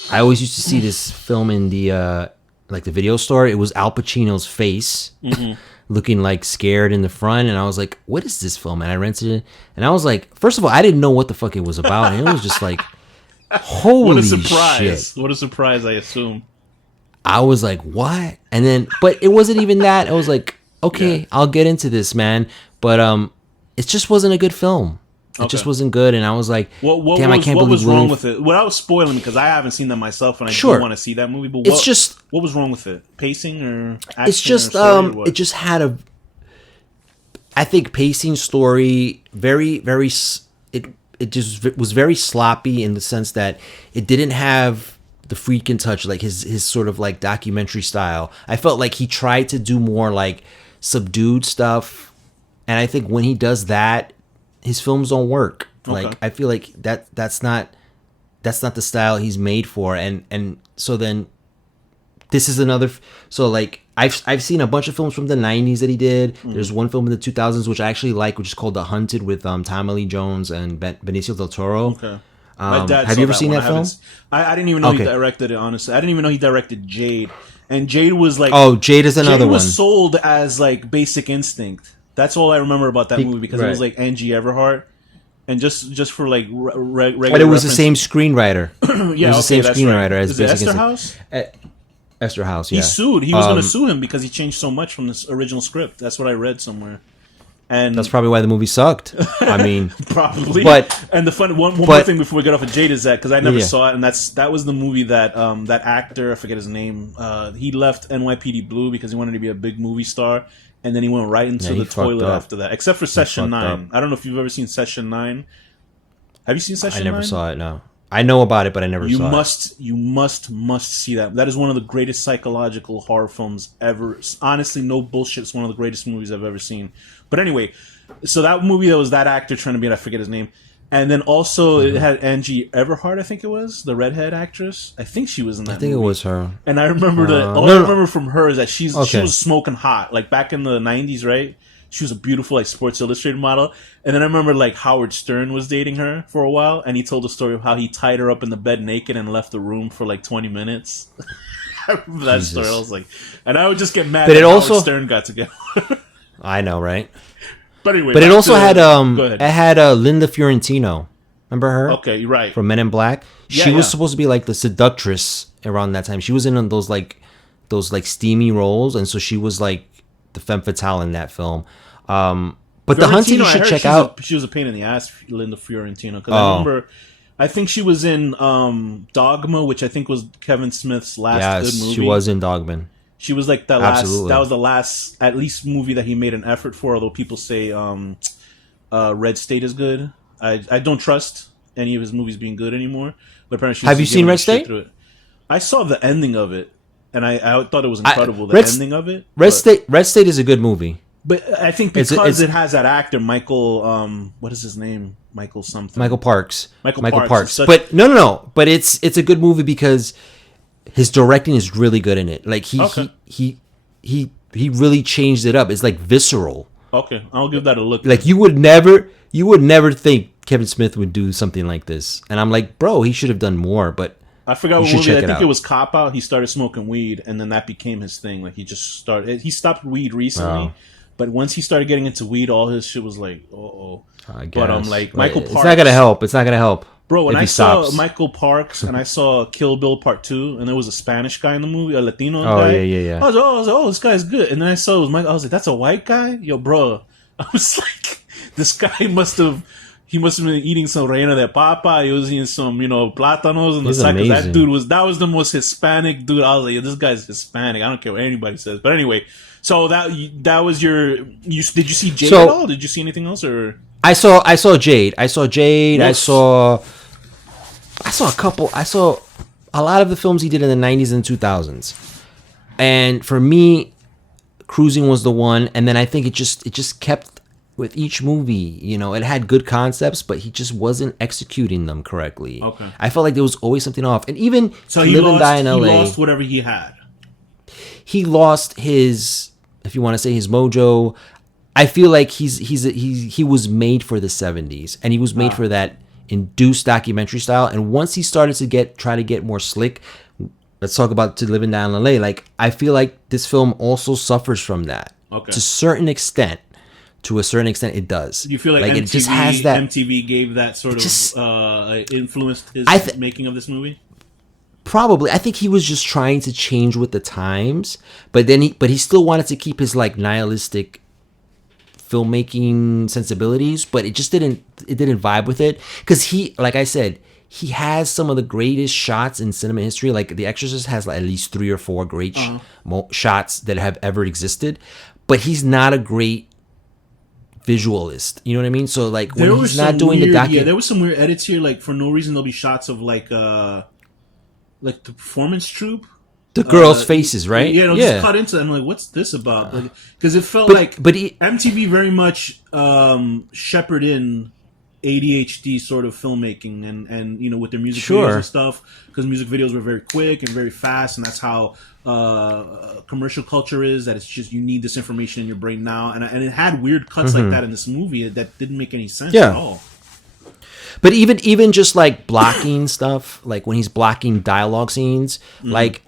I always used to see this film in the video store. It was Al Pacino's face. Looking like scared in the front, and I was like, what is this film? And I rented it, and I was like, first of all, I didn't know what the fuck it was about, and it was just like, holy what a surprise. shit. What a surprise, I assume. I was like, what? And then, but it wasn't even that. I was like, okay, I'll get into this, man. But it just wasn't a good film. It just wasn't good, and I was like, damn, I can't believe... What was wrong with it? Without spoiling, because I haven't seen that myself, and I do want to see that movie, but what was wrong with it? Pacing or action? It's just, it just had I think pacing, story, very, very... It just was very sloppy in the sense that it didn't have the Friedkin touch, like his sort of like documentary style. I felt like he tried to do more like subdued stuff, and I think when he does that, his films don't work. Like, I feel like that's not the style he's made for. And so then this is another. So like I've seen a bunch of films from the 90s that he did. There's one film in the 2000s which I actually like, which is called The Hunted with Tommy Lee Jones and Benicio del Toro. Okay. My dad have you ever seen that film? I didn't even know he directed it, honestly. I didn't even know he directed Jade. And Jade was like... Oh, Jade is another one. Jade was sold as like Basic Instinct. That's all I remember about that movie, because it was like Angie Everhart, and just for like regular. But it was the same screenwriter. Yeah, it was the same screenwriter as Is it Basic Esther House? Esther House. Yeah. He sued. He was going to sue him because he changed so much from this original script. That's what I read somewhere. And that's probably why the movie sucked. I mean, probably. But and the fun one more thing before we get off of Jade is that, because I never saw it, and that was the movie that that actor, I forget his name, he left NYPD Blue because he wanted to be a big movie star, and then he went right into the toilet after that. Except for Session 9. I don't know if you've ever seen Session 9. Have you seen Session 9? I never saw it. No. I know about it, but I never saw it. You must see that. That is one of the greatest psychological horror films ever. Honestly, no bullshit. It's one of the greatest movies I've ever seen. But anyway, so that movie, that was that actor trying to be, I forget his name. And then also it had Angie Everhart, I think it was, the redhead actress. I think she was in that movie. I think it was her. And I remember I remember from her is that she was smoking hot. Like back in the 90s, right? She was a beautiful like Sports Illustrated model. And then I remember like Howard Stern was dating her for a while, and he told the story of how he tied her up in the bed naked and left the room for like 20 minutes. I remember that story. I was like, and I would just get mad that Howard Stern got together. I know, right? But anyway, but it also had Linda Fiorentino. Remember her? Okay, you're right. From Men in Black. She was supposed to be like the seductress around that time. She was in those steamy roles, and so she was like the femme fatale in that film. But The Hunted you should check out. She was a pain in the ass, Linda Fiorentino, because I remember, I think she was in Dogma, which I think was Kevin Smith's last good movie. She was in Dogma. She was like that was the last at least movie that he made an effort for, although people say Red State is good. I don't trust any of his movies being good anymore. But apparently, have you seen Red State? I saw the ending of it, and I thought it was incredible. Ending of it. Red State is a good movie. But I think because it has that actor, Michael, what is his name? Michael something. Michael Parks. Michael Parks. But no. But it's a good movie because his directing is really good in it. Like he really changed it up. It's like visceral. Okay, I'll give that a look. Like you would never think Kevin Smith would do something like this. And I'm like, bro, he should have done more. But I forgot what movie. I think it was Cop Out. He started smoking weed, and then that became his thing. Like he stopped weed recently. But once he started getting into weed, all his shit was like, oh. But like Michael Parks, it's not gonna help. It's not gonna help. Bro, when if I he saw stops. Michael Parks and I saw Kill Bill Part 2, and there was a Spanish guy in the movie, a Latino Oh, guy. yeah. I was like, oh, this guy's good. And then I saw it was Michael. I was like, that's a white guy? Yo, bro. I was like, this guy must have been eating some reina de papa. He was eating some, plátanos on the He's side. 'Cause amazing. that was the most Hispanic dude. I was like, yeah, this guy's Hispanic. I don't care what anybody says. But anyway, so that was did you see Jade at all? Did you see anything else or? I saw Jade. I saw a couple. I saw a lot of the films he did in the 90s and 2000s. And for me, Cruising was the one. And then I think it just kept with each movie. It had good concepts, but he just wasn't executing them correctly. Okay. I felt like there was always something off. And even So Live and Die in LA, he lost whatever he had. he lost his, if you want to say, his mojo. I feel like he was made for the 70s, and he was made for that induced documentary style. And once he started to try to get more slick, let's talk about To Live and Die in LA. Like, I feel like this film also suffers from that. Okay. To a certain extent, it does. Do you feel like MTV, it just has that. MTV gave that sort of influenced his making of this movie? Probably. I think he was just trying to change with the times, but he still wanted to keep his like nihilistic filmmaking sensibilities, but it didn't vibe with it, because he, like I said, he has some of the greatest shots in cinema history. Like The Exorcist has like at least 3 or 4 great shots that have ever existed, but he's not a great visualist. You know what I mean? So like when he's not doing the documentary, there was some weird edits here. Like for no reason, there'll be shots of like the performance troupe. The girls' faces, right? Yeah, just cut into them. I'm like, what's this about? Because it felt MTV very much shepherded in ADHD sort of filmmaking, and with their music videos and stuff. Because music videos were very quick and very fast, and that's how commercial culture is. That it's just you need this information in your brain now, and it had weird cuts like that in this movie that didn't make any sense at all. But even just like blocking stuff, like when he's blocking dialogue scenes, like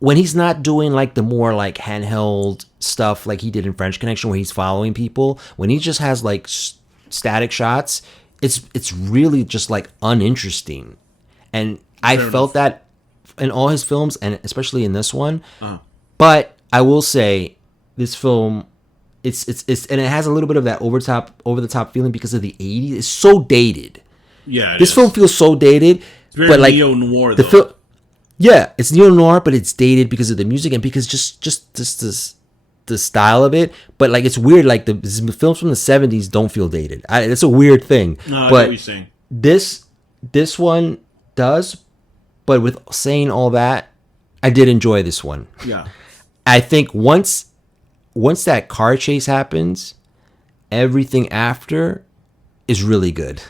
when he's not doing like the more like handheld stuff like he did in French Connection, where he's following people, when he just has like static shots, it's really just like uninteresting. And I felt that in all his films, and especially in this one. But I will say, this film, it's and it has a little bit of that over the top feeling because of the 80s. It's so dated. Yeah, this film feels so dated. It's very but like neo noir though. It's neo-noir, but it's dated because of the music and because just the style of it. But like, it's weird, like the films from the 70s don't feel dated. It's a weird thing. No, I know but what you're saying. This one does, but with saying all that, I did enjoy this one. Yeah. I think once that car chase happens, everything after is really good.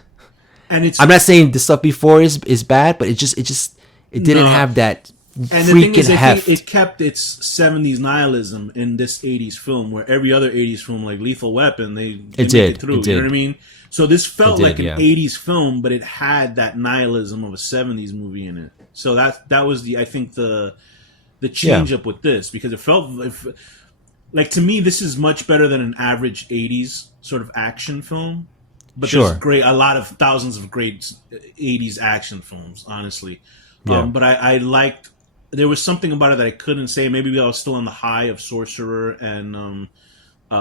And I'm not saying the stuff before is bad, but it didn't have that and freaking the thing is, heft. it kept its 70s nihilism in this 80s film, where every other 80s film, like Lethal Weapon, they made it through. You know what I mean? So this felt like an 80s film, but it had that nihilism of a 70s movie in it. So that was I think the change up with this, because it felt like, to me, this is much better than an average 80s sort of action film. But there's a lot of thousands of great 80s action films, honestly. But I liked, there was something about it that I couldn't say. Maybe I was still on the high of Sorcerer and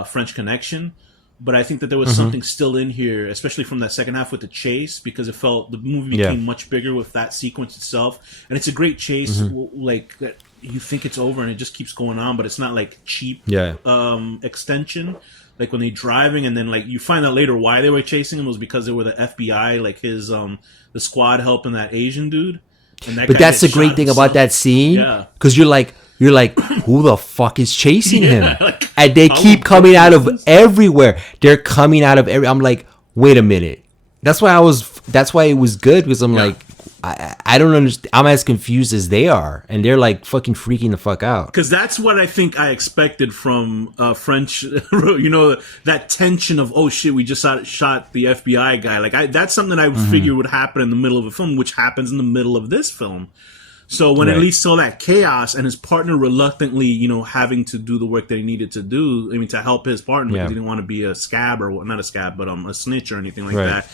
French Connection. But I think that there was something still in here, especially from that second half with the chase, because it felt the movie became much bigger with that sequence itself. And it's a great chase, like that you think it's over and it just keeps going on, but it's not like cheap extension. Like when they're driving, and then like you find out later why they were chasing him was because they were the FBI, like his the squad helping that Asian dude. And that but that's the great thing about that scene, because you're like, who the fuck is chasing him? Like, and they keep coming out of everywhere. They're coming out of I'm like, wait a minute. That's why it was good, because I'm like, I don't understand. I'm as confused as they are, and they're like fucking freaking the fuck out. Because that's what I think I expected from French, that tension of, oh shit, we just shot the FBI guy. Like that's something I figured would happen in the middle of a film, which happens in the middle of this film. So when Right. at least saw that chaos and his partner reluctantly, having to do the work that he needed to do, I mean, to help his partner because he didn't want to be a scab or not a scab, but a snitch or anything like Right. that.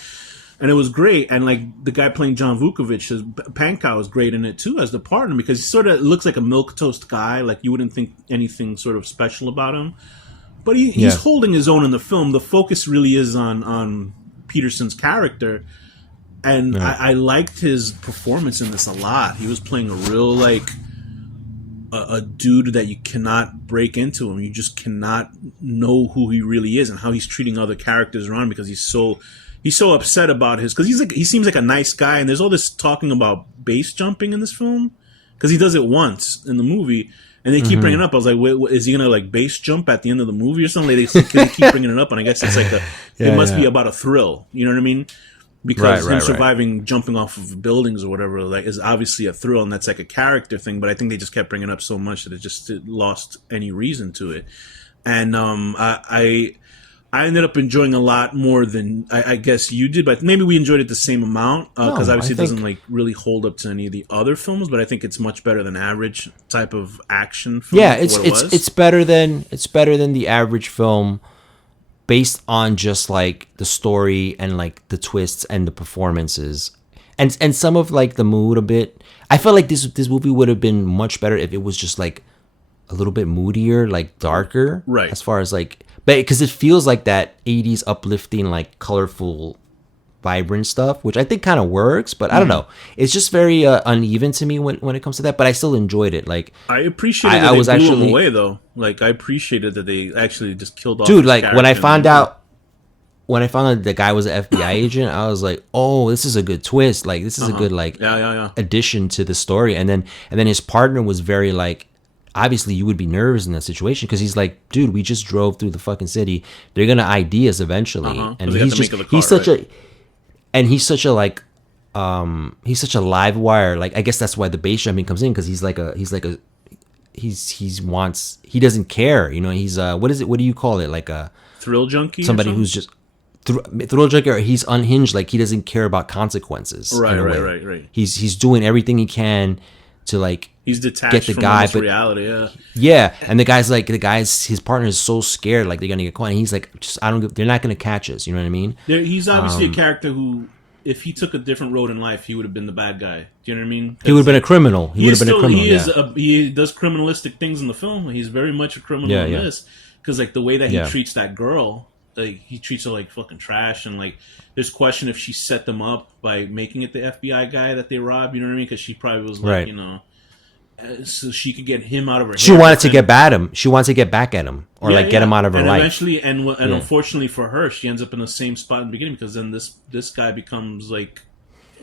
And it was great. And like the guy playing John Vukovic, his Pankow was great in it too as the partner because he sort of looks like a milquetoast guy. Like you wouldn't think anything sort of special about him, but he's holding his own in the film. The focus really is on Peterson's character. And I liked his performance in this a lot. He was playing a real, like, a dude that you cannot break into him. You just cannot know who he really is and how he's treating other characters around because he's so upset about his... Because he seems like a nice guy, and there's all this talking about base jumping in this film. Because he does it once in the movie, and they keep bringing it up. I was like, wait, is he going to, like, base jump at the end of the movie or something? They keep bringing it up, and I guess it's like it must be about a thrill. You know what I mean? Because him surviving jumping off of buildings or whatever like is obviously a thrill, and that's like a character thing. But I think they just kept bringing it up so much that it lost any reason to it. And I ended up enjoying a lot more than I guess you did, but maybe we enjoyed it the same amount because obviously it doesn't like really hold up to any of the other films. But I think it's much better than average type of action film. Yeah, it's better than the average film. Based on just like the story and like the twists and the performances and some of like the mood a bit. I felt like this movie would have been much better if it was just like a little bit moodier, like darker, right? As far as like, but because it feels like that 80s uplifting, like colorful, vibrant stuff, which I think kind of works, but I don't know. It's just very uneven to me when it comes to that. But I still enjoyed it. Like I appreciated that they blew him away though. Like I appreciated that they actually just killed off. Dude, like when I found out the guy was an FBI agent, I was like, oh, this is a good twist. Like this is a good like addition to the story. And then his partner was very like. Obviously, you would be nervous in that situation because he's like, dude, we just drove through the fucking city. They're gonna ID us eventually, and he's such a like he's such a live wire. Like I guess that's why the base jumping comes in because he doesn't care. You know, he's what do you call it? Like a thrill junkie. Somebody who's just thrill junkie, or he's unhinged. Like he doesn't care about consequences. Right. He's doing everything he can to like he's detached get the from guy, but reality. Yeah, and his partner is so scared, like they're gonna get caught. And he's like, they're not gonna catch us. You know what I mean? He's obviously a character who, if he took a different road in life, he would have been the bad guy. Do you know what I mean? He would have been a criminal. He does criminalistic things in the film. He's very much a criminal in this because like the way that he treats that girl. Like he treats her like fucking trash, and like there's question if she set them up by making it the FBI guy that they robbed. You know what I mean? Because she probably was like, so she could get him out of her. She wanted to get back at him. She wanted to get back at him, or get him out of her life. Eventually, unfortunately for her, she ends up in the same spot in the beginning because then this guy becomes like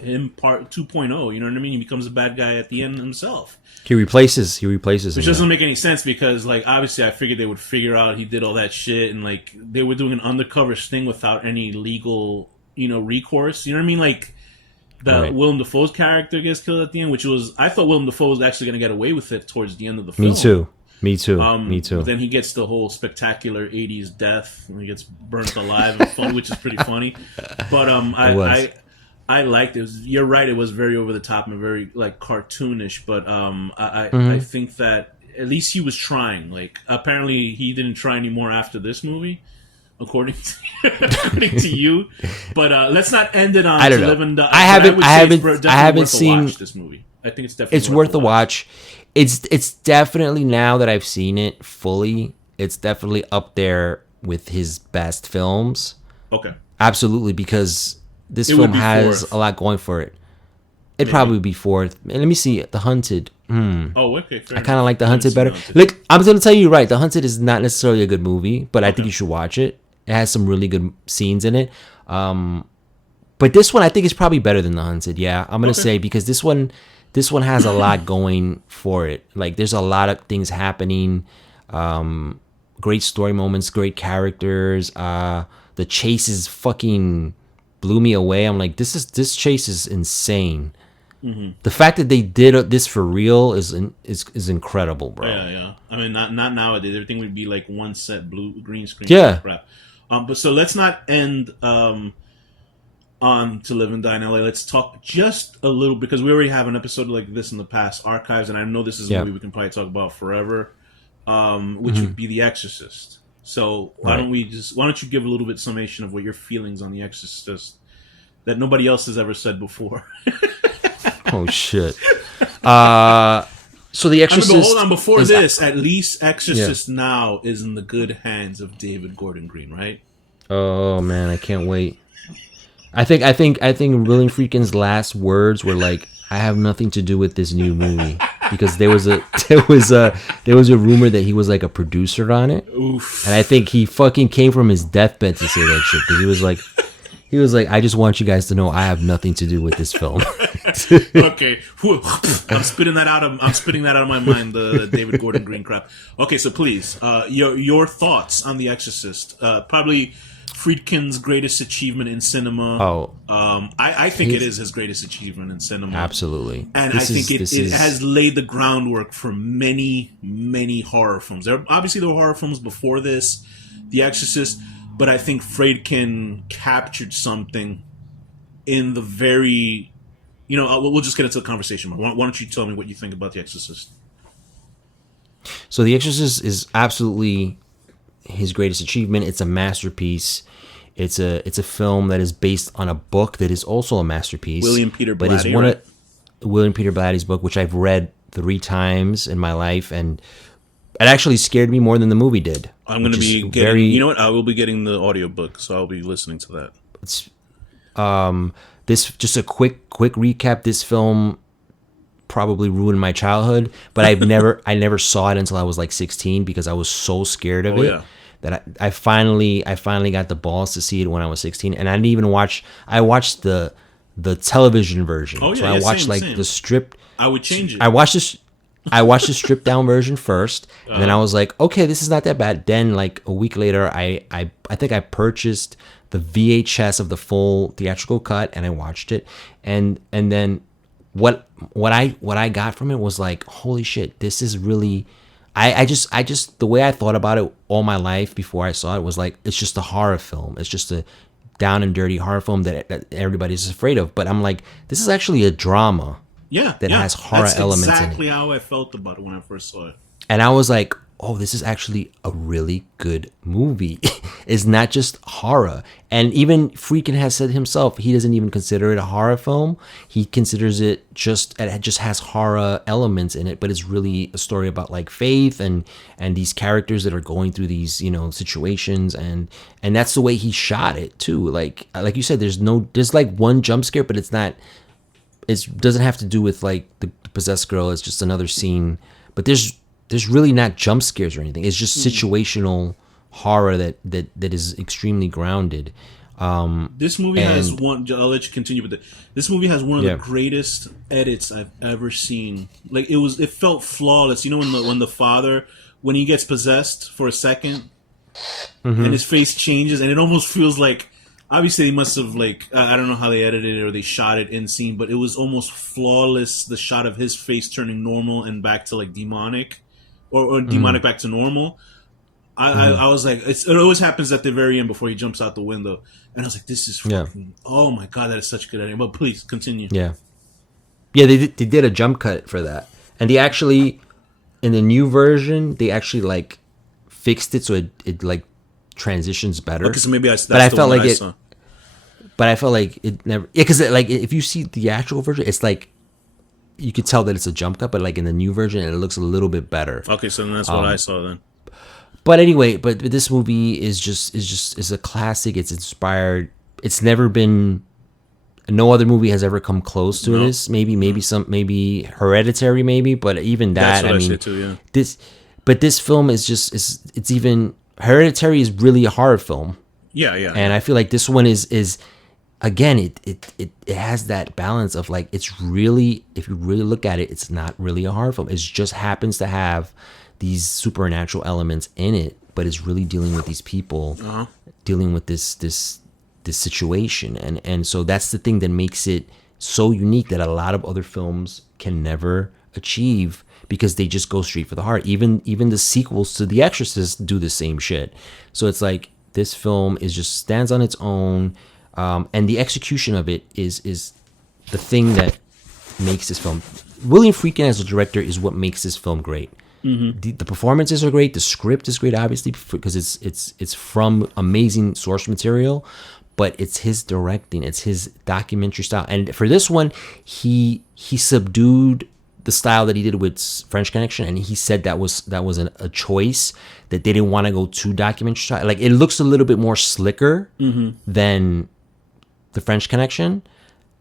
him part 2.0. You know what I mean? He becomes a bad guy at the end himself. He replaces him. Which doesn't make any sense because, like, obviously I figured they would figure out he did all that shit and, like, they were doing an undercover sting without any legal, recourse. You know what I mean? Like, Willem Dafoe's character gets killed at the end, which was... I thought Willem Dafoe was actually going to get away with it towards the end of the film. Me too. But then he gets the whole spectacular 80s death and he gets burnt alive and fun, which is pretty funny. But I liked it. You're right. It was very over the top and very like cartoonish. But I think that at least he was trying. Like apparently he didn't try anymore after this movie, according to you. But let's not end it on. I don't know. I haven't seen this movie. I think it's definitely worth a watch. It's definitely, now that I've seen it fully, it's definitely up there with his best films. Okay. Absolutely, because this film has a lot going for it. It'd probably be fourth. And let me see. The Hunted. Oh, okay. I kind of like The Hunted better. Look, I'm going to tell you right. The Hunted is not necessarily a good movie, but I think you should watch it. It has some really good scenes in it. But this one, I think, is probably better than The Hunted. Yeah, I'm going to say, because this one has a lot going for it. Like, there's a lot of things happening. Great story moments, great characters. The chase is fucking blew me away. I'm like, this chase is insane. Mm-hmm. The fact that they did this for real is incredible, bro. Yeah. I mean, not nowadays. Everything would be like one set green screen. Yeah. Crap. But so let's not end on To Live and Die in LA, let's talk just a little, because we already have an episode like this in the past, Archives, and I know this is a movie we can probably talk about forever, which would be The Exorcist. So why don't you give a little bit summation of what your feelings on The Exorcist that nobody else has ever said before? Oh shit. So The Exorcist. Hold on. Before this, at least Exorcist now is in the good hands of David Gordon Green, right? Oh man, I can't wait. I think William Friedkin's last words were like, "I have nothing to do with this new movie," because there was a rumor that he was like a producer on it. Oof. And I think he fucking came from his deathbed to say that shit, because he was like, I just want you guys to know I have nothing to do with this film. Okay, I'm spitting that out of my mind. The David Gordon Green crap. Okay, so please, your thoughts on The Exorcist? Probably Friedkin's greatest achievement in cinema. I think it is his greatest achievement in cinema. Absolutely. And I think it has laid the groundwork for many, many horror films. There were horror films before this, The Exorcist, but I think Friedkin captured something in the very... we'll just get into the conversation. Why don't you tell me what you think about The Exorcist? So The Exorcist is absolutely his greatest achievement. It's a masterpiece. It's a film that is based on a book that is also a masterpiece. William Peter Blatty, William Peter Blatty's book, which I've read 3 times in my life, and it actually scared me more than the movie did. I'm going to be getting... You know what? I will be getting the audiobook, so I'll be listening to that. It's this, just a quick recap. This film probably ruined my childhood, but I never saw it until I was like 16, because I was so scared of it. Yeah. That I finally got the balls to see it when I was 16, and I didn't even watch. I watched the television version. Oh yeah, so I watched same. The strip. I would change it. I watched the stripped down version first, and then I was like, okay, this is not that bad. Then like a week later, I think I purchased the VHS of the full theatrical cut, and I watched it, and then what I got from it was like, holy shit, this is really... I just the way I thought about it all my life before I saw it was like, it's just a horror film. It's just a down and dirty horror film that everybody's afraid of. But I'm like, this is actually a drama. Yeah, that has horror elements in it. That's exactly how I felt about it when I first saw it. And I was like, oh, this is actually a really good movie. It's not just horror. And even Friedkin has said himself, he doesn't even consider it a horror film. He considers it it just has horror elements in it, but it's really a story about like faith and these characters that are going through these, situations, and that's the way he shot it too. Like you said, there's like one jump scare, but it doesn't have to do with like the possessed girl. It's just another scene. But there's really not jump scares or anything. It's just situational horror that is extremely grounded. This movie has one... I'll let you continue, but this movie has one of the greatest edits I've ever seen. Like, it felt flawless. When the father, when he gets possessed for a second, and his face changes, and it almost feels like... Obviously, they must have, like... I don't know how they edited it or they shot it in scene, but it was almost flawless, the shot of his face turning normal and back to, like, demonic. Or demonic back to normal. I was like, it always happens at the very end before he jumps out the window, and I was like, this is fucking, oh my god, that is such a good idea. But please continue. Yeah, they did a jump cut for that, and they actually, in the new version, they actually like fixed it so it like transitions better. Okay, so maybe I felt like it never, because like if you see the actual version, it's like, you could tell that it's a jump cut, but like in the new version, it looks a little bit better. Okay, so then that's what I saw then. But anyway, this movie is a classic. It's inspired. It's never been. No other movie has ever come close to this. Maybe Hereditary, maybe, but even that. That's what I say too, yeah. This film is it's even... Hereditary is really a horror film. Yeah. And I feel like this one is again, it has that balance of like, it's really, if you really look at it, it's not really a horror film. It just happens to have these supernatural elements in it, but it's really dealing with these people, dealing with this situation, and so that's the thing that makes it so unique that a lot of other films can never achieve, because they just go straight for the heart. Even the sequels to The Exorcist do the same shit. So it's like, this film is just stands on its own. And the execution of it is the thing that makes this film. William Friedkin as a director is what makes this film great. The performances are great. The script is great, obviously, because it's from amazing source material, but it's his directing. It's his documentary style. And for this one, he subdued the style that he did with French Connection, and he said that was a choice, that they didn't want to go too documentary style. Like, it looks a little bit more slicker than the French Connection,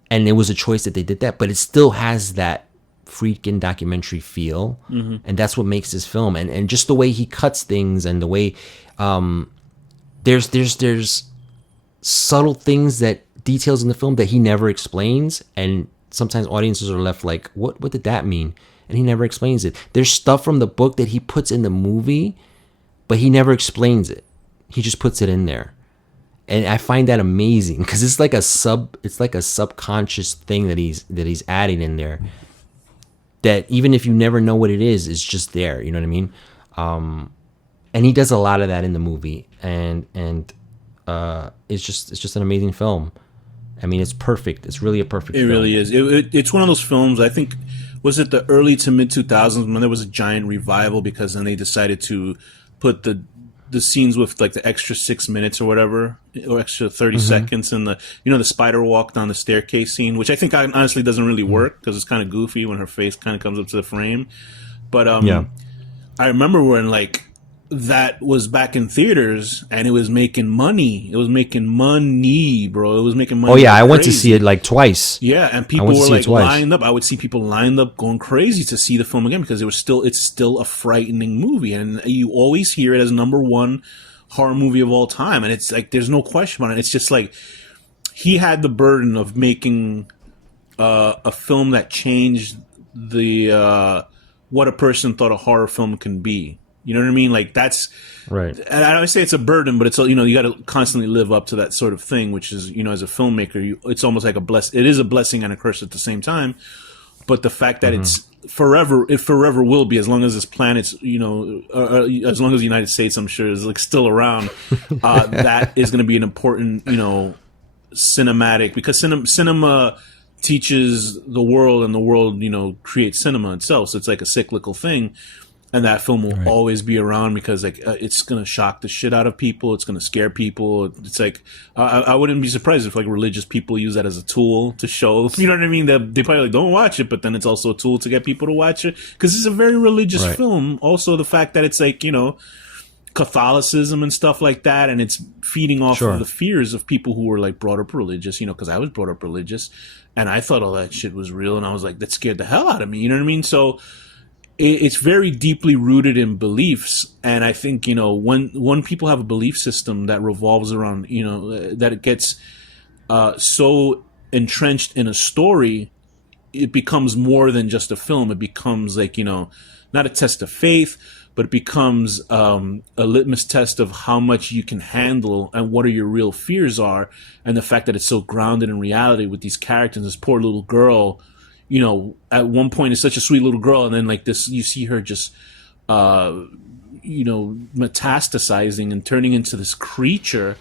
and it was a choice that they did that, but it still has that Friedkin documentary feel, and that's what makes this film. And just the way he cuts things, and the way there's subtle things, that details in the film that he never explains, and sometimes audiences are left like, what did that mean? And he never explains it. There's stuff from the book that he puts in the movie, but he never explains it. He just puts it in there. And I find that amazing, because it's like a subconscious thing that he's adding in there, that even if you never know what it is, it's just there. You know what I mean? And he does a lot of that in the movie, and it's just an amazing film. I mean, it's perfect. It's really a perfect film. It really is. It's one of those films, I think, was it the early to mid 2000s when there was a giant revival, because then they decided to put the scenes with like the extra 6 minutes or whatever, or extra 30 seconds, and the spider walk down the staircase scene, which I think honestly doesn't really work, because it's kind of goofy when her face kind of comes up to the frame. But I remember when like that was back in theaters, and it was making money. It was making money, bro. It was making money. Oh yeah, I went to see it like twice. Yeah, and people were like lined up. I would see people lined up going crazy to see the film again, because it's still a frightening movie, and you always hear it as number one horror movie of all time, and it's like there's no question about it. It's just like he had the burden of making a film that changed the what a person thought a horror film can be. You know what I mean? Like, that's right. And I don't say it's a burden, but it's, you got to constantly live up to that sort of thing, which is, as a filmmaker, it's almost like it is a blessing and a curse at the same time. But the fact that it forever will be, as long as this planet's, as long as the United States, I'm sure, is like still around, that is going to be an important, cinematic, because cinema teaches the world, and the world, creates cinema itself. So it's like a cyclical thing. And that film will always be around, because like it's gonna shock the shit out of people. It's gonna scare people. It's like I wouldn't be surprised if like religious people use that as a tool to show. You know what I mean? That they probably like, don't watch it, but then it's also a tool to get people to watch it, because it's a very religious film. Also, the fact that it's like Catholicism and stuff like that, and it's feeding off of the fears of people who were like brought up religious. Because I was brought up religious, and I thought all that shit was real, and I was like, that scared the hell out of me. You know what I mean? So it's very deeply rooted in beliefs, and I think when people have a belief system that revolves around that it gets so entrenched in a story, it becomes more than just a film. It becomes like not a test of faith, but it becomes a litmus test of how much you can handle and what are your real fears are, and the fact that it's so grounded in reality with these characters. This poor little girl, at one point is such a sweet little girl, and then like this, you see her just, metastasizing and turning into this creature,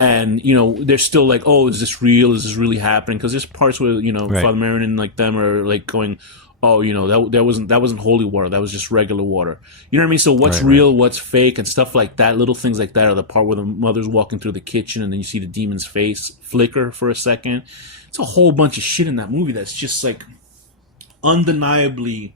and they're still like, oh, is this real? Is this really happening? Because there's parts where Father Marin and like them are like going, oh, that wasn't holy water, that was just regular water. You know what I mean? So what's real, what's fake, and stuff like that. Little things like that are the part where the mother's walking through the kitchen, and then you see the demon's face flicker for a second. It's a whole bunch of shit in that movie that's just like undeniably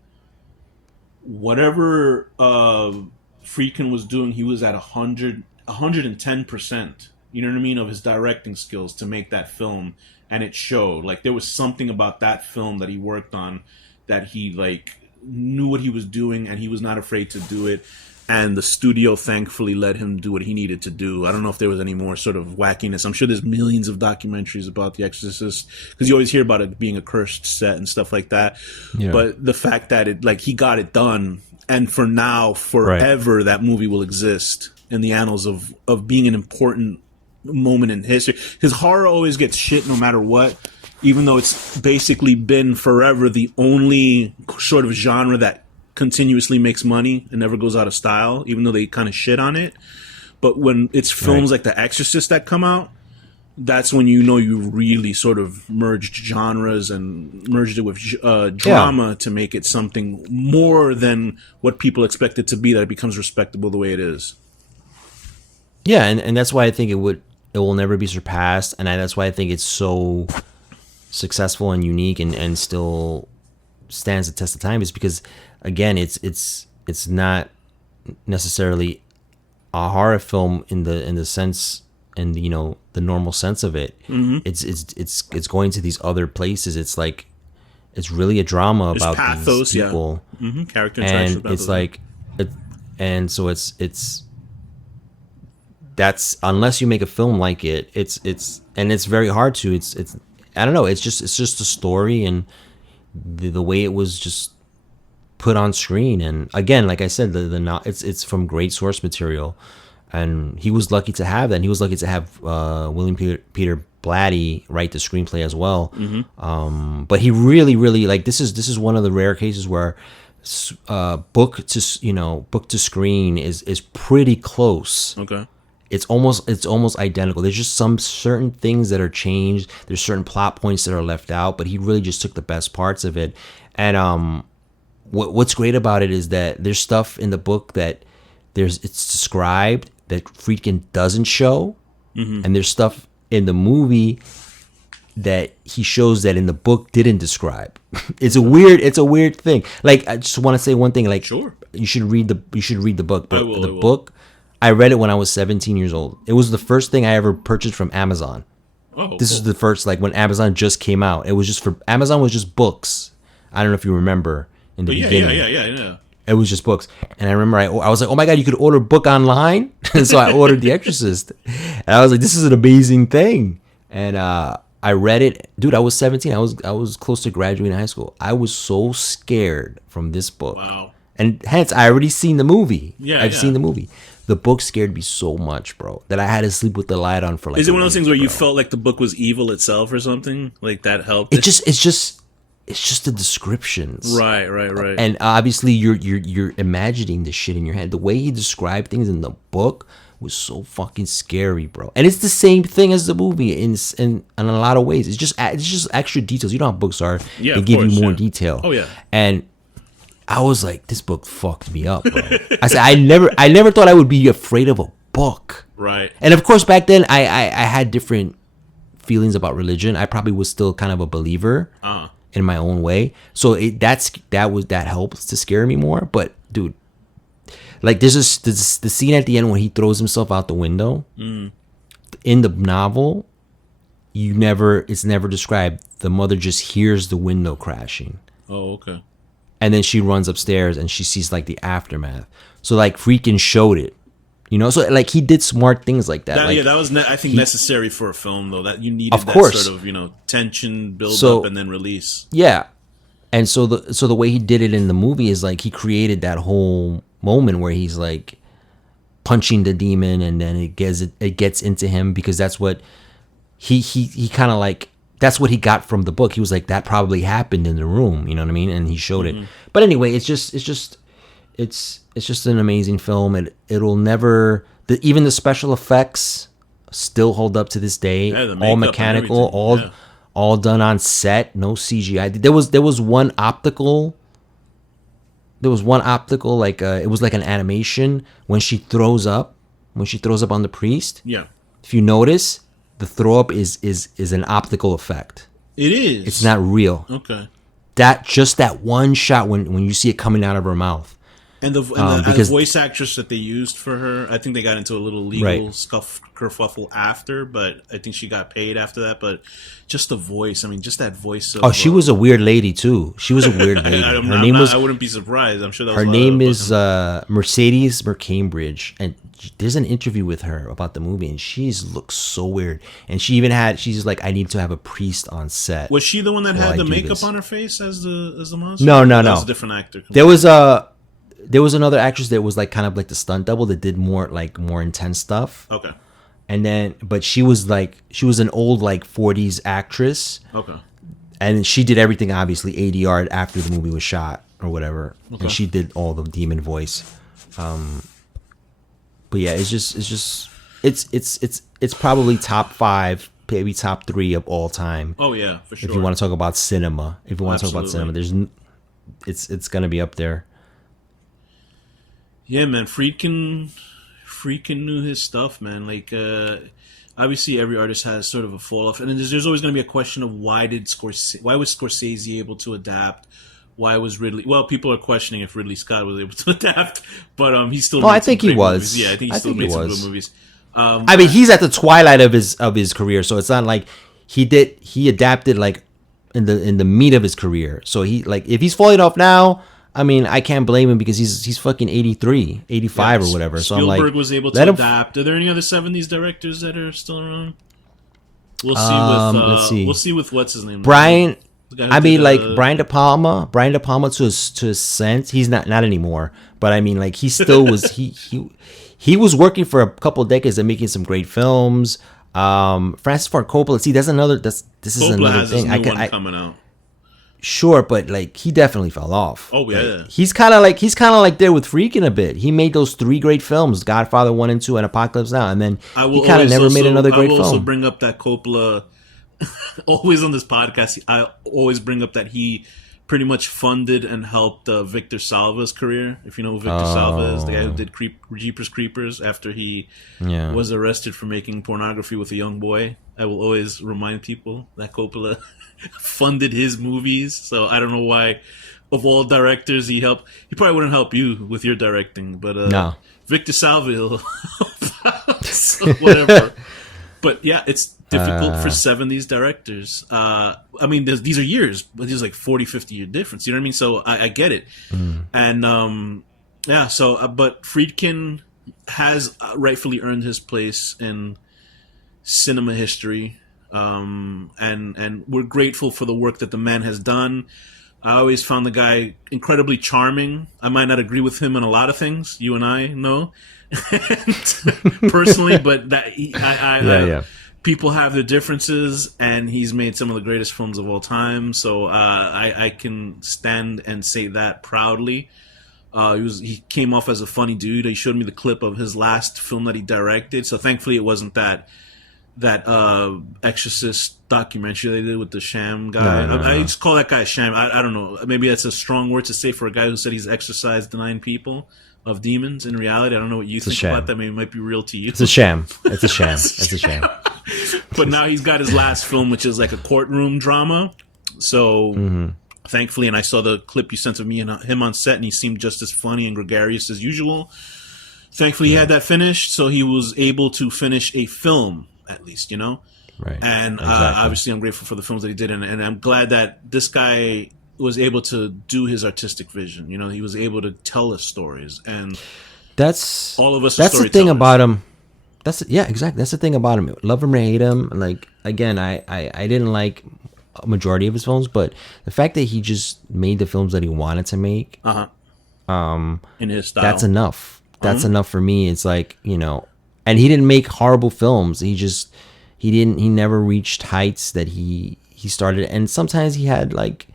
whatever Friedkin was doing. He was at 110%. You know what I mean, of his directing skills to make that film, and it showed. Like there was something about that film that he worked on that he like knew what he was doing, and he was not afraid to do it. And the studio thankfully let him do what he needed to do. I don't know if there was any more sort of wackiness. I'm sure there's millions of documentaries about The Exorcist, because you always hear about it being a cursed set and stuff like that. Yeah. But the fact that it, like, he got it done, and for now, forever, that movie will exist in the annals of being an important moment in history. Because horror always gets shit no matter what, even though it's basically been forever the only sort of genre that continuously makes money and never goes out of style, even though they kind of shit on it. But when it's films like The Exorcist that come out, that's when you really sort of merged genres and merged it with drama to make it something more than what people expect it to be, that it becomes respectable the way it is. Yeah, and that's why I think it will never be surpassed, and that's why I think it's so successful and unique and still stands the test of time, is because, again, it's not necessarily a horror film in the sense, and the normal sense of it. Mm-hmm. It's going to these other places. It's like, it's really a drama about pathos, these people, yeah. Mm-hmm. Character and pathos. it's like, and so it's that's, unless you make a film like it, it's very hard to. It's I don't know. It's just a story, and the way it was just put on screen. And again, like I said, it's from great source material. And he was lucky to have that. And he was lucky to have William Peter Blatty write the screenplay as well. Mm-hmm. But he really, really, like, this is one of the rare cases where book to screen is pretty close. Okay. It's almost identical. There's just some certain things that are changed. There's certain plot points that are left out. But he really just took the best parts of it. And what's great about it is that there's stuff in the book that it's described that Friedkin doesn't show, mm-hmm. and there's stuff in the movie that he shows that in the book didn't describe. It's a weird thing. Like, I just want to say one thing. Like, sure, you should read the book. But I will. Book, I read it when I was 17 years old. It was the first thing I ever purchased from Amazon. Oh, this is the first, like, when Amazon just came out. It was just Amazon was just books. I don't know if you remember in the beginning. Yeah. It was just books. And I remember I was like, oh my God, you could order a book online? And so I ordered The Exorcist. And I was like, this is an amazing thing. And I read it. Dude, I was 17. I was close to graduating high school. I was so scared from this book. Wow. And hence, I already seen the movie. Yeah, I've seen the movie. The book scared me so much, bro, that I had to sleep with the light on for like Is it one of those things where you bro. felt like the book was evil itself or something? Like that helped? It's just the descriptions. Right. And obviously you're imagining the shit in your head. The way he described things in the book was so fucking scary, bro. And it's the same thing as the movie in a lot of ways. It's just extra details. You know how books are. Yeah, they of give course, you more yeah. detail. Oh yeah. And I was like, this book fucked me up, bro. I said, I never thought I would be afraid of a book. Right. And of course, back then I had different feelings about religion. I probably was still kind of a believer. Uh-huh. In my own way, so that helps to scare me more. But dude, like, there's the scene at the end when he throws himself out the window. In the novel, it's never described. The mother just hears the window crashing. Oh, okay. And then she runs upstairs and she sees like the aftermath. So like, Friedkin showed it. So like, he did smart things like that. That was I think necessary for a film, though. That you needed of that course. sort of tension build up and then release. Yeah, and so the way he did it in the movie is like, he created that whole moment where he's like punching the demon, and then it gets into him, because that's what he kind of like, that's what he got from the book. He was like, that probably happened in the room, you know what I mean? And he showed it. But anyway, it's just an amazing film. It'll never, even the special effects still hold up to this day. Yeah, all mechanical, all done on set, no CGI. There was one optical, like it was like an animation when she throws up on the priest. Yeah. If you notice, the throw up is an optical effect. It is. It's not real. Okay. That one shot when you see it coming out of her mouth. And the voice actress that they used for her, I think they got into a little legal kerfuffle after, but I think she got paid after that. But just the voice, I mean, just that voice. She was a weird lady too. She was a weird lady. I wouldn't be surprised. I'm sure that was her name is Mercedes McCambridge, and there's an interview with her about the movie, and looks so weird. And she's like, I need to have a priest on set. Was she the one that had the makeup on her face as the monster? No. That was a different actor. There was another actress that was like kind of like the stunt double that did more intense stuff. Okay. And then, but she was an old like 40s actress. Okay. And she did everything obviously ADR after the movie was shot or whatever. Okay. And she did all the demon voice. But yeah, it's probably top 5 maybe top 3 of all time. Oh yeah, for sure. If you want to talk about cinema, it's gonna be up there. Yeah, man, Friedkin knew his stuff, man. Like, obviously, every artist has sort of a fall off, and then there's always going to be a question of why was Scorsese able to adapt? Why was Ridley? Well, people are questioning if Ridley Scott was able to adapt, but he still. Oh, I think he was. Movies. Yeah, I think he still made some good movies. I mean, he's at the twilight of his career, so it's not like he adapted like in the meat of his career. So if he's falling off now, I mean, I can't blame him because he's fucking 83, 85 or whatever. So I'm like, Spielberg was able to adapt. Are there any other 70s directors that are still around? We'll see let's see. We'll see with what's his name. Brian. I mean, Brian De Palma to his sense, he's not anymore. But I mean, like he still was he was working for a couple of decades and making some great films. Francis Ford Coppola. See, this is another thing. His new one coming out. Sure, but like he definitely fell off. Oh yeah, like, he's kind of like there with Friedkin a bit. He made those 3 great films: Godfather 1 and 2, and Apocalypse Now, and then he kind of never made another great film. I will also bring up that Coppola. Always on this podcast, I always bring up that he pretty much funded and helped Victor Salva's career. If you know who Victor Salva is, the guy who did Jeepers Creepers after he was arrested for making pornography with a young boy. I will always remind people that Coppola funded his movies. So I don't know why, of all directors, he helped. He probably wouldn't help you with your directing, but no. Victor Salva, so whatever. But yeah, it's difficult for 70s directors. I mean, these are years, but there's like 40, 50-year difference. You know what I mean? So I get it. And but Friedkin has rightfully earned his place in cinema history. And we're grateful for the work that the man has done. I always found the guy incredibly charming. I might not agree with him on a lot of things. You and I know personally, but that people have their differences, and he's made some of the greatest films of all time. So I can stand and say that proudly. He came off as a funny dude. He showed me the clip of his last film that he directed. So thankfully, it wasn't that Exorcist documentary they did with the sham guy. No. I just call that guy sham. I don't know. Maybe that's a strong word to say for a guy who said he's exorcised 9 people of demons. In reality, I don't know what you think about that. Maybe it might be real to you. It's a sham. It's a sham. It's a sham. But now he's got his last film, which is like a courtroom drama. So thankfully, and I saw the clip you sent of me and him on set, and he seemed just as funny and gregarious as usual. Thankfully, he had that finished, so he was able to finish a film, at least, you know? Right. And obviously, I'm grateful for the films that he did, and I'm glad that this guy was able to do his artistic vision. You know, he was able to tell us stories, and that's all of us. That's the thing about him. Exactly. That's the thing about him. Love him or hate him. Like, again, I didn't like a majority of his films, but the fact that he just made the films that he wanted to make, in his style, that's enough. That's enough for me. It's like, you know, and he didn't make horrible films. He never reached heights that he started. And sometimes he had like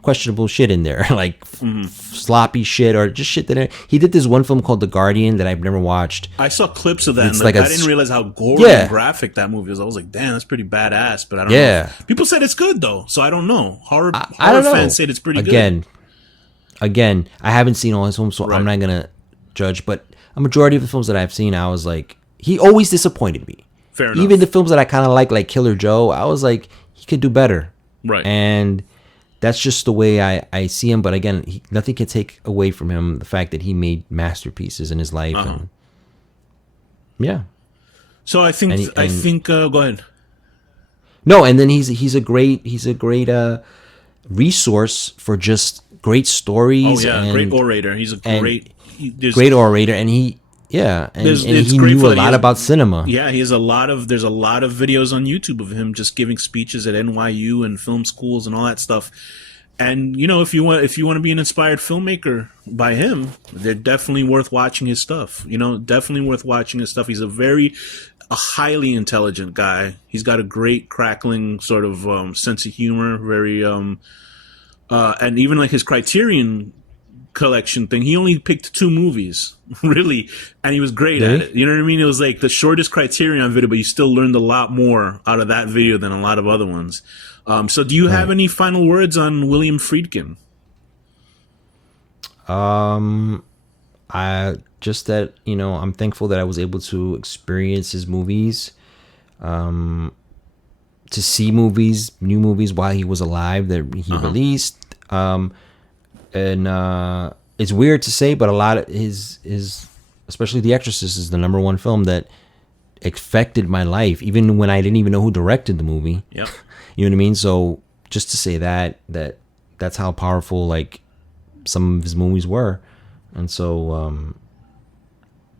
questionable shit in there, like sloppy shit or just shit that he did this one film called The Guardian that I've never watched. I saw clips of that. It's and like I didn't realize how gory and graphic that movie was. I was like, damn, that's pretty badass. But I don't know. People said it's good though, so I don't know. Horror fans said it's pretty good. Again, I haven't seen all his films, so I'm not gonna judge. But a majority of the films that I've seen, I was like, he always disappointed me. Fair enough. Even the films that I kind of like Killer Joe, I was like, he could do better. Right. And that's just the way I see him. But again, nothing can take away from him the fact that he made masterpieces in his life. And, yeah. So I think. Go ahead. No, and then he's a great resource for just great stories. Oh yeah, great orator. He's a great orator, and he knew a lot about cinema. Yeah, there's a lot of videos on YouTube of him just giving speeches at NYU and film schools and all that stuff. And you know, if you want to be an inspired filmmaker by him, they're definitely worth watching his stuff. You know, definitely worth watching his stuff. He's a highly intelligent guy. He's got a great crackling sort of sense of humor. Very and even like his Criterion collection thing, he only picked 2 movies, really, and he was great at it. You know what I mean? It was like the shortest Criterion video, but you still learned a lot more out of that video than a lot of other ones. So do you have any final words on William Friedkin? I just that, I'm thankful that I was able to experience his movies, to see movies, new movies while he was alive that he released. And it's weird to say, but a lot of his especially The Exorcist is the #1 film that affected my life, even when I didn't even know who directed the movie. Yep. You know what I mean? So just to say that's how powerful like some of his movies were. And so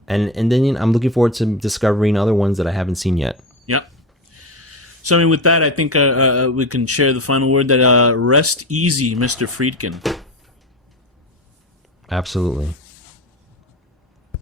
and then I'm looking forward to discovering other ones that I haven't seen yet. Yep. So I mean, with that, I think we can share the final word that rest easy, Mr. Friedkin. Absolutely.